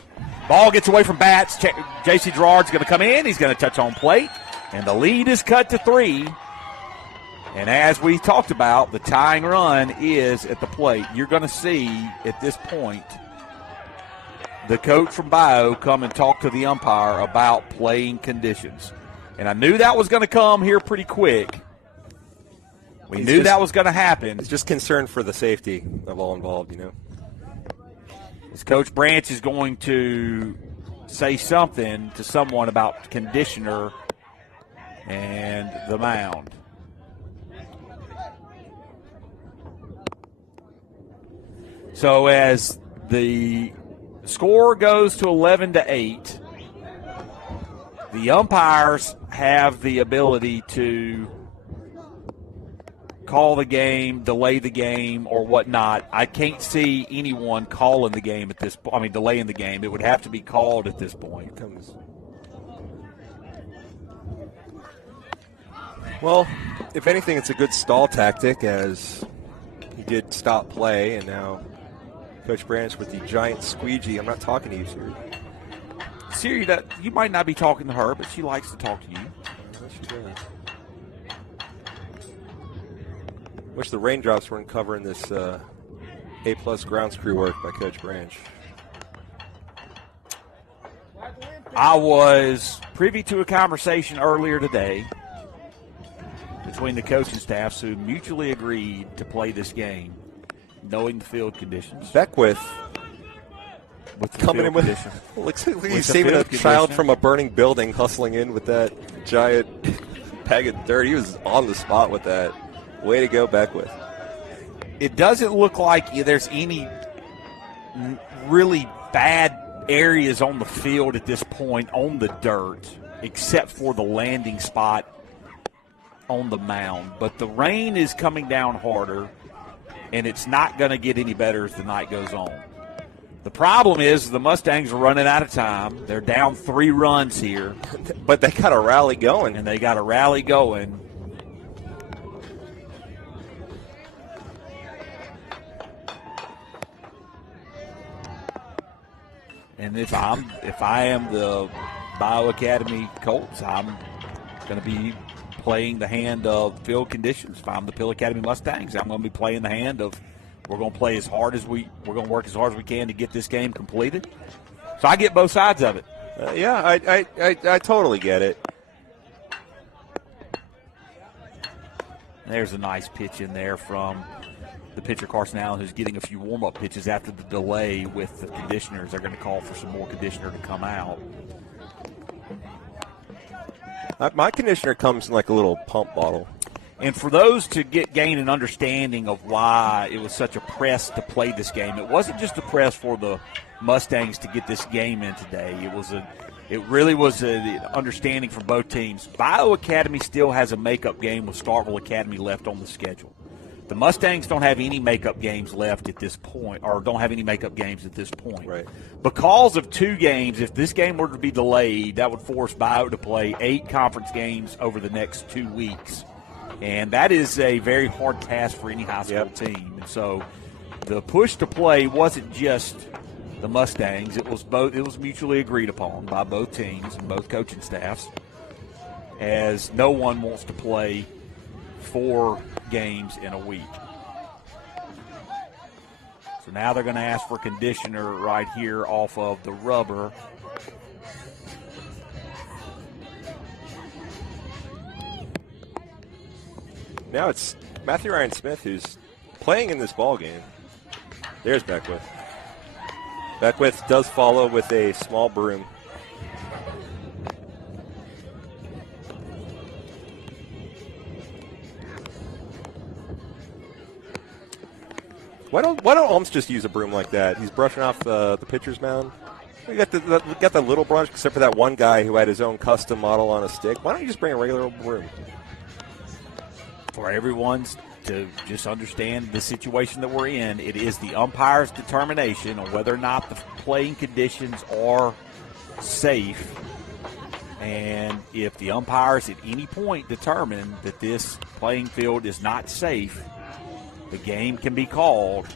Ball gets away from bats. J.C. Gerard's going to come in. He's going to touch home plate. And the lead is cut to 3. And as we talked about, the tying run is at the plate. You're going to see at this point the coach from Bayou come and talk to the umpire about playing conditions. And I knew that was going to come here pretty quick. We knew that was going to happen. It's just concern for the safety of all involved, you know. As Coach Branch is going to say something to someone about conditioner and the mound. So as the score goes to 11-8. The umpires have the ability to call the game, delay the game, or whatnot. I can't see anyone calling the game at this point. I mean, delaying the game. It would have to be called at this point. Well, if anything, it's a good stall tactic, as he did stop play, and now Coach Branch with the giant squeegee. I'm not talking to you, Siri. Siri, you might not be talking to her, but she likes to talk to you. Yes, she does. Wish the raindrops weren't covering this A-plus ground screw work by Coach Branch. I was privy to a conversation earlier today between the coaching staffs who mutually agreed to play this game, knowing the field conditions. Beckwith coming in with conditions. looks like he's saving a child from a burning building, hustling in with that giant bag of dirt. He was on the spot with that. Way to go, Beckwith. It doesn't look like there's any really bad areas on the field at this point on the dirt, except for the landing spot on the mound. But the rain is coming down harder, and it's not going to get any better as the night goes on. The problem is the Mustangs are running out of time. They're down 3 runs here. But they got a rally going. And they got a rally going. And if I am the Bayou Academy Colts, I'm going to be playing the hand of field conditions. If I'm the Pill Academy Mustangs, I'm going to be playing the hand of we're going to play as hard as we're going to work as hard as we can to get this game completed. So I get both sides of it. I totally get it. There's a nice pitch in there from the pitcher, Carson Allen, who's getting a few warm-up pitches after the delay with the conditioners. They're going to call for some more conditioner to come out. My conditioner comes in like a little pump bottle. And for those to gain an understanding of why it was such a press to play this game, it wasn't just a press for the Mustangs to get this game in today. It really was an understanding from both teams. Bayou Academy still has a makeup game with Starkville Academy left on the schedule. The Mustangs don't have any makeup games left at this point, or don't have any makeup games at this point. Right. Because of 2 games, if this game were to be delayed, that would force Bayou to play 8 conference games over the next 2 weeks. And that is a very hard task for any high school team. And so the push to play wasn't just the Mustangs. It was mutually agreed upon by both teams and both coaching staffs, as no one wants to play 4 games in a week. So now they're going to ask for conditioner right here off of the rubber. Now it's Matthew Ryan Smith who's playing in this ball game. There's Beckwith. Beckwith does follow with a small broom. Why don't Holmes just use a broom like that? He's brushing off the pitcher's mound. We got the little brush, except for that one guy who had his own custom model on a stick. Why don't you just bring a regular broom? For everyone's to just understand the situation that we're in, it is the umpire's determination on whether or not the playing conditions are safe. And if the umpires at any point determine that this playing field is not safe, the game can be called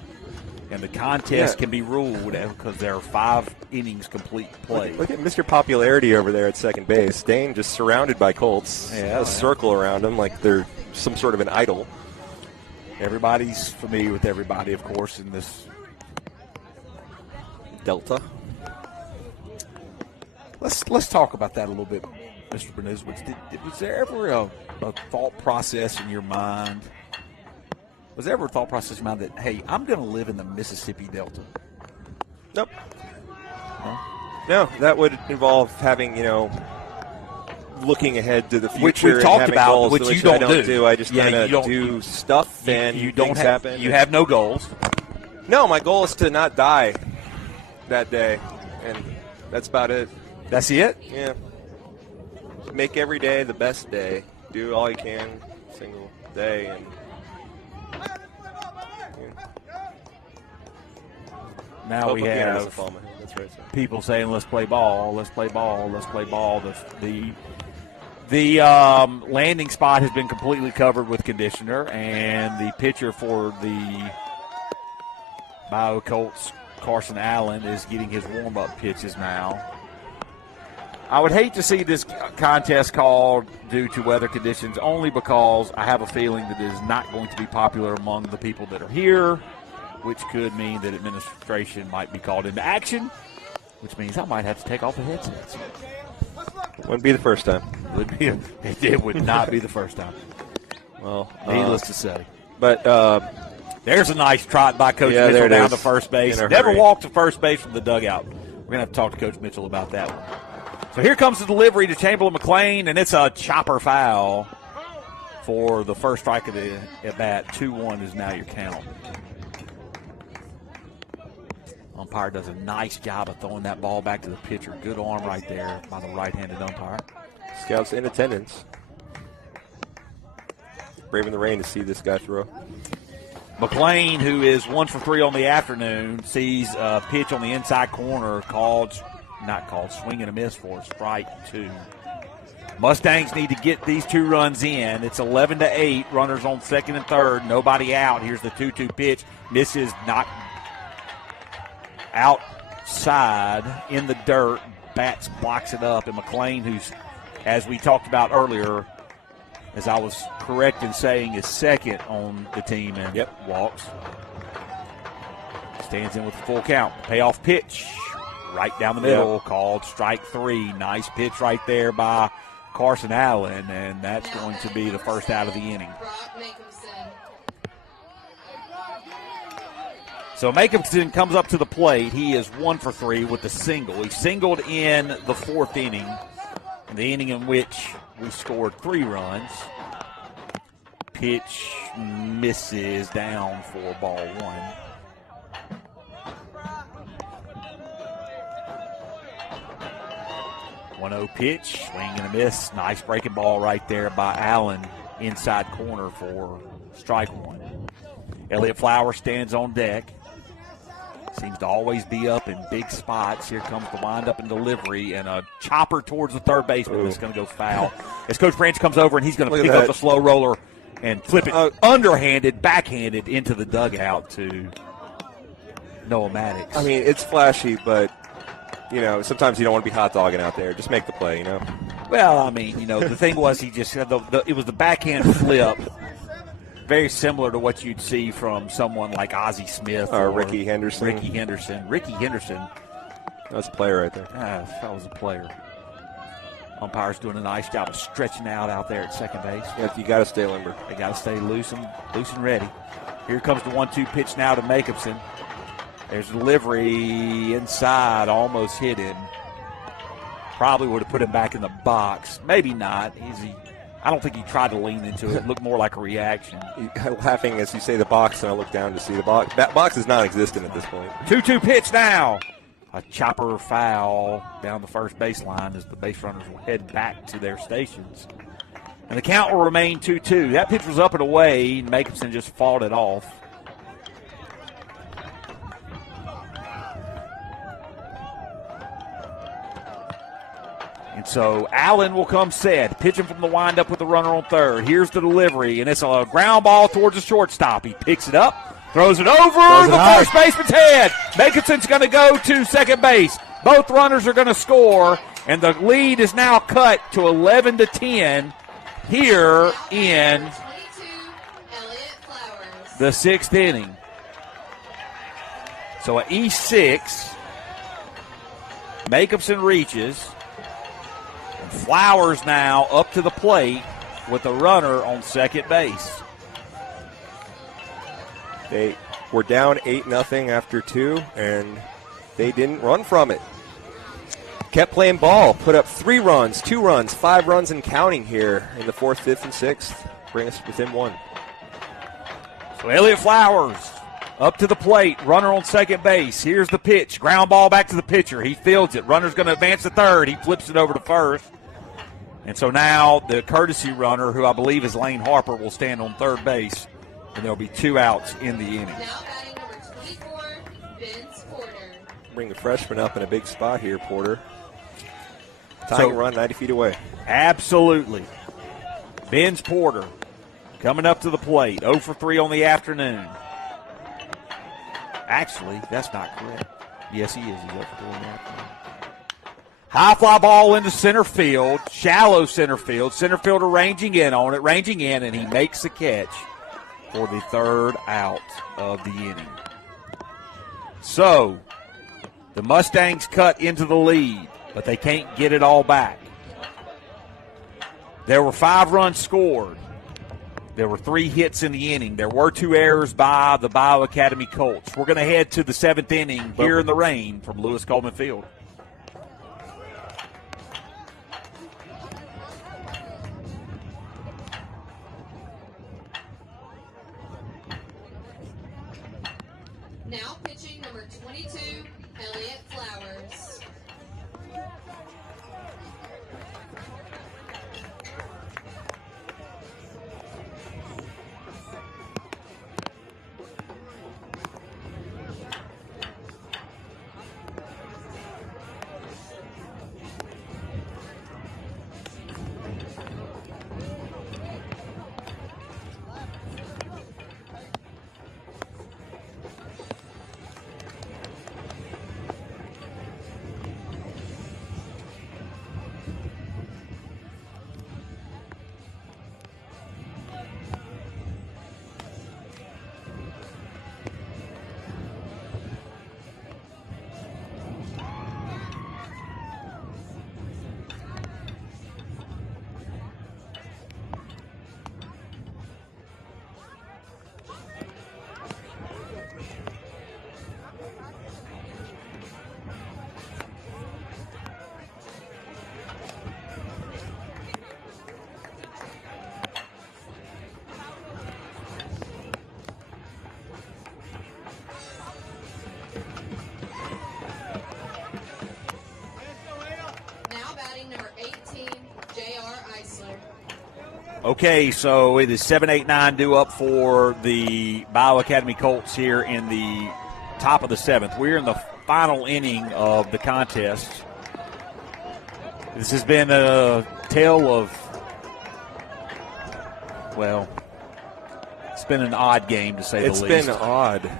and the contest can be ruled because there are 5 innings complete played. Look at Mr. Popularity over there at second base. Dane just surrounded by Colts. A circle around him like they're some sort of an idol. Everybody's familiar with everybody, of course, in this Delta. Let's talk about that a little bit, Mr. Bernizowitz. Was there ever a thought process in your mind? Was there ever a thought process in your mind that, hey, I'm going to live in the Mississippi Delta? Nope. No, that would involve having, looking ahead to the future. Which we've talked about, goals, which you I don't do. I just kind of do stuff and you don't things have, happen. You have no goals. No, my goal is to not die that day, and that's about it. That's it? Yeah. Make every day the best day. Do all you can, single day, and now we have that's right, sir. people saying, let's play ball, let's play ball, let's play ball. The landing spot has been completely covered with conditioner, and the pitcher for the Bayou Colts, Carson Allen, is getting his warm-up pitches now. I would hate to see this contest called due to weather conditions, only because I have a feeling that it is not going to be popular among the people that are here, which could mean that administration might be called into action, which means I might have to take off the headsets. Wouldn't be the first time. It would not be the first time. Well, needless to say. But there's a nice trot by Coach Mitchell down to first base. Never walked to first base from the dugout. We're going to have to talk to Coach Mitchell about that one. So here comes the delivery to Chamberlain McLean, and it's a chopper foul for the first strike of the at-bat. 2-1 is now your count. Umpire does a nice job of throwing that ball back to the pitcher. Good arm right there by the right-handed umpire. Scouts in attendance. Braving the rain to see this guy throw. McLean, who is 1 for 3 on the afternoon, sees a pitch on the inside corner swing and a miss for strike 2. Mustangs need to get these 2 runs in. It's 11-8. Runners on second and third. Nobody out. Here's the 2-2 pitch. Misses, not outside in the dirt. Bats blocks it up. And McLean, who's, as we talked about earlier, as I was correct in saying, is second on the team and walks. Stands in with a full count. Payoff pitch. Right down the middle, called strike 3. Nice pitch right there by Carson Allen, and that's going to be the first out of the inning. So Makeupson comes up to the plate. He is 1 for 3 with the single. He singled in the 4th inning, the inning in which we scored 3 runs. Pitch misses down for ball 1. 1-0 pitch, swing and a miss. Nice breaking ball right there by Allen, inside corner for strike 1. Elliott Flowers stands on deck. Seems to always be up in big spots. Here comes the windup and delivery, and a chopper towards the third baseman that's going to go foul. As Coach Branch comes over, and he's going to pick up the slow roller and flip it underhanded, backhanded into the dugout to Noah Maddox. I mean, it's flashy, but sometimes you don't want to be hot dogging out there. Just make the play, Well, I mean, the thing was he just had it was the backhand flip, very similar to what you'd see from someone like Ozzie Smith or Ricky Henderson. Ricky Henderson. That's a player right there. That was a player. Umpire's doing a nice job of stretching out there at second base. Yeah, you got to stay limber. They got to stay loose and ready. Here comes the 1-2 pitch now to Makeupson. There's a delivery inside, almost hit him. Probably would have put him back in the box. Maybe not. I don't think he tried to lean into it. It looked more like a reaction. Laughing as you say the box, and I look down to see the box. That box is non-existent at this point. 2-2 pitch now. A chopper foul down the first baseline as the base runners will head back to their stations. And the count will remain 2-2. That pitch was up and away. Jacobson just fought it off. And so Allen will come set, pitching from the windup with the runner on third. Here's the delivery, and it's a ground ball towards the shortstop. He picks it up, throws it over the first baseman's head. Jacobson's going to go to second base. Both runners are going to score, and the lead is now cut to 11-10 here in the sixth inning. So at E6, Jacobson reaches. Flowers now up to the plate with the runner on second base. They were down 8-0 after 2, and they didn't run from it. Kept playing ball, put up 3 runs, 2 runs, 5 runs and counting here in the 4th, 5th, and 6th. Bring us within 1. So Elliott Flowers up to the plate, runner on second base. Here's the pitch, ground ball back to the pitcher. He fields it. Runner's going to advance to third. He flips it over to first. And so now the courtesy runner, who I believe is Lane Harper, will stand on third base, and there'll be 2 outs in the inning. Now batting number 24, Vince Porter. Bring the freshman up in a big spot here, Porter. Tying run 90 feet away. Absolutely. Vince Porter coming up to the plate, 0 for 3 on the afternoon. Actually, that's not correct. Yes, he is. He's 0 for 3 on the afternoon. High fly ball into center field, shallow center field. Center fielder ranging in on it, and he makes the catch for the 3rd out of the inning. So, the Mustangs cut into the lead, but they can't get it all back. There were 5 runs scored. There were 3 hits in the inning. There were 2 errors by the Bayou Academy Colts. We're going to head to the 7th inning here in the rain from Lewis Coleman Field. Now pitching number 22, Elliott Flowers. Okay, so it is 7, 8, 9 due up for the Bayou Academy Colts here in the top of the 7th. We're in the final inning of the contest. This has been a tale of, well, it's been an odd game to say the least. It's been odd.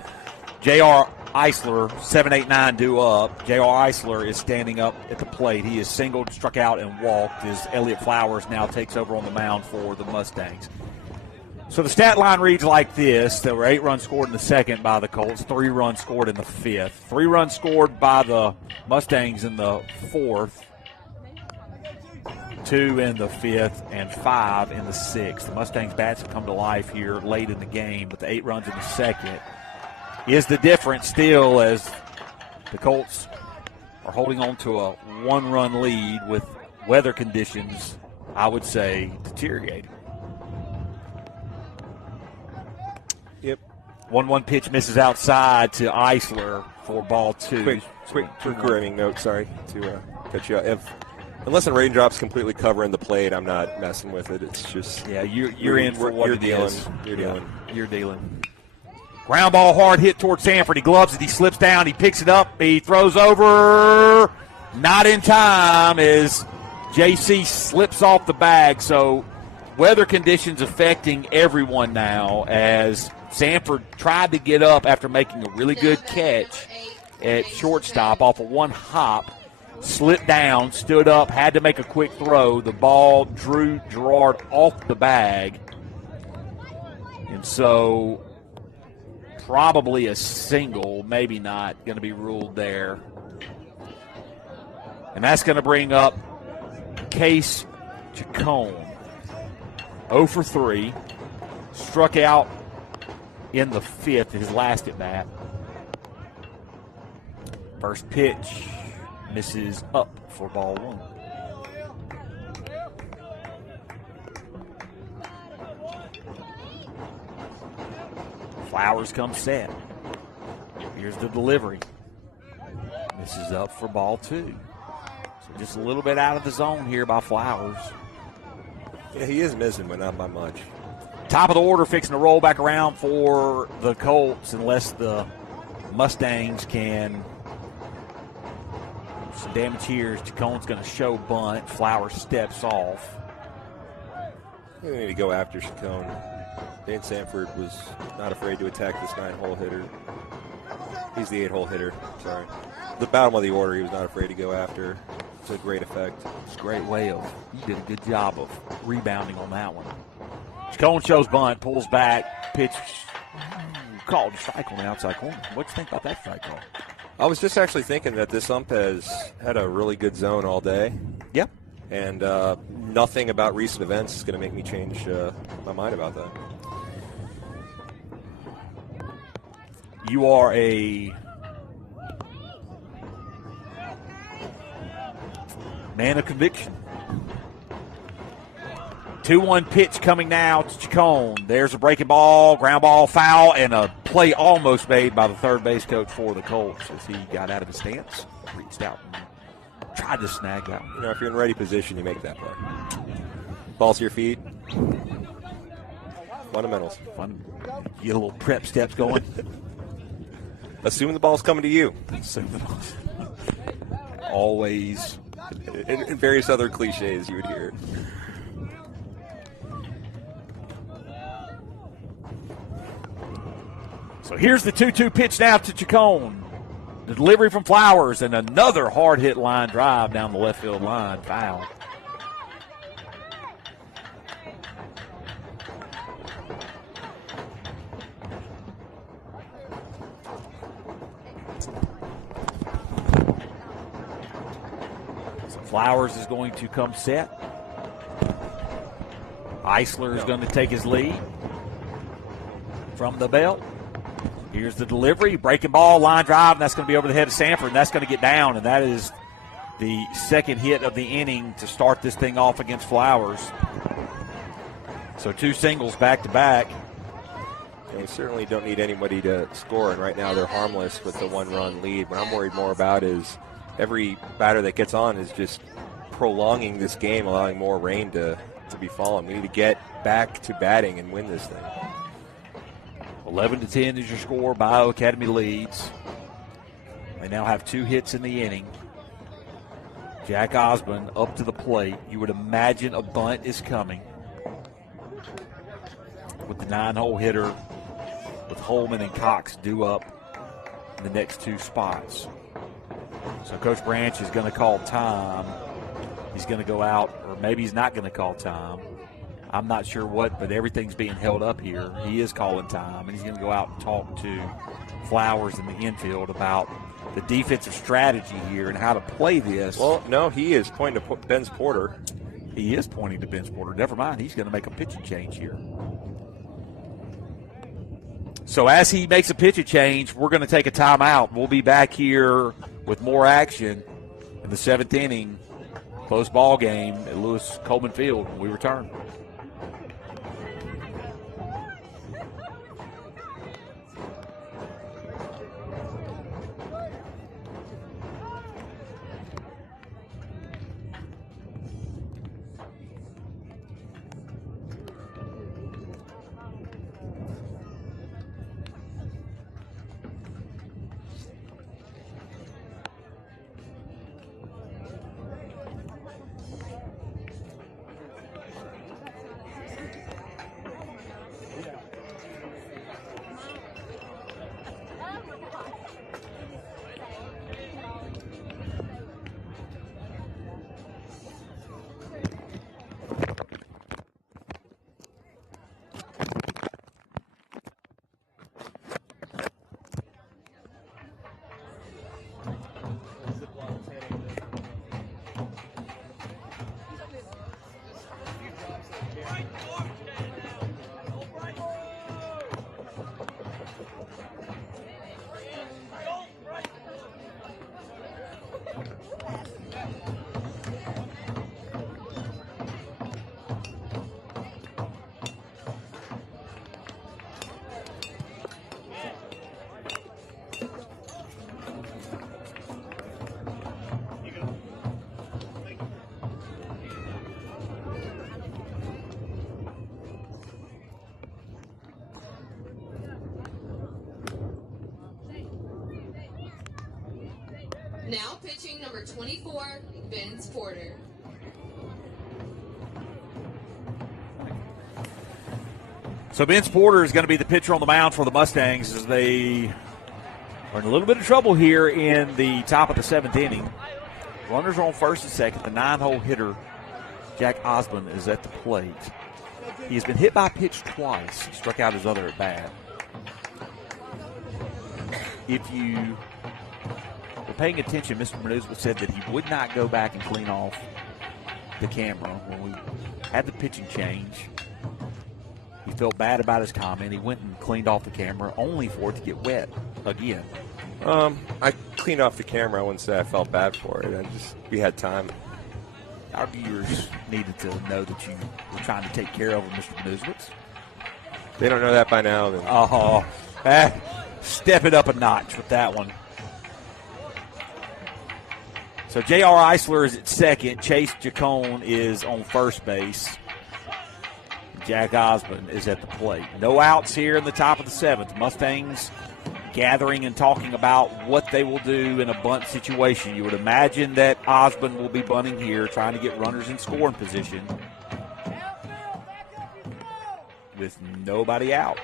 J.R. Eisler, 7, 8, 9 due up. J.R. Eisler is standing up at the plate. He is singled, struck out, and walked as Elliott Flowers now takes over on the mound for the Mustangs. So the stat line reads like this. There were 8 runs scored in the 2nd by the Colts, 3 runs scored in the 5th, 3 runs scored by the Mustangs in the 4th, 2 in the 5th, and 5 in the 6th. The Mustangs' bats have come to life here late in the game, but the 8 runs in the 2nd is the difference still as the Colts are holding on to a 1-run lead with weather conditions I would say, deteriorating. Yep. 1-1 pitch misses outside to Eisler for ball 2. Quick programming note, sorry to cut you out. Unless the raindrops completely covering the plate, I'm not messing with it. It's just you're in for what you're it dealing. is. You're dealing. Ground ball hard hit towards Sanford. He gloves it. He slips down. He picks it up. He throws over. Not in time as JC slips off the bag. So weather conditions affecting everyone now as Sanford tried to get up after making a really good catch at shortstop off of one hop. Slipped down, stood up, had to make a quick throw. The ball drew Gerard off the bag. And so probably a single, maybe not, going to be ruled there. And that's going to bring up Case Chacon. 0 for 3. Struck out in the 5th, his last at bat. First pitch misses up for ball 1. Flowers come set. Here's the delivery. Misses up for ball 2. So just a little bit out of the zone here by Flowers. Yeah, he is missing, but not by much. Top of the order fixing to roll back around for the Colts unless the Mustangs can. Some damage here as Chacon's going to show bunt. Flowers steps off. We need to go after Chacon. Dan Sanford was not afraid to attack this 9-hole hitter. He's the 8-hole hitter, sorry. The bottom of the order he was not afraid to go after. It's a great effect. It's a great way of, you did a good job of rebounding on that one. Chacon shows bunt, pulls back, pitch called a strike on the outside corner. What do you think about that strike call? I was just actually thinking that this ump has had a really good zone all day. Yep. And nothing about recent events is going to make me change my mind about that. You are a man of conviction. 2-1 pitch coming now to Chacon. There's a breaking ball, ground ball, foul, and a play almost made by the third base coach for the Colts as he got out of his stance, reached out and tried to snag that one. You know, if you're in ready position, you make that play. Ball to your feet. Fundamentals. Fun. Get a little prep steps going. Assume the ball's coming to you. Always. And various other cliches you would hear. So here's the 2-2 pitch now to Chacon. The delivery from Flowers and another hard hit line drive down the left field line. Foul. So Flowers is going to come set. Eisler is going to take his lead from the belt. Here's the delivery, breaking ball, line drive, and that's going to be over the head of Sanford, and that's going to get down, and that is the second hit of the inning to start this thing off against Flowers. So 2 singles back-to-back. We certainly don't need anybody to score, and right now they're harmless with the 1-run lead. What I'm worried more about is every batter that gets on is just prolonging this game, allowing more rain to be falling. We need to get back to batting and win this thing. 11-10 is your score. Bayou Academy leads. They now have 2 hits in the inning. Jack Osmond up to the plate. You would imagine a bunt is coming with the 9-hole hitter with Holman and Cox due up in the next 2 spots. So Coach Branch is going to call time. He's going to go out, or maybe he's not going to call time. I'm not sure what, but everything's being held up here. He is calling time, and he's going to go out and talk to Flowers in the infield about the defensive strategy here and how to play this. Well, no, he is pointing to Ben's Porter. He is pointing to Ben's Porter. Never mind, he's going to make a pitching change here. So as he makes a pitching change, we're going to take a timeout. We'll be back here with more action in the 7th inning Close ball game at Lewis Coleman Field when we return. Now pitching number 24, Vince Porter. So Vince Porter is going to be the pitcher on the mound for the Mustangs as they are in a little bit of trouble here in the top of the 7th inning. Runners are on first and second. The 9-hole hitter, Jack Osmond, is at the plate. He has been hit by a pitch twice. He struck out his other at bat. If you were paying attention, Mr. Manuzman said that he would not go back and clean off the camera when we had the pitching change. He felt bad about his comment. He went and cleaned off the camera only for it to get wet again. I cleaned off the camera. I wouldn't say I felt bad for it. We had time. Our viewers needed to know that you were trying to take care of them, Mr. Manuzman. They don't know that by now. Then. Step it up a notch with that one. So J.R. Eisler is at second. Chase Jacone is on first base. Jack Osmond is at the plate. No outs here in the top of the 7th. Mustangs gathering and talking about what they will do in a bunt situation. You would imagine that Osmond will be bunting here, trying to get runners in scoring position with nobody out.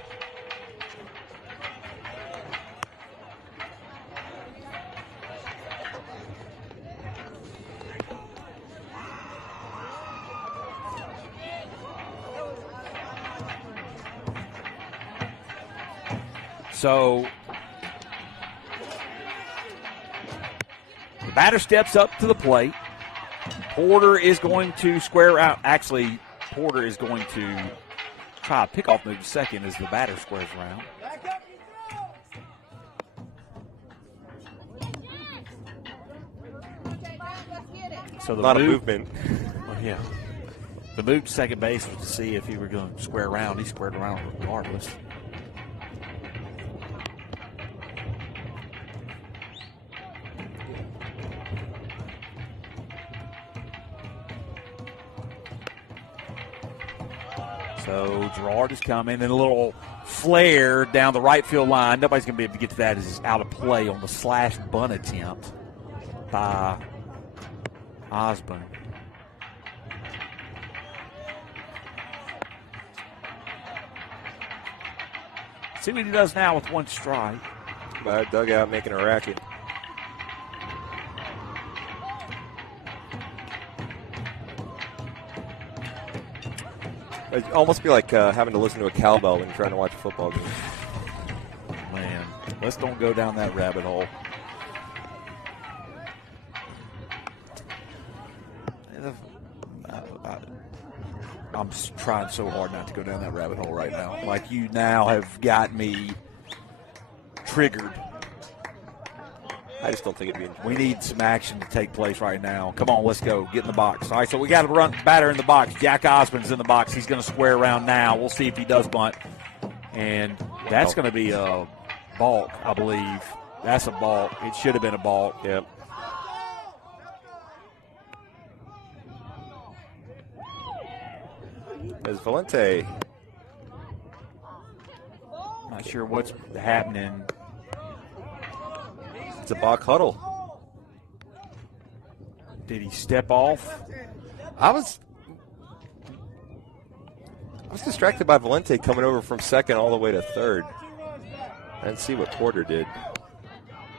So the batter steps up to the plate. Porter is going to square out. Actually, Porter is going to try a pickoff move to second as the batter squares around. So the a lot of movement. Oh, yeah. The move to second base was to see if he were going to square around. He squared around regardless. So Gerard is coming, and a little flare down the right field line. Nobody's going to be able to get to that as it's out of play on the slash bunt attempt by Osborne. See what he does now with one strike. By dugout making a racket. It'd almost be like having to listen to a cowbell when you're trying to watch a football game. Man, let's don't go down that rabbit hole. I'm trying so hard not to go down that rabbit hole right now. Like, you now have got me triggered I just don't think it'd be. We need some action to take place right now. Come on, let's go. Get in the box. All right, so we got a run batter in the box. Jack Osmond's in the box. He's going to square around now. We'll see if he does bunt. And that's going to be a balk, I believe. That's a balk. It should have been a balk. Yep. As Valente. Not sure what's happening. It's a balk huddle. Did he step off? I was distracted by Valente coming over from second all the way to third. I didn't see what Porter did.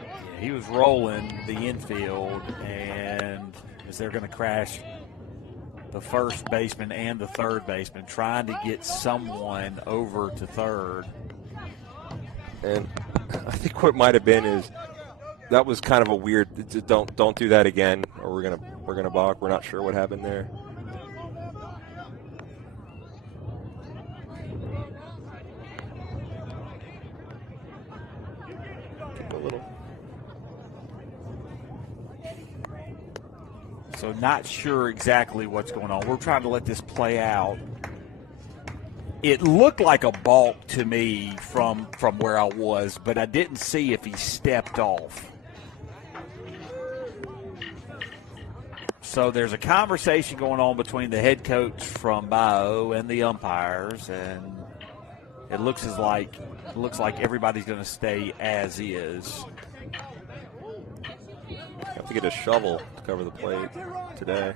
Yeah, he was rolling the infield, and as they're going to crash the first baseman and the third baseman, trying to get someone over to third. And I think what might have been is that was kind of a weird. Don't do that again, or we're gonna balk. We're not sure what happened there. A little. So not sure exactly what's going on. We're trying to let this play out. It looked like a balk to me from where I was, but I didn't see if he stepped off. So there's a conversation going on between the head coach from Bayou and the umpires, and it looks like everybody's going to stay as is. Have to get a shovel to cover the plate today.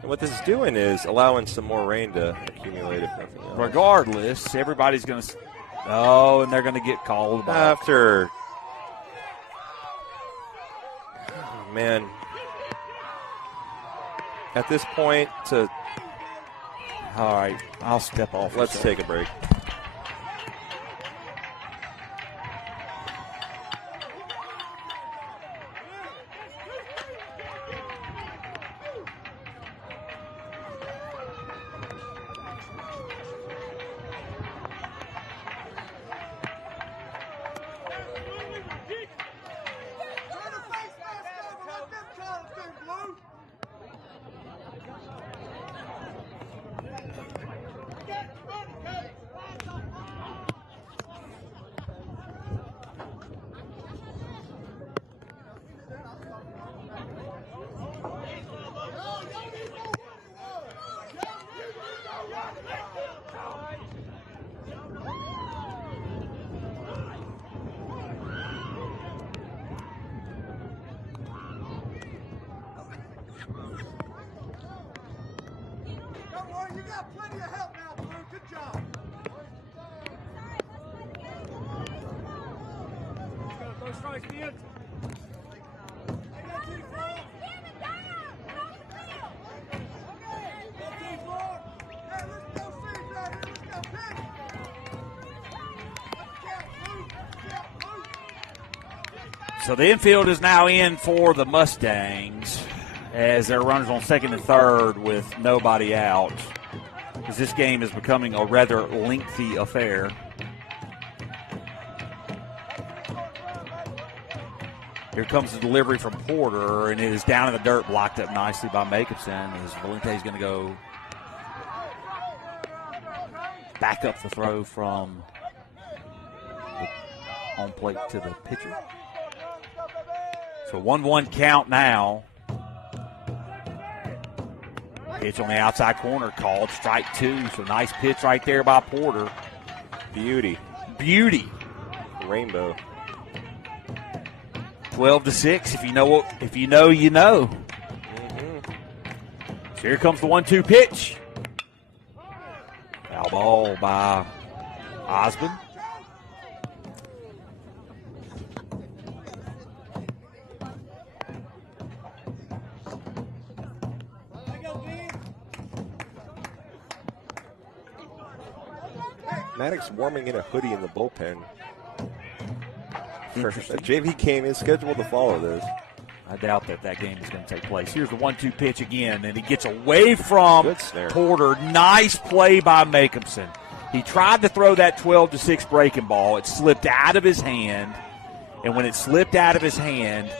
And what this is doing is allowing some more rain to accumulate, if nothing else. Regardless, everybody's going to – oh, and they're going to get called back. After – oh, man. At this point, to – all right, I'll step off. Let's take a break. So the infield is now in for the Mustangs as their runners on second and third with nobody out, because this game is becoming a rather lengthy affair. Here comes the delivery from Porter, and it is down in the dirt, blocked up nicely by Jacobson, as Valente's going to go back up the throw from the home plate to the pitcher. So 1-1 count now. Pitch on the outside corner called strike two. So nice pitch right there by Porter. Beauty. Rainbow. 12-6. If you know, you know. Mm-hmm. So here comes the 1-2 pitch. Foul ball by Osmond. Maddox warming in a hoodie in the bullpen. JV game is scheduled to follow this. I doubt that game is going to take place. Here's the 1-2 pitch again, and he gets away from Porter. Nice play by Jacobson. He tried to throw that 12-6 breaking ball. It slipped out of his hand, and when it slipped out of his hand,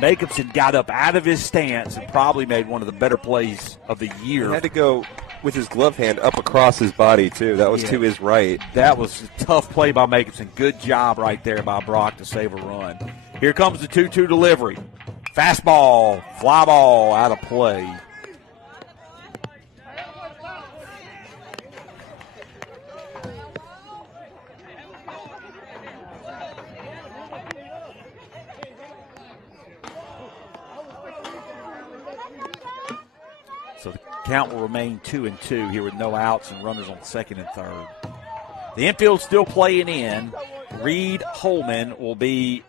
Jacobson got up out of his stance and probably made one of the better plays of the year. He had to go with his glove hand up across his body, too. That was to his right. That was a tough play by Jacobson. Good job right there by Brock to save a run. Here comes the 2-2 delivery. Fastball, fly ball, out of play. So the count will remain 2-2 here with no outs and runners on second and third. The infield still playing in. Reed Holman will be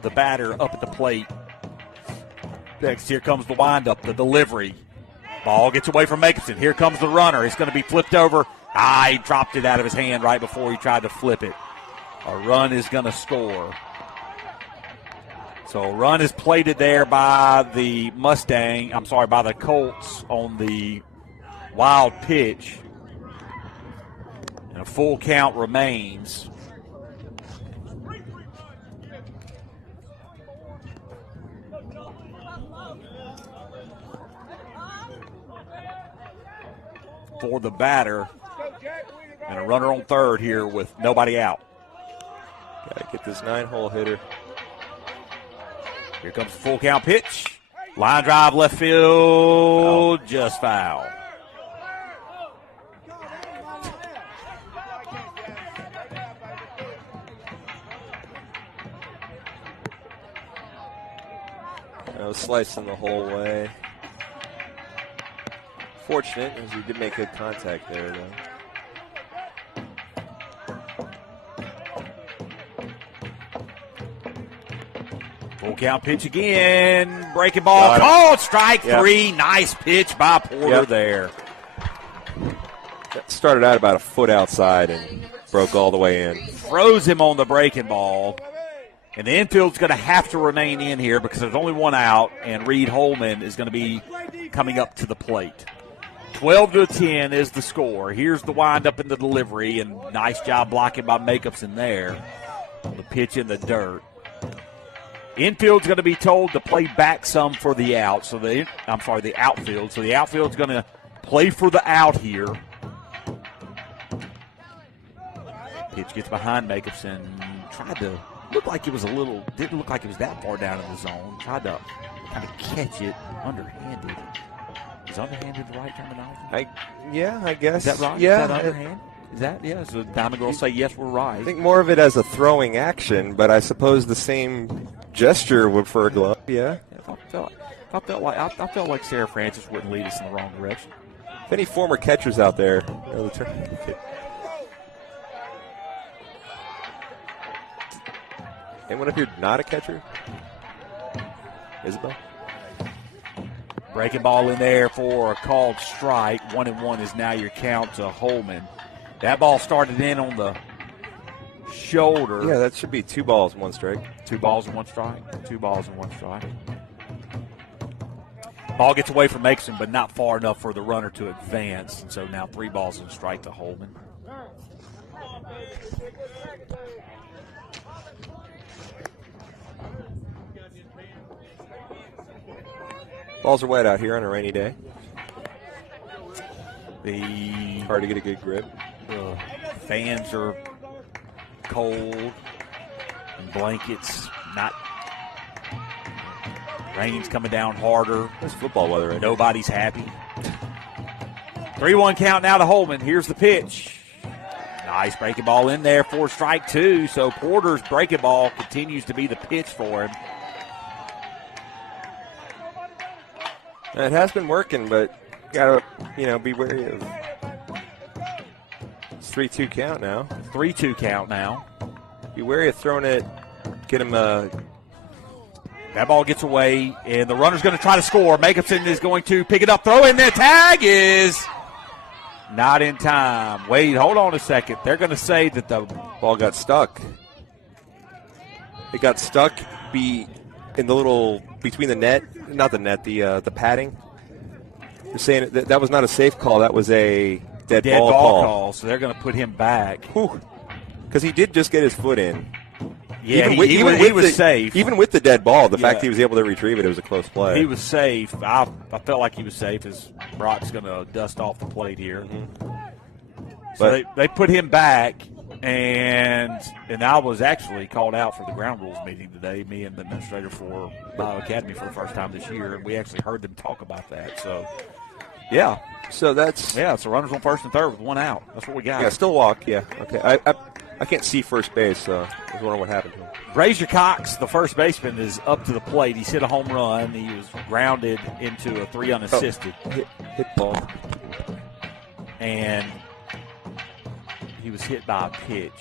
the batter up at the plate. Next, here comes the windup, the delivery. Ball gets away from Jacobson. Here comes the runner. It's going to be flipped over. He dropped it out of his hand right before he tried to flip it. A run is going to score. So a run is plated there by the by the Colts on the wild pitch. And a full count remains. For the batter, and a runner on third here with nobody out. Got to get this 9-hole hitter. Here comes the full count pitch. Line drive left field, just foul. That was slicing the whole way. Fortunate, as he did make good contact there, though. Full count pitch again. Breaking ball. Called strike 3. Nice pitch by Porter there. That started out about a foot outside and broke all the way in. Froze him on the breaking ball. And the infield's going to have to remain in here because there's only one out, and Reed Holman is going to be coming up to the plate. 12-10 is the score. Here's the windup in the delivery, and nice job blocking by Jacobson there. The pitch in the dirt. Infield's going to be told to play back some for the out. The outfield. So the outfield's going to play for the out here. Pitch gets behind Jacobson. Didn't look like it was that far down in the zone. Tried to kind of catch it underhanded. Is underhanded the right terminology? I guess. Is that right? Yeah. Is that underhand? Is that? Yeah. So Diamond Girls say, yes, we're right. I think more of it as a throwing action, but I suppose the same gesture would for a glove. Yeah. I felt like Sarah Francis wouldn't lead us in the wrong direction. If any former catchers out there, anyone up here not a catcher? Isabel? Breaking ball in there for a called strike. 1-1 is now your count to Holman. That ball started in on the shoulder. Yeah, that should be 2 balls and 1 strike. 2 balls and 1 strike. 2 balls and 1 strike. Ball gets away from Mason, but not far enough for the runner to advance. And so now 3 balls and a strike to Holman. Balls are wet out here on a rainy day. Hard to get a good grip. The fans are cold and blankets not. Rain's coming down harder. It's football weather right Nobody's happy. 3-1 count now to Holman. Here's the pitch. Nice breaking ball in there for strike 2. So Porter's breaking ball continues to be the pitch for him. It has been working, but gotta be wary of. It's 3-2 count now. 3-2 count now. Be wary of throwing it. Get him. That ball gets away, and the runner's going to try to score. Jacobson is going to pick it up, throw in there. Tag is not in time. Wait, hold on a second. They're going to say that the ball got stuck. It got stuck in the little between the net, not the net, the padding. They're saying that was not a safe call. That was a dead ball call. So they're going to put him back. Because he did just get his foot in. Yeah, he was safe. Even with the dead ball, the fact he was able to retrieve it was a close play. He was safe. I felt like he was safe as Brock's going to dust off the plate here. So they put him back, and I was actually called out for the ground rules meeting today, me and the administrator for Bayou Academy for the first time this year, and we actually heard them talk about that. So, yeah. So that's... Yeah, so runners on first and third with one out. That's what we got. Yeah, still walk, yeah. Okay. I can't see first base, so I was wondering what happened to him. Brazier Cox, the first baseman, is up to the plate. He's hit a home run. He was grounded into a 3 unassisted. Hit ball. And he was hit by a pitch.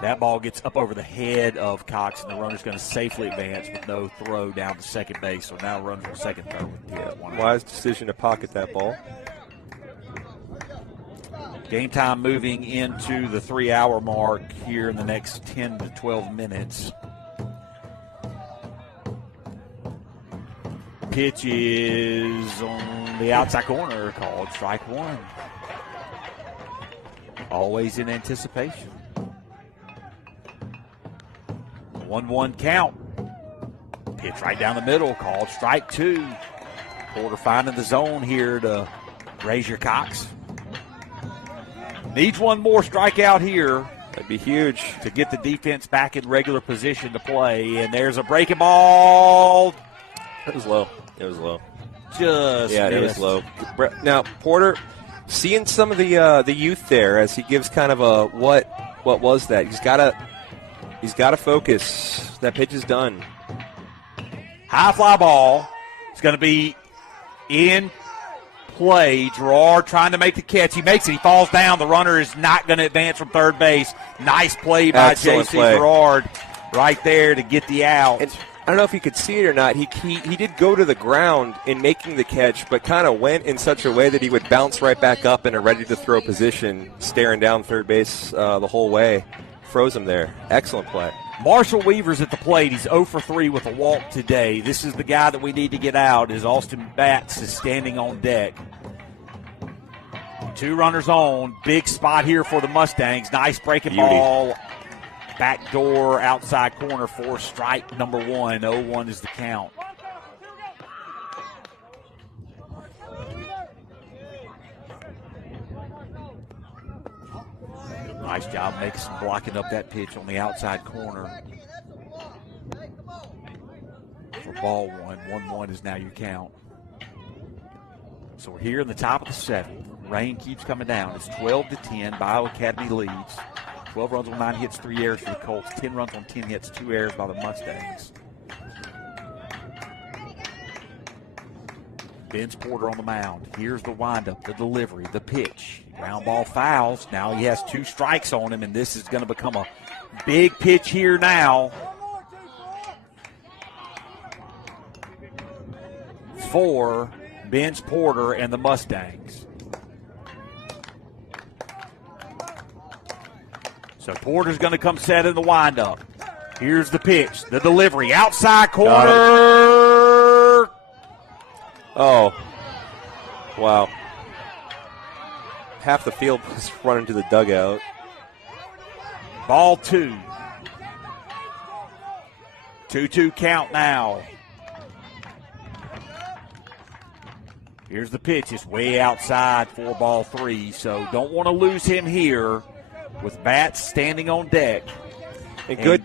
That ball gets up over the head of Cox, and the runner's going to safely advance with no throw down to second base. So now runners on second, third. Wise decision to pocket that ball. Game time moving into the 3-hour mark here in the next 10 to 12 minutes. Pitch is on the outside corner, called strike one. Always in anticipation. 1-1 count. Pitch right down the middle, called strike two. Porter finding the zone here to Brazier Cox. Needs one more strikeout here. That'd be huge. To get the defense back in regular position to play. And there's a breaking ball. It was low. It was low. It was low. Now, Porter, seeing some of the youth there as he gives kind of a what was that? He's got to focus. That pitch is done. High fly ball. It's going to be in play. Gerard trying to make the catch. He makes it. He falls down. The runner is not going to advance from third base. Nice play by J.C. Gerard right there to get the out. And I don't know if you could see it or not. He did go to the ground in making the catch, but kind of went in such a way that he would bounce right back up in a ready-to-throw position, staring down third base the whole way. Froze him there. Excellent play. Marshall Weaver's at the plate. He's 0 for 3 with a walk today. This is the guy that we need to get out, as Austin Batts is standing on deck. 2 runners on. Big spot here for the Mustangs. Nice breaking ball. Back door, outside corner for strike number 1. 0-1 is the count. Nice job blocking up that pitch on the outside corner. For ball 1. 1-1 is now your count. So we're here in the top of the 7th. Rain keeps coming down. It's 12-10. Bayou Academy leads. 12 runs on 9 hits, 3 errors for the Colts. 10 runs on 10 hits, 2 errors by the Mustangs. Ben's Porter on the mound. Here's the windup, the delivery, the pitch. Ground ball fouls. Now he has 2 strikes on him, and this is going to become a big pitch here now for Ben's Porter and the Mustangs. So Porter's going to come set in the windup. Here's the pitch, the delivery, outside corner. Oh, wow. Half the field was running to the dugout. Ball 2. 2-2 count now. Here's the pitch. It's way outside for ball 3, so don't want to lose him here with Batts standing on deck. And good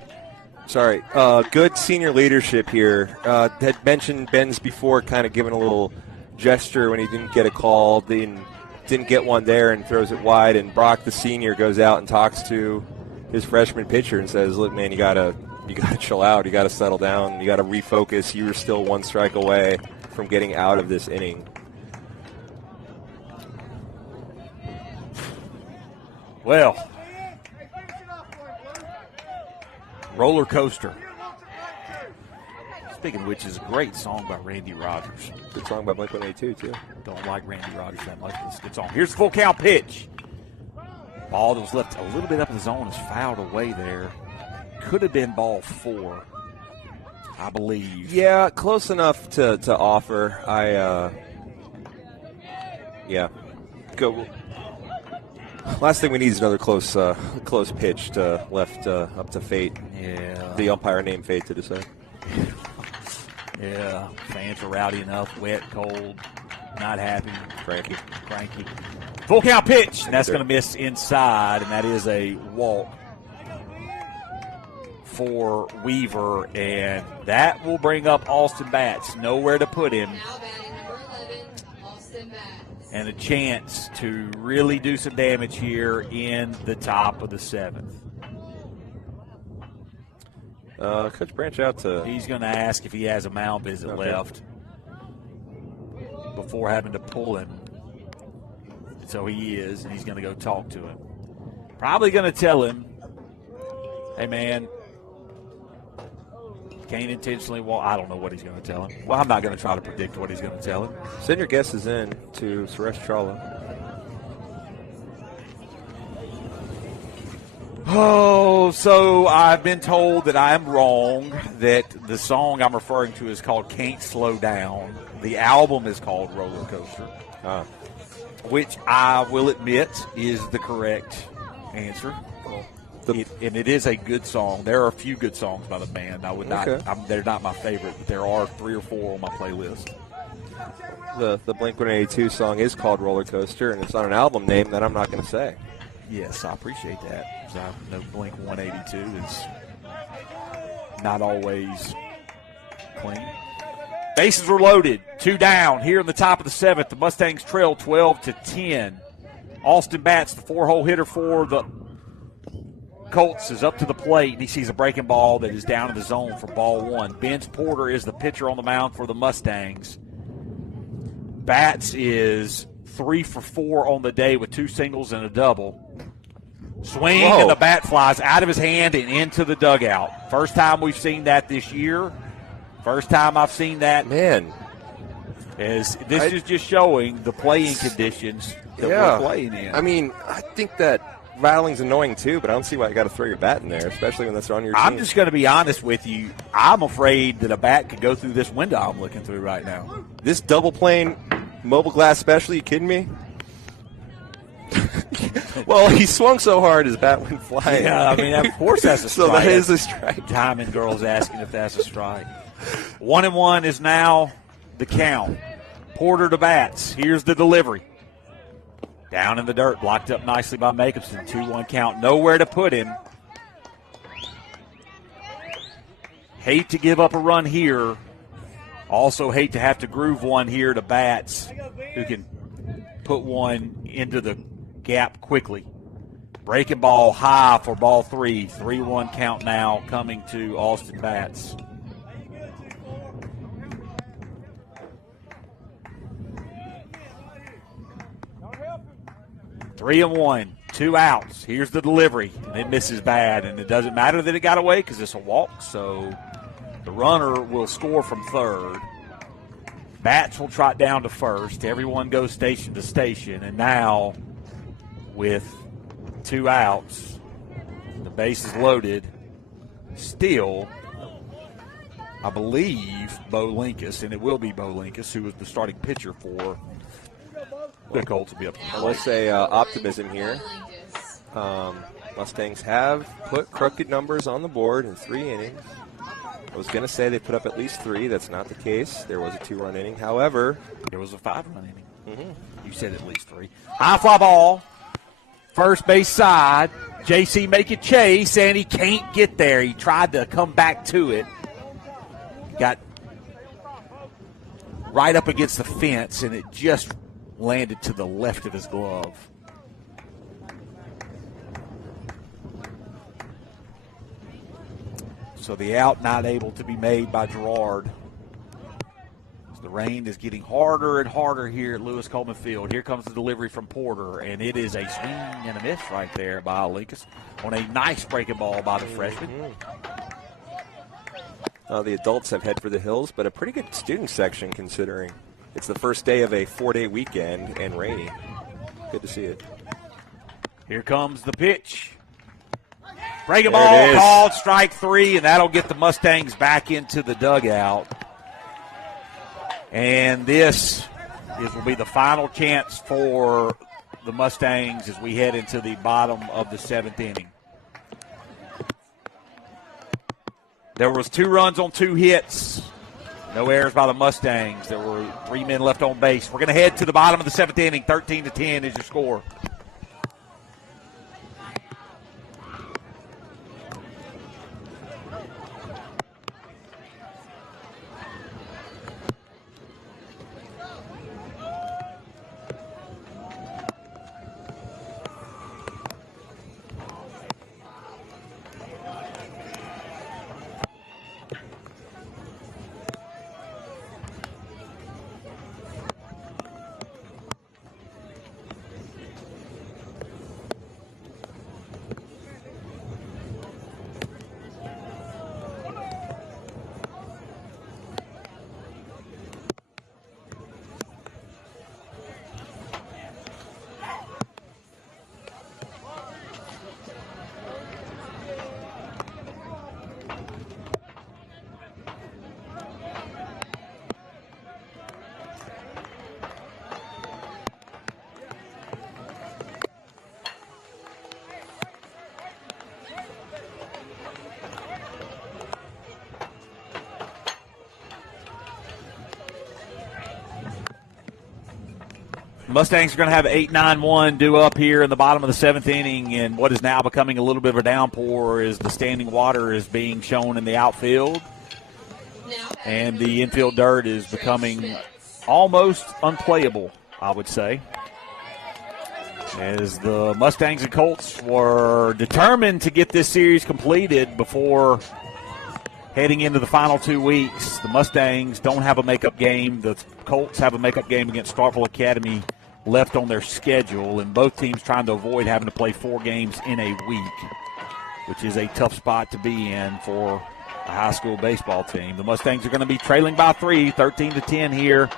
senior leadership here. Had mentioned Ben's before, kind of giving a little gesture when he didn't get a call, didn't get one there and throws it wide. And Brock, the senior, goes out and talks to his freshman pitcher and says, "Look, man, you gotta chill out. You gotta settle down. You gotta refocus. You're still 1 strike away from getting out of this inning." Well, roller coaster. Speaking of which, is a great song by Randy Rogers. Good song by Blink-182, too. Don't like Randy Rogers that much, but it's a good song. Here's the full count pitch. Ball that was left a little bit up in the zone is fouled away there. Could have been ball 4, I believe. Yeah, close enough to offer. Go. Last thing we need is another close pitch to left up to fate. Yeah. The umpire named fate to decide. Yeah. Fans are rowdy enough, wet, cold, not happy. Cranky. Full count pitch. And that's going to miss inside, and that is a walk for Weaver, and that will bring up Austin Batts. Nowhere to put him. Now batting number 11, Austin Batts. And a chance to really do some damage here in the top of the 7th. Coach Branch out to. He's going to ask if he has a mound visit left before having to pull him. So he is, and he's going to go talk to him. Probably going to tell him, hey, man, can't intentionally walk. I don't know what he's going to tell him. Well, I'm not going to try to predict what he's going to tell him. Send your guesses in to Suresh Chawla. Oh, so I've been told that I'm wrong, that the song I'm referring to is called Can't Slow Down. The album is called Roller Coaster, which I will admit is the correct answer. And it is a good song. There are a few good songs by the band. I would not. They're not my favorite, but there are 3 or 4 on my playlist. The Blink-182 song is called Roller Coaster, and it's on an album name that I'm not going to say. Yes, I appreciate that. So I know Blink-182 is not always clean. Bases are loaded. 2 down here in the top of the 7th. The Mustangs trail 12-10. Austin Batts, the 4-hole hitter for the Colts, is up to the plate, and he sees a breaking ball that is down in the zone for ball 1. Vince Porter is the pitcher on the mound for the Mustangs. Batts is 3 for 4 on the day with 2 singles and a double. Swing, and the bat flies out of his hand and into the dugout. First time we've seen that this year. First time I've seen that. Man. This is just showing the playing conditions that we're playing in. I mean, I think that rattling's annoying too, but I don't see why you got to throw your bat in there, especially when that's on your team. I'm just going to be honest with you. I'm afraid that a bat could go through this window I'm looking through right now. This double plane mobile glass special, you kidding me? Well, he swung so hard his bat went flying. Yeah, I mean, of course that's a strike. So that is a strike. Diamond Girl's asking if that's a strike. 1-1 is now the count. Porter to Batts. Here's the delivery. Down in the dirt, blocked up nicely by Makeumpson. 2-1 count. Nowhere to put him. Hate to give up a run here. Also hate to have to groove one here to Batts, who can put one into the gap quickly. Breaking ball high for ball 3. 3-1 count now coming to Austin Batts. Three and 1, 2 outs. Here's the delivery, and it misses bad, and it doesn't matter that it got away because it's a walk, so the runner will score from third. Batts will trot down to first. Everyone goes station to station, and now with 2 outs, the base is loaded. Still, I believe Bo Linkus, and it will be Bo Linkus, who was the starting pitcher for the Colts, will be up. I will say optimism here. Mustangs have put crooked numbers on the board in 3 innings. I was going to say they put up at least 3. That's not the case. There was a 2-run inning. However, there was a 5-run inning. You said at least 3. High fly ball. First base side. JC make a chase, and he can't get there. He tried to come back to it. Got right up against the fence, and it just landed to the left of his glove. So the out not able to be made by Gerard. So the rain is getting harder and harder here at Lewis Coleman Field. Here comes the delivery from Porter, and it is a swing and a miss right there by Linkus on a nice breaking ball by the freshman. The adults have head for the hills, but a pretty good student section considering it's the first day of a 4-day weekend and rainy. Good to see it. Here comes the pitch. Breaking ball called, strike 3, and that'll get the Mustangs back into the dugout. And this will be the final chance for the Mustangs as we head into the bottom of the 7th inning. There was 2 runs on 2 hits. No errors by the Mustangs. There were 3 men left on base. We're going to head to the bottom of the 7th inning. 13-10 is your score. Mustangs are going to have 8-9-1 due up here in the bottom of the 7th inning, and what is now becoming a little bit of a downpour is the standing water is being shown in the outfield, and the infield dirt is becoming almost unplayable, I would say, as the Mustangs and Colts were determined to get this series completed before heading into the final 2 weeks. The Mustangs don't have a makeup game. The Colts have a makeup game against Starkville Academy left on their schedule, and both teams trying to avoid having to play 4 games in a week, which is a tough spot to be in for a high school baseball team. The Mustangs are going to be trailing by 3, 13-10 here,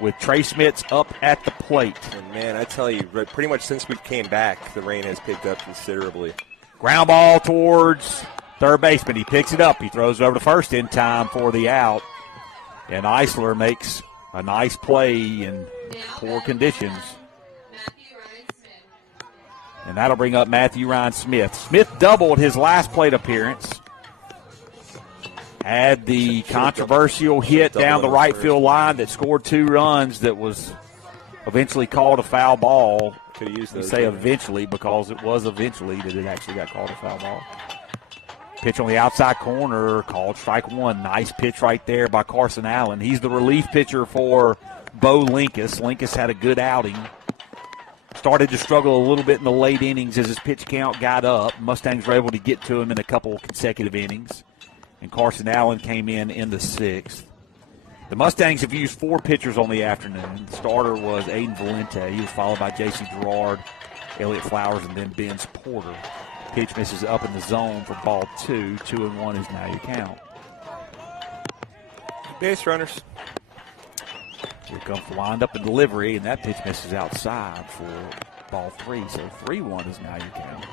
with Trey Smits up at the plate. And man, I tell you, pretty much since we came back, the rain has picked up considerably. Ground ball towards third baseman. He picks it up. He throws it over to first in time for the out. And Eisler makes a nice play in poor conditions. And that'll bring up Matthew Ryan Smith. Smith doubled his last plate appearance. Had the controversial hit down the right field line that scored 2 runs that was eventually called a foul ball. Could have used You those. say eventually because it was eventually that it actually got called a foul ball. Pitch on the outside corner, called strike 1. Nice pitch right there by Carson Allen. He's the relief pitcher for Bo Linkus. Linkus had a good outing. Started to struggle a little bit in the late innings as his pitch count got up. Mustangs were able to get to him in a couple consecutive innings. And Carson Allen came in the 6th. The Mustangs have used 4 pitchers on the afternoon. The starter was Aiden Valente. He was followed by J.C. Gerard, Elliott Flowers, and then Benz Porter. Pitch misses up in the zone for ball 2. 2-1 is now your count. Base runners. Here comes the wind-up and delivery, and that pitch misses outside for ball 3. So 3-1 is now your count.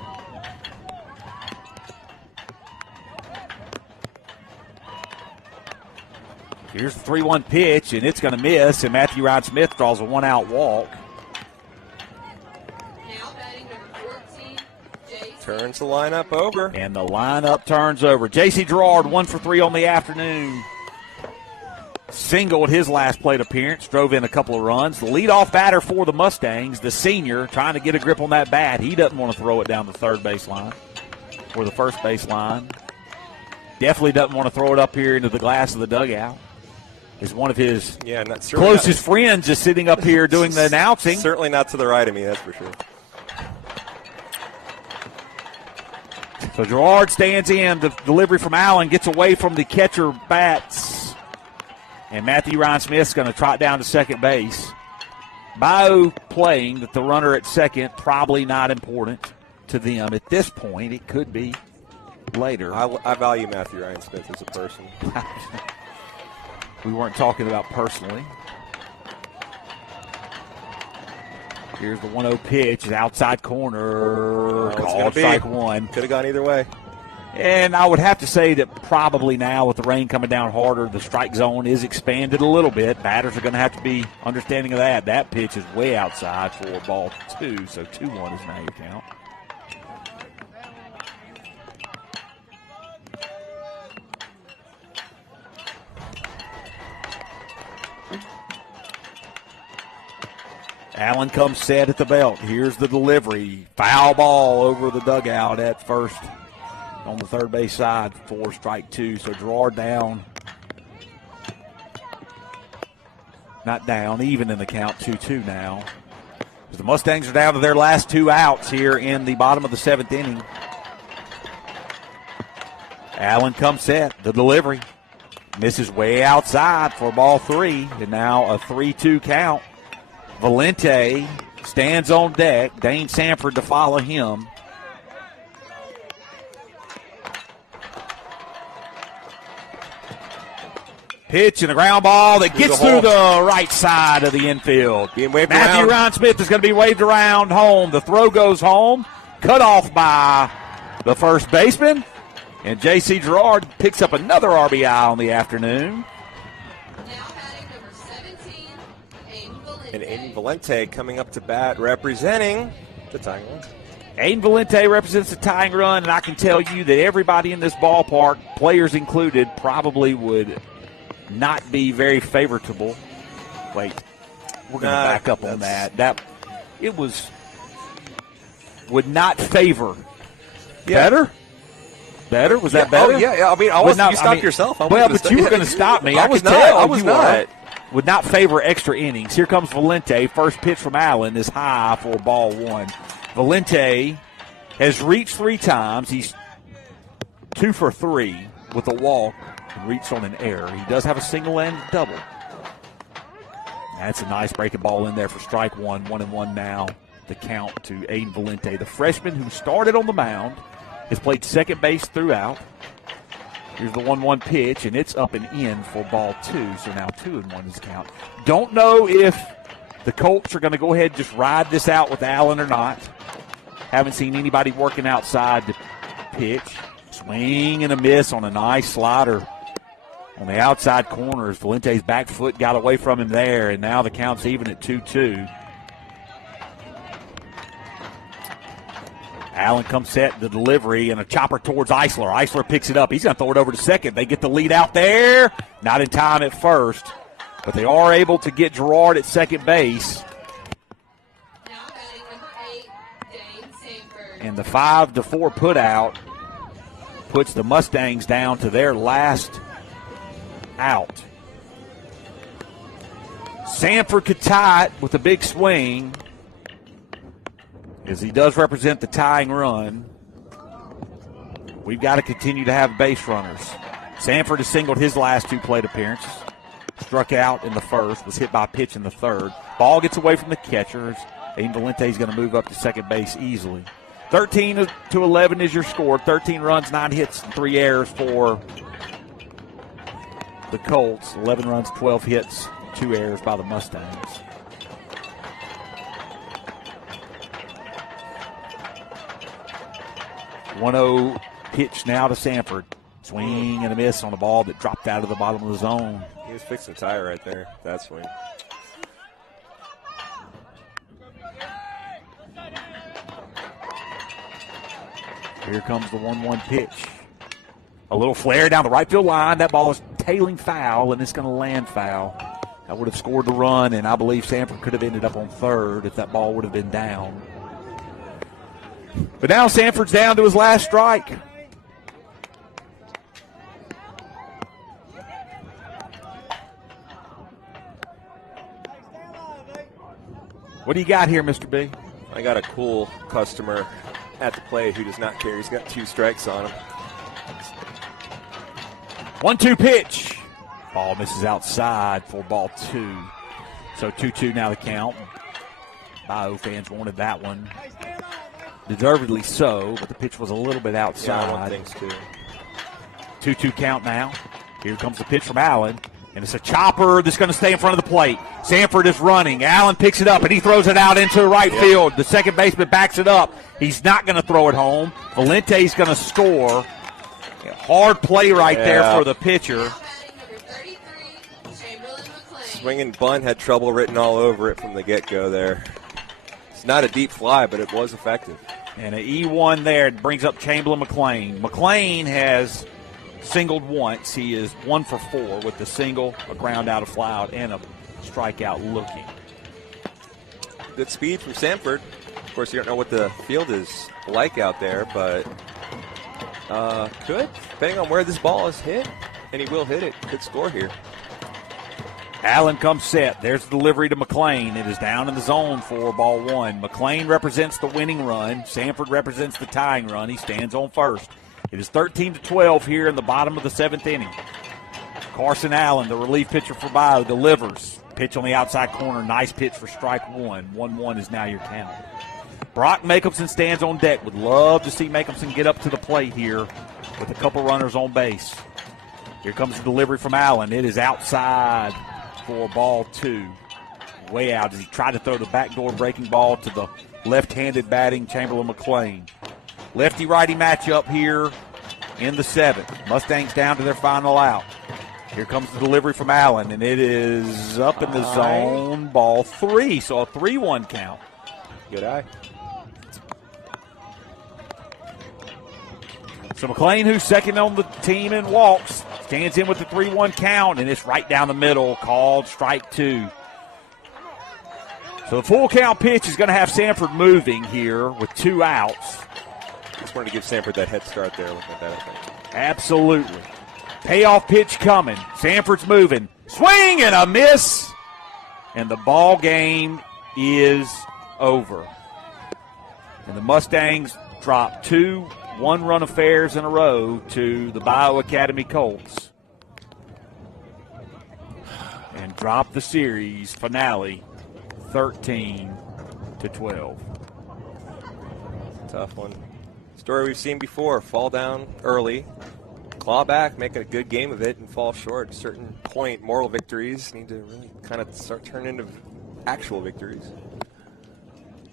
Here's the 3-1 pitch, and it's going to miss, and Matthew Ryan Smith draws a 1-out walk. Now batting number 14, J.C. Turns the lineup over. And the lineup turns over. J.C. Gerard, 1 for 3 on the afternoon. Singled his last plate appearance, drove in a couple of runs. The leadoff batter for the Mustangs, the senior, trying to get a grip on that bat. He doesn't want to throw it down the third baseline or the first baseline. Definitely doesn't want to throw it up here into the glass of the dugout. Is one of his closest friends is sitting up here doing the announcing. Certainly not to the right of me, that's for sure. So Gerard stands in. The delivery from Allen gets away from the catcher bats. And Matthew Ryan Smith's going to trot down to second base. Bayou playing that the runner at second, probably not important to them at this point. It could be later. I value Matthew Ryan Smith as a person. We weren't talking about personally. Here's the 1-0 pitch. Outside corner. Called strike 1. Could have gone either way. And I would have to say that probably now with the rain coming down harder, the strike zone is expanded a little bit. Batters are going to have to be understanding of that. That pitch is way outside for ball 2, so 2-1 is now your count. Allen comes set at the belt. Here's the delivery. Foul ball over the dugout at first on the third base side for strike 2. So Gerard down. Not down, even in the count, 2-2 now. The Mustangs are down to their last 2 outs here in the bottom of the 7th inning. Allen comes set. The delivery. Misses way outside for ball 3. And now a 3-2 count. Valente stands on deck. Dane Sanford to follow him. Pitch and a ground ball that gets through the right side of the infield. Matthew Ryan Smith is going to be waved around home. The throw goes home. Cut off by the first baseman. And J.C. Gerard picks up another RBI on the afternoon. And Aiden Valente coming up to bat representing the tying run. Aiden Valente represents the tying run, and I can tell you that everybody in this ballpark, players included, probably would not be very favorable. Wait, we're going to back up on that. It would not favor. Yeah. Better? Was that better? Oh, yeah. I mean, you stopped yourself. But you were going to stop me. I was not. I was not. Would not favor extra innings. Here comes Valente. First pitch from Allen is high for ball 1. Valente has reached 3 times. He's 2 for 3 with a walk and reached on an error. He does have a single and double. That's a nice breaking ball in there for strike 1. 1-1 now. The count to Aiden Valente, the freshman who started on the mound, has played second base throughout. Here's the 1-1 pitch, and it's up and in for ball 2. So now 2-1 is the count. Don't know if the Colts are going to go ahead and just ride this out with Allen or not. Haven't seen anybody working outside the pitch. Swing and a miss on a nice slider on the outside corners. Valente's back foot got away from him there, and now the count's even at 2-2. Allen comes set, the delivery, and a chopper towards Eisler. Eisler picks it up. He's going to throw it over to second. They get the lead out there. Not in time at first, but they are able to get Gerard at second base. Now batting number 8, Dane Sanford. And the 5-4 put out puts the Mustangs down to their last out. Sanford could tie it with a big swing, as he does represent the tying run. We've got to continue to have base runners. Sanford has singled his last 2 plate appearances. Struck out in the first, was hit by a pitch in the third. Ball gets away from the catcher. Aiden Valente is going to move up to second base easily. 13-11 is your score. 13 runs, 9 hits, and 3 errors for the Colts. 11 runs, 12 hits, 2 errors by the Mustangs. 1-0 pitch now to Sanford. Swing and a miss on a ball that dropped out of the bottom of the zone. He was fixing a tire right there. That swing. Here comes the 1-1 pitch. A little flare down the right field line. That ball is tailing foul, and it's going to land foul. That would have scored the run, and I believe Sanford could have ended up on third if that ball would have been down. But now Sanford's down to his last strike. What do you got here, Mr. B? I got a cool customer at the plate who does not care. He's got 2 strikes on him. 1-2 pitch. Ball misses outside for ball 2. So 2-2 now the count. Bayou fans wanted that one. Deservedly so, but the pitch was a little bit outside. Yeah, I think so. 2-2 count now. Here comes the pitch from Allen, and it's a chopper that's going to stay in front of the plate. Sanford is running. Allen picks it up, and he throws it out into right field. The second baseman backs it up. He's not going to throw it home. Valente's going to score Hard play right there for the pitcher. Now batting number 33, Chamberlain McLean. Swinging bunt had trouble written all over it from the get-go there. It's not a deep fly, but it was effective. And an E1 there brings up Chamberlain McLean. McLean has singled once. He is 1 for 4 with the single, a ground out, a fly out, and a strikeout looking. Good speed from Sanford. Of course, you don't know what the field is like out there, but could, depending on where this ball is hit, and he will hit it, could score here. Allen comes set. There's the delivery to McLean. It is down in the zone for ball 1. McLean represents the winning run. Sanford represents the tying run. He stands on first. It is 13-12 here in the bottom of the 7th inning. Carson Allen, the relief pitcher for Bayou, delivers. Pitch on the outside corner. Nice pitch for strike 1. 1-1 is now your count. Brock Makeumpson stands on deck. Would love to see Makeumpson get up to the plate here with a couple runners on base. Here comes the delivery from Allen. It is outside for ball 2. Way out as he tried to throw the backdoor breaking ball to the left-handed batting Chamberlain McLean. Lefty-righty matchup here in the 7th. Mustangs down to their final out. Here comes the delivery from Allen, and it is up in the zone, ball 3. So a 3-1 count. Good eye. So McLean, who's second on the team in walks, stands in with the 3-1 count, and it's right down the middle, called strike 2. So the full count pitch is going to have Sanford moving here with 2 outs. Just wanted to give Sanford that head start there. Looking at that, I think. Absolutely. Payoff pitch coming. Sanford's moving. Swing and a miss. And the ball game is over. And the Mustangs drop 2 one-run affairs in a row to the Bayou Academy Colts. And drop the series finale 13-12. Tough one. Story we've seen before. Fall down early, claw back, make a good game of it, and fall short. At a certain point, moral victories need to really kind of start turning into actual victories.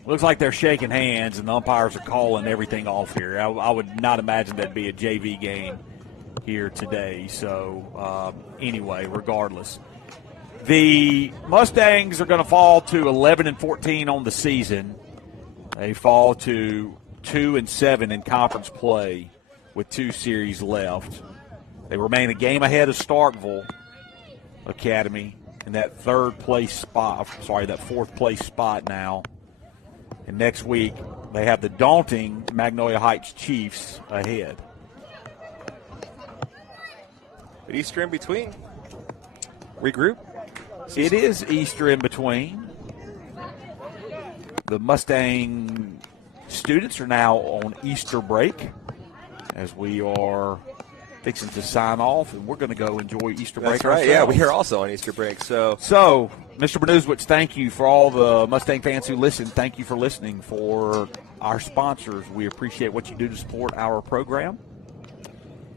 Looks like they're shaking hands, and the umpires are calling everything off here. I would not imagine that'd be a JV game here today. So, anyway, regardless. The Mustangs are going to fall to 11-14 on the season. They fall to 2-7 in conference play with 2 series left. They remain a game ahead of Starkville Academy in that 4th place spot now. And next week, they have the daunting Magnolia Heights Chiefs ahead. But Easter in between. Regroup. It is Easter in between. The Mustang students are now on Easter break as we are fixing to sign off, and we're going to go enjoy Easter break. That's right. ourselves. Yeah, we are also on Easter break. So, Mr. Bernuswitz, thank you for all the Mustang fans who listen. Thank you for listening. For our sponsors, we appreciate what you do to support our program.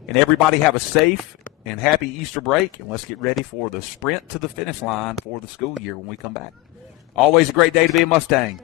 And everybody have a safe and happy Easter break, and let's get ready for the sprint to the finish line for the school year when we come back. Always a great day to be a Mustang.